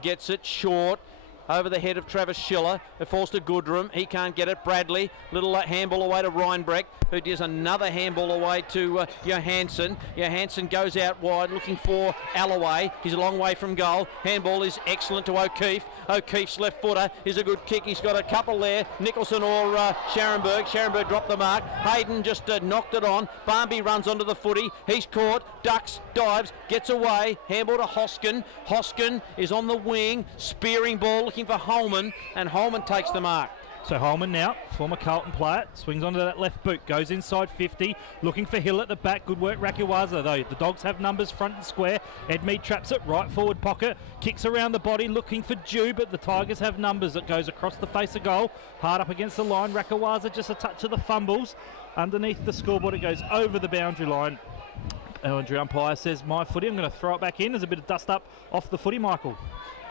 gets it short. Over the head of Travis Schiller. It falls to Goodrum. He can't get it. Bradley. Little handball away to Reinbrecht, who does another handball away to Johansson. Johansson goes out wide looking for Alloway. He's a long way from goal. Handball is excellent to O'Keefe. O'Keefe's left footer is a good kick. He's got a couple there. Nicholson or Scharenberg. Scharenberg dropped the mark. Hayden just knocked it on. Barmby runs onto the footy. He's caught. Ducks. Dives. Gets away. Handball to Hoskin. Hoskin is on the wing. Spearing ball looking for Holman, and Holman takes the mark. So Holman now, former Carlton player, swings onto that left boot, goes inside 50, looking for Hill at the back. Good work, Rakiwaza, though. The Dogs have numbers front and square. Edmead traps it, right forward pocket, kicks around the body, looking for Dew, but the Tigers have numbers. It goes across the face of goal, hard up against the line. Rakiwaza just a touch of the fumbles. Underneath the scoreboard, it goes over the boundary line. Boundary umpire says, my footy, I'm going to throw it back in. There's a bit of dust up off the footy, Michael.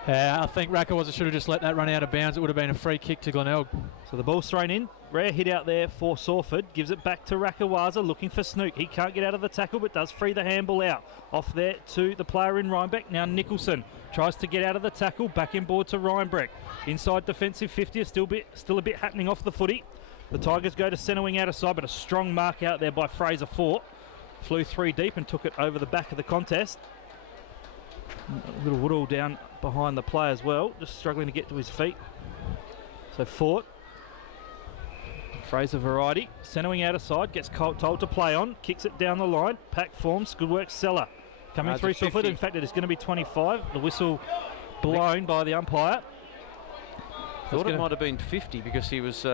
I think Rakawaza should have just let that run out of bounds. It would have been a free kick to Glenelg. So the ball's thrown in. Rare hit out there for Sawford. Gives it back to Rakawaza, looking for Snook. He can't get out of the tackle, but does free the handball out. Off there to the player in Rhinebeck. Now Nicholson tries to get out of the tackle. Back in board to Rhinebeck. Inside defensive 50. Still a bit happening off the footy. The Tigers go to centre wing out of side, but a strong mark out there by Fraser Fort. Flew 3 deep and took it over the back of the contest. A little Woodall down behind the play as well, just struggling to get to his feet. So Fort, Fraser variety, centre wing out of side, gets told to play on, kicks it down the line, pack forms, good work Seller. Coming through Sawford, in fact it is going to be 25, the whistle blown by the umpire. Thought it might have been 50 because he was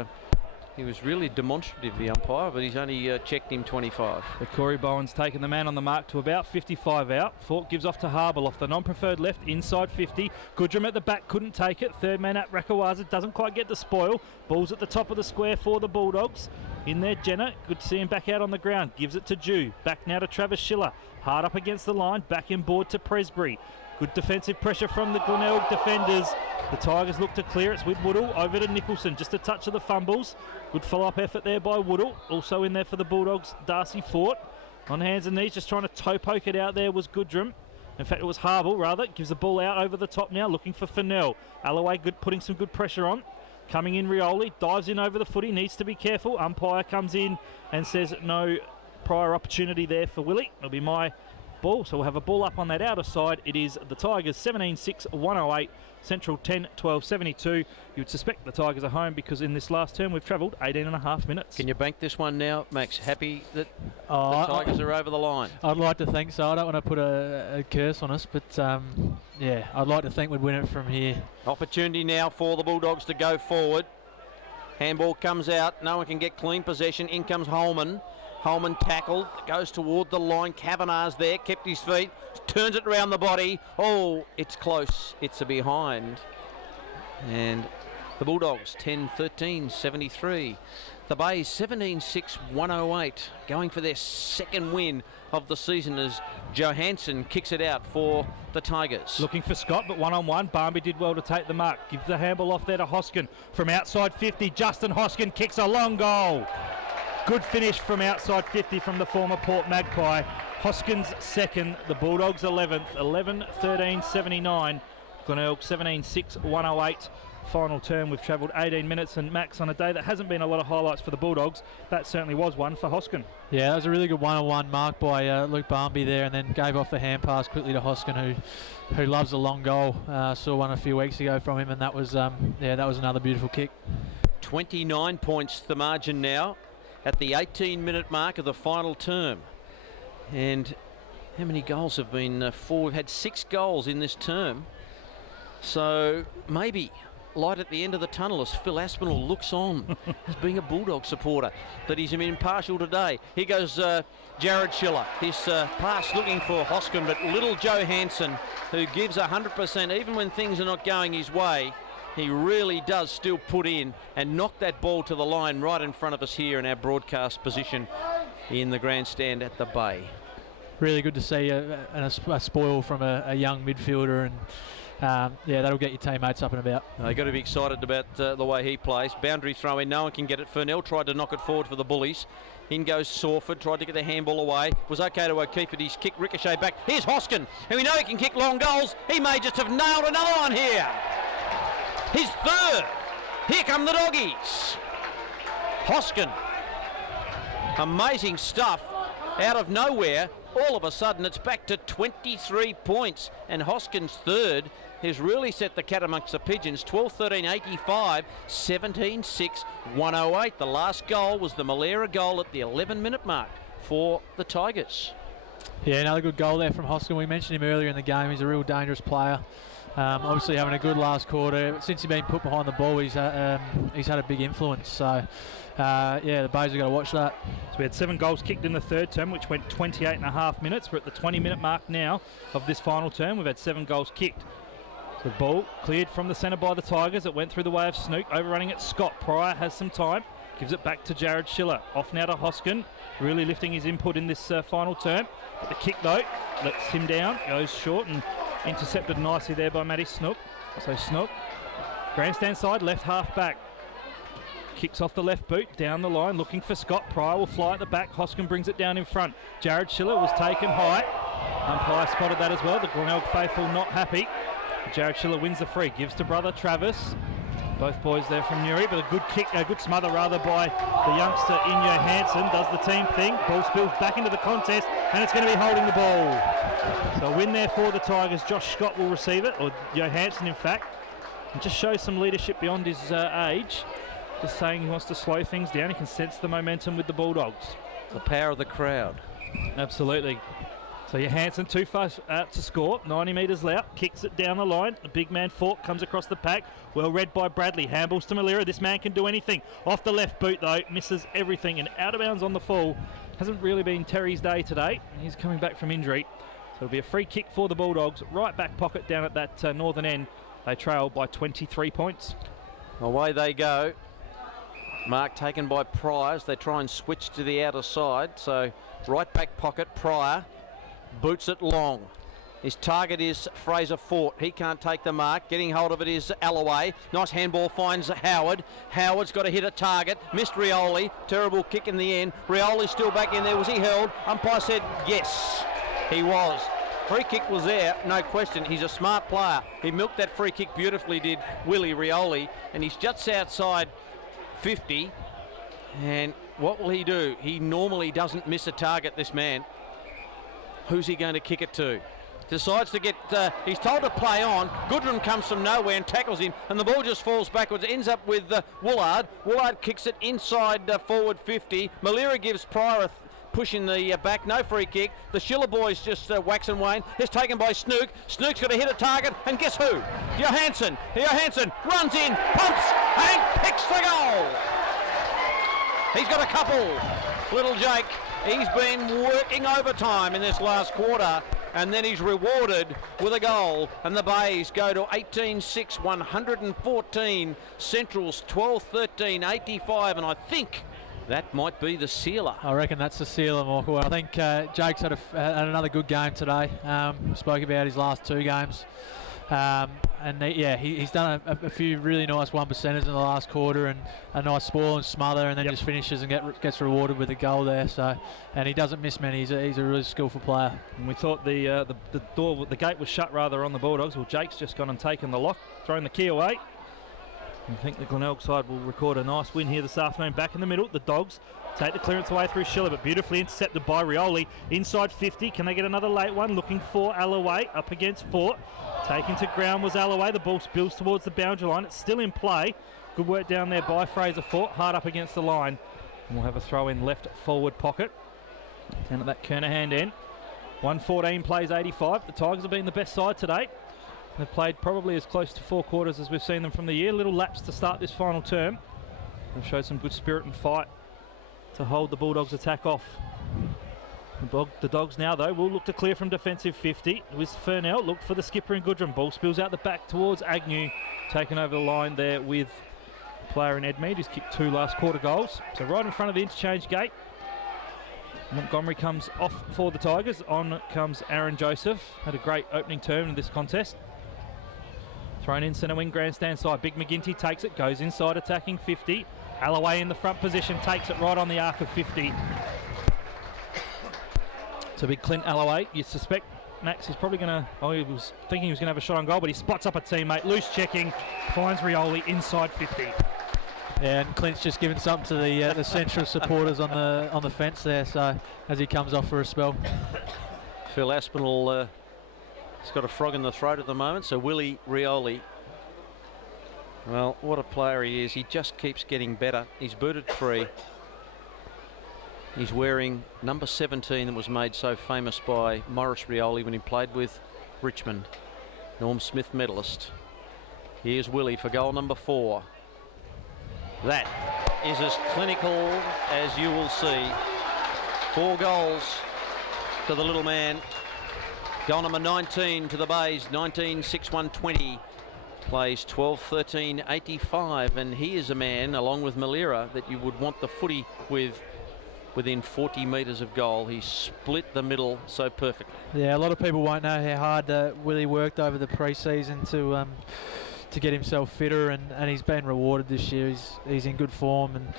really demonstrative, the umpire, but he's only checked him 25. But Corey Bowen's taken the man on the mark to about 55 out. Fort gives off to Harble off the non-preferred left, inside 50. Goodrum at the back, couldn't take it. Third man at Rakawaza, doesn't quite get the spoil. Ball's at the top of the square for the Bulldogs. In there, Jenner, good to see him back out on the ground. Gives it to Jew. Back now to Travis Schiller. Hard up against the line, back in board to Presbury. Good defensive pressure from the Glenelg defenders. The Tigers look to clear. It's with Woodall over to Nicholson. Just a touch of the fumbles. Good follow-up effort there by Woodall. Also in there for the Bulldogs, Darcy Fort. On hands and knees, just trying to toe poke it out there was Goodrum. In fact, it was Harble, rather. Gives the ball out over the top now, looking for Fennell. Alloway putting some good pressure on. Coming in Rioli, dives in over the footy, needs to be careful. Umpire comes in and says no prior opportunity there for Willie. It'll be my ball, so we'll have a ball up on that outer side. It is the Tigers 17-6, 108, Central 10-12, 72. You would suspect the Tigers are home because in this last term we've travelled 18.5 minutes. Can you bank this one now, Max? Happy that the Tigers are over the line? I'd like to think so. I don't want to put a curse on us, but yeah, I'd like to think we'd win it from here. Opportunity now for the Bulldogs to go forward. Handball comes out. No one can get clean possession. In comes Holman. Holman tackled, goes toward the line. Kavanagh's there, kept his feet, turns it around the body. Oh, it's close. It's a behind. And the Bulldogs 10-13, 73. The Bays 17-6, 108. Going for their second win of the season as Johansson kicks it out for the Tigers. Looking for Scott, but one-on-one. Barmby did well to take the mark. Gives the handball off there to Hoskin. From outside 50, Justin Hoskin kicks a long goal. Good finish from outside 50 from the former Port Magpie. Hoskins second, the Bulldogs 11th, 11-13, 79. Glenelg 17-6, 108. Final term, we've travelled 18 minutes, and Max, on a day that hasn't been a lot of highlights for the Bulldogs, that certainly was one for Hoskin. Yeah, that was a really good one-on-one mark by Luke Barmby there, and then gave off the hand pass quickly to Hoskin, who loves a long goal. Saw one a few weeks ago from him, and that was that was another beautiful kick. 29 points the margin now at the 18-minute mark of the final term. And how many goals have been four? We've had 6 goals in this term. So maybe light at the end of the tunnel as Phil Aspinall looks on as being a Bulldog supporter, that he's impartial today. Here goes Jared Schiller. His pass looking for Hoskin, but little Johansson, who gives 100% even when things are not going his way. He really does still put in and knock that ball to the line right in front of us here in our broadcast position in the grandstand at the Bay. Really good to see a spoil from a young midfielder, and yeah, that'll get your teammates up and about. They've got to be excited about the way he plays. Boundary throw in, no one can get it. Fernell tried to knock it forward for the Bullies. In goes Sawford, tried to get the handball away. Was okay to O'Keefe, but his kick ricochet back. Here's Hoskin, and we know he can kick long goals. He may just have nailed another one here. His third. Here come the Doggies. Hoskin. Amazing stuff. Out of nowhere, all of a sudden it's back to 23 points. And Hoskin's third has really set the cat amongst the pigeons. 12-13, 85, 17-6, 108. The last goal was the Malera goal at the 11-minute mark for the Tigers. Yeah, another good goal there from Hoskin. We mentioned him earlier in the game. He's a real dangerous player. Obviously having a good last quarter. Since he's been put behind the ball, he's had a big influence. So, yeah, the Bays have got to watch that. So we had 7 goals kicked in the third term, which went 28.5 minutes. We're at the 20-minute mark now of this final term. We've had 7 goals kicked. The ball cleared from the centre by the Tigers. It went through the way of Snook, overrunning it. Scott Pryor has some time. Gives it back to Jared Schiller. Off now to Hoskin. Really lifting his input in this final term. But the kick, though, lets him down. Goes short and intercepted nicely there by Matty Snook. So Snook, grandstand side, left half back. Kicks off the left boot, down the line, looking for Scott. Pryor will fly at the back. Hoskin brings it down in front. Jared Schiller was taken high. Umpire spotted that as well. The Glenelg faithful not happy. Jared Schiller wins the free, gives to brother Travis. Both boys there from Newry, but a good kick, a good smother rather by the youngster Inyo Hansen. Does the team thing. Ball spills back into the contest, and it's going to be holding the ball. So a win there for the Tigers. Josh Scott will receive it, or Johansson in fact. And just shows some leadership beyond his age. Just saying he wants to slow things down. He can sense the momentum with the Bulldogs. The power of the crowd. Absolutely. So Johansson too far to score. 90 metres out, kicks it down the line. The big man Falk comes across the pack. Well read by Bradley. Handballs to Malira. This man can do anything. Off the left boot though, misses everything and out of bounds on the full. Hasn't really been Terry's day today. He's coming back from injury. So it'll be a free kick for the Bulldogs. Right back pocket down at that northern end. They trail by 23 points. Away they go. Mark taken by Pryor as they try and switch to the outer side. So right back pocket, Pryor boots it long. His target is Fraser Fort. He can't take the mark. Getting hold of it is Alloway. Nice handball finds Howard. Howard's got to hit a target. Missed Rioli. Terrible kick in the end. Rioli's still back in there. Was he held? Umpire said yes, he was. Free kick was there, no question. He's a smart player. He milked that free kick beautifully, did Willie Rioli. And he's just outside 50. And what will he do? He normally doesn't miss a target, this man. Who's he going to kick it to? Decides to get, he's told to play on. Goodrum comes from nowhere and tackles him, and the ball just falls backwards. Ends up with Woolard. Woolard kicks it inside forward 50. Malira gives Pryor a push in the back. No free kick. The Schiller boys just wax and wane. It's taken by Snook. Snook's got to hit a target, and guess who? Johansson. Johansson runs in, pumps, and picks the goal. He's got a couple. Little Jake. He's been working overtime in this last quarter, and then he's rewarded with a goal. And the Bays go to 18-6, 114. Central's 12-13, 85, and I think that might be the sealer. I reckon that's the sealer, Michael. I think Jake's had another good game today. Spoke about his last two games. He's done a few really nice 1%ers in the last quarter, and a nice spoil and smother, and then just finishes and gets rewarded with a goal there. So, and he doesn't miss many. He's a really skillful player. And we thought the gate was shut rather on the Bulldogs. Well, Jake's just gone and taken the lock, thrown the key away. I think the Glenelg side will record a nice win here this afternoon. Back in the middle, the Dogs take the clearance away through Schiller, but beautifully intercepted by Rioli. Inside 50, can they get another late one? Looking for Alloway up against Fort. Taken to ground was Alloway. The ball spills towards the boundary line. It's still in play. Good work down there by Fraser Fort. Hard up against the line. And we'll have a throw in left forward pocket. Down at that Kernahan end. 114 plays 85. The Tigers have been the best side today. They've played probably as close to 4 quarters as we've seen them from the year. Little lapse to start this final term. They've showed some good spirit and fight to hold the Bulldogs' attack off. The Dogs now, though, will look to clear from defensive 50. With Furnell, looked for the skipper in Goodrum. Ball spills out the back towards Agnew. Taken over the line there with a player in Ed Mead, who's kicked 2 last quarter goals. So right in front of the interchange gate. Montgomery comes off for the Tigers. On comes Aaron Joseph. Had a great opening term in this contest. Thrown in centre wing, grandstand side. Big McGinty takes it, goes inside attacking 50. Alloway in the front position, takes it right on the arc of 50. So big Clint Alloway. You suspect Max is probably going to, he was thinking he was going to have a shot on goal, but he spots up a teammate, loose checking, finds Rioli inside 50. Yeah, and Clint's just given something to the Central supporters on the fence there. So as he comes off for a spell, Phil Aspinall has got a frog in the throat at the moment. So Willie Rioli, well, what a player he is. He just keeps getting better. He's booted free. He's wearing number 17 that was made so famous by Maurice Rioli when he played with Richmond. Norm Smith medalist. Here's Willie for goal number 4. That is as clinical as you will see. 4 goals to the little man. Goal number 19 to the Bays, 19-6-1-20. Plays 12-13-85, and he is a man, along with Malira, that you would want the footy with within 40 metres of goal. He split the middle so perfectly. Yeah, a lot of people won't know how hard Willie worked over the pre-season to get himself fitter, and he's been rewarded this year. He's in good form, and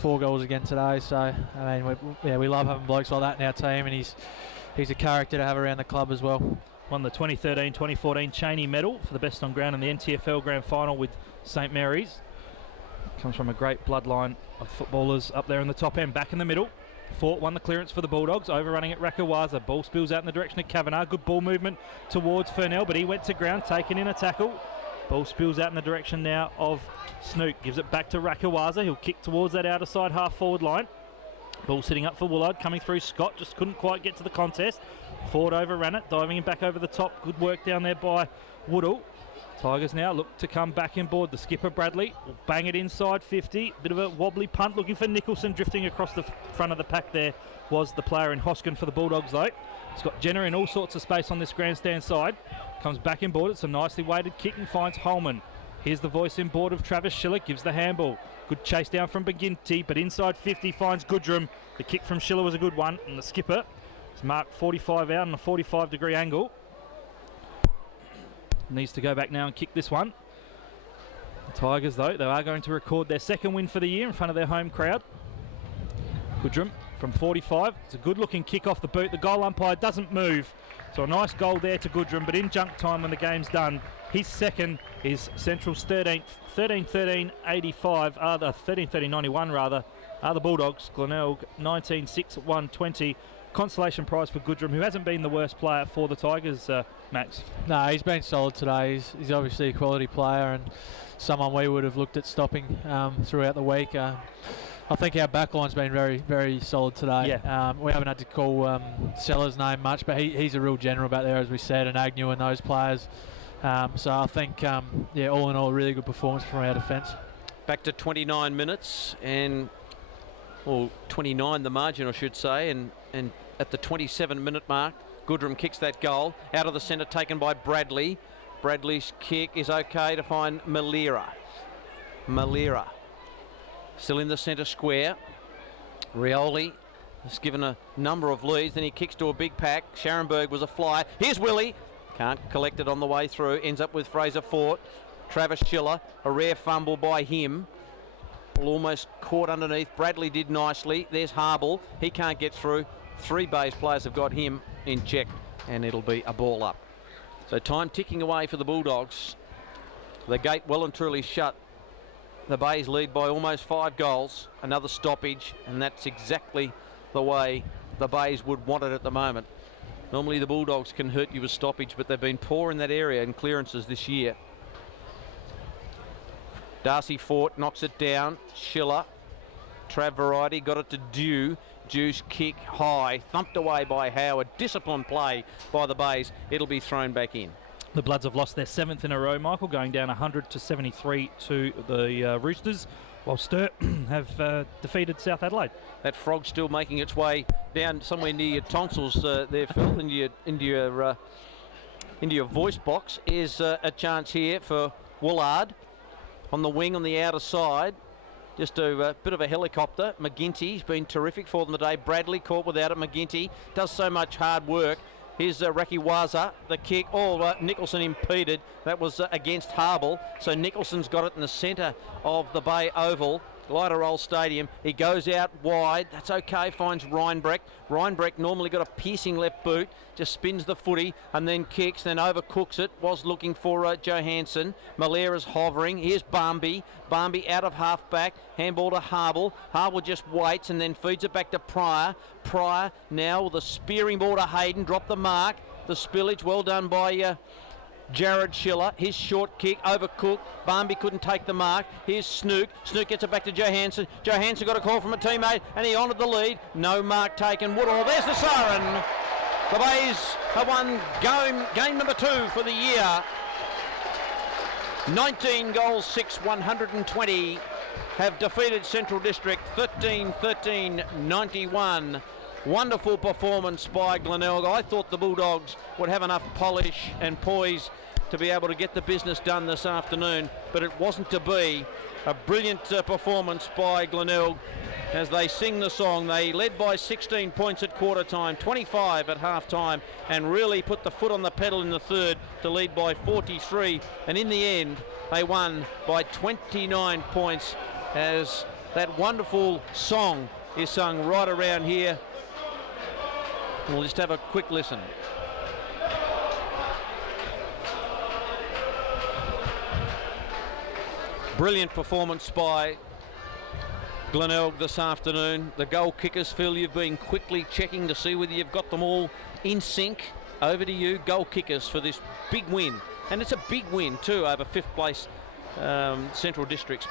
4 goals again today. So I mean, we love having blokes like that in our team, and he's a character to have around the club as well. Won the 2013-2014 Cheney medal for the best on ground in the NTFL Grand Final with St Mary's. Comes from a great bloodline of footballers up there in the top end. Back in the middle, Fort won the clearance for the Bulldogs, overrunning at Rakawaza. Ball spills out in the direction of Kavanagh. Good ball movement towards Furnell, but he went to ground, taken in a tackle. Ball spills out in the direction now of Snook. Gives it back to Rakawaza. He'll kick towards that outer side half forward line. Ball sitting up for Woolard, coming through Scott, just couldn't quite get to the contest. Ford overran it, diving him back over the top. Good work down there by Woodall. Tigers now look to come back in board. The skipper Bradley will bang it inside 50. Bit of a wobbly punt, looking for Nicholson. Drifting across the front of the pack there was the player in Hoskin for the Bulldogs though. He's got Jenner in all sorts of space on this grandstand side. Comes back in board. It's a nicely weighted kick and finds Holman. Here's the voice in board of Travis Schiller. Gives the handball. Good chase down from McGinty, but inside 50 finds Goodrum. The kick from Schiller was a good one, and the skipper has marked 45 out on a 45-degree angle. Needs to go back now and kick this one. The Tigers, though, they are going to record their second win for the year in front of their home crowd. Goodrum from 45. It's a good-looking kick off the boot. The goal umpire doesn't move. So a nice goal there to Goodrum, but in junk time when the game's done, his second is Central's 13-13-85, 13-13-91 rather, are the Bulldogs. Glenelg 19-6-1-20. Consolation prize for Goodrum, who hasn't been the worst player for the Tigers, Max. No, he's been solid today. He's obviously a quality player and someone we would have looked at stopping throughout the week. I think our backline's been very, very solid today. Yeah. We haven't had to call Sellers' name much, but he's a real general back there, as we said, and Agnew and those players. So I think, all in all, a really good performance from our defence. Back to 29 minutes and, 29 the margin, I should say, and at the 27-minute mark, Goodrum kicks that goal out of the centre, taken by Bradley. Bradley's kick is okay to find Malira. Still in the centre square. Rioli has given a number of leads, then he kicks to a big pack. Scharenberg was a flyer. Here's Willie. Can't collect it on the way through. Ends up with Fraser Fort. Travis Schiller, a rare fumble by him. Ball almost caught underneath. Bradley did nicely. There's Harble. He can't get through. 3 Bays players have got him in check, and it'll be a ball up. So time ticking away for the Bulldogs. The gate well and truly shut. The Bays lead by almost 5 goals. Another stoppage, and that's exactly the way the Bays would want it at the moment. Normally the Bulldogs can hurt you with stoppage, but they've been poor in that area in clearances this year. Darcy Fort knocks it down. Schiller. Trav Variety got it to Dew. Dew's kick high, thumped away by Howard. Disciplined play by the Bays. It'll be thrown back in. The Bloods have lost their 7th in a row, Michael, going down 100-73 to the Roosters, while Sturt have defeated South Adelaide. That frog still making its way down somewhere near your tonsils there, Phil, into your voice box. Is a chance here for Woolard on the wing on the outer side. Just a bit of a helicopter. McGinty's been terrific for them today. Bradley caught without it. McGinty does so much hard work. Here's Rakiwaza, the kick. Nicholson impeded. That was against Harble. So Nicholson's got it in the centre of the Bay Oval. Lighter Stadium. He goes out wide. That's okay. Finds Reinbrecht. Reinbrecht normally got a piercing left boot. Just spins the footy and then kicks, then overcooks it. Was looking for Johansson. Malera's hovering. Here's Barmby. Barmby out of half-back. Handball to Harble. Harble just waits and then feeds it back to Pryor. Pryor now with a spearing ball to Hayden. Dropped the mark. The spillage well done by Jared Schiller. His short kick overcooked. Barmby couldn't take the mark. Here's Snook. Snook gets it back to Johansson. Johansson got a call from a teammate and he honoured the lead. No mark taken. Woodall. There's the siren. The Bays have won game number 2 for the year. 19 goals, 6, 120 have defeated Central District 13-13-91. Wonderful performance by Glenelg. I thought the Bulldogs would have enough polish and poise to be able to get the business done this afternoon, but it wasn't to be. A brilliant performance by Glenelg. as they sing the song. They led by 16 points at quarter time, 25 at half time, and really put the foot on the pedal in the third to lead by 43. And in the end, they won by 29 points as that wonderful song is sung right around here. We'll just have a quick listen. Brilliant performance by Glenelg this afternoon. The goal kickers, Phil, you've been quickly checking to see whether you've got them all in sync. Over to you, goal kickers, for this big win. And it's a big win too over 5th place Central Districts.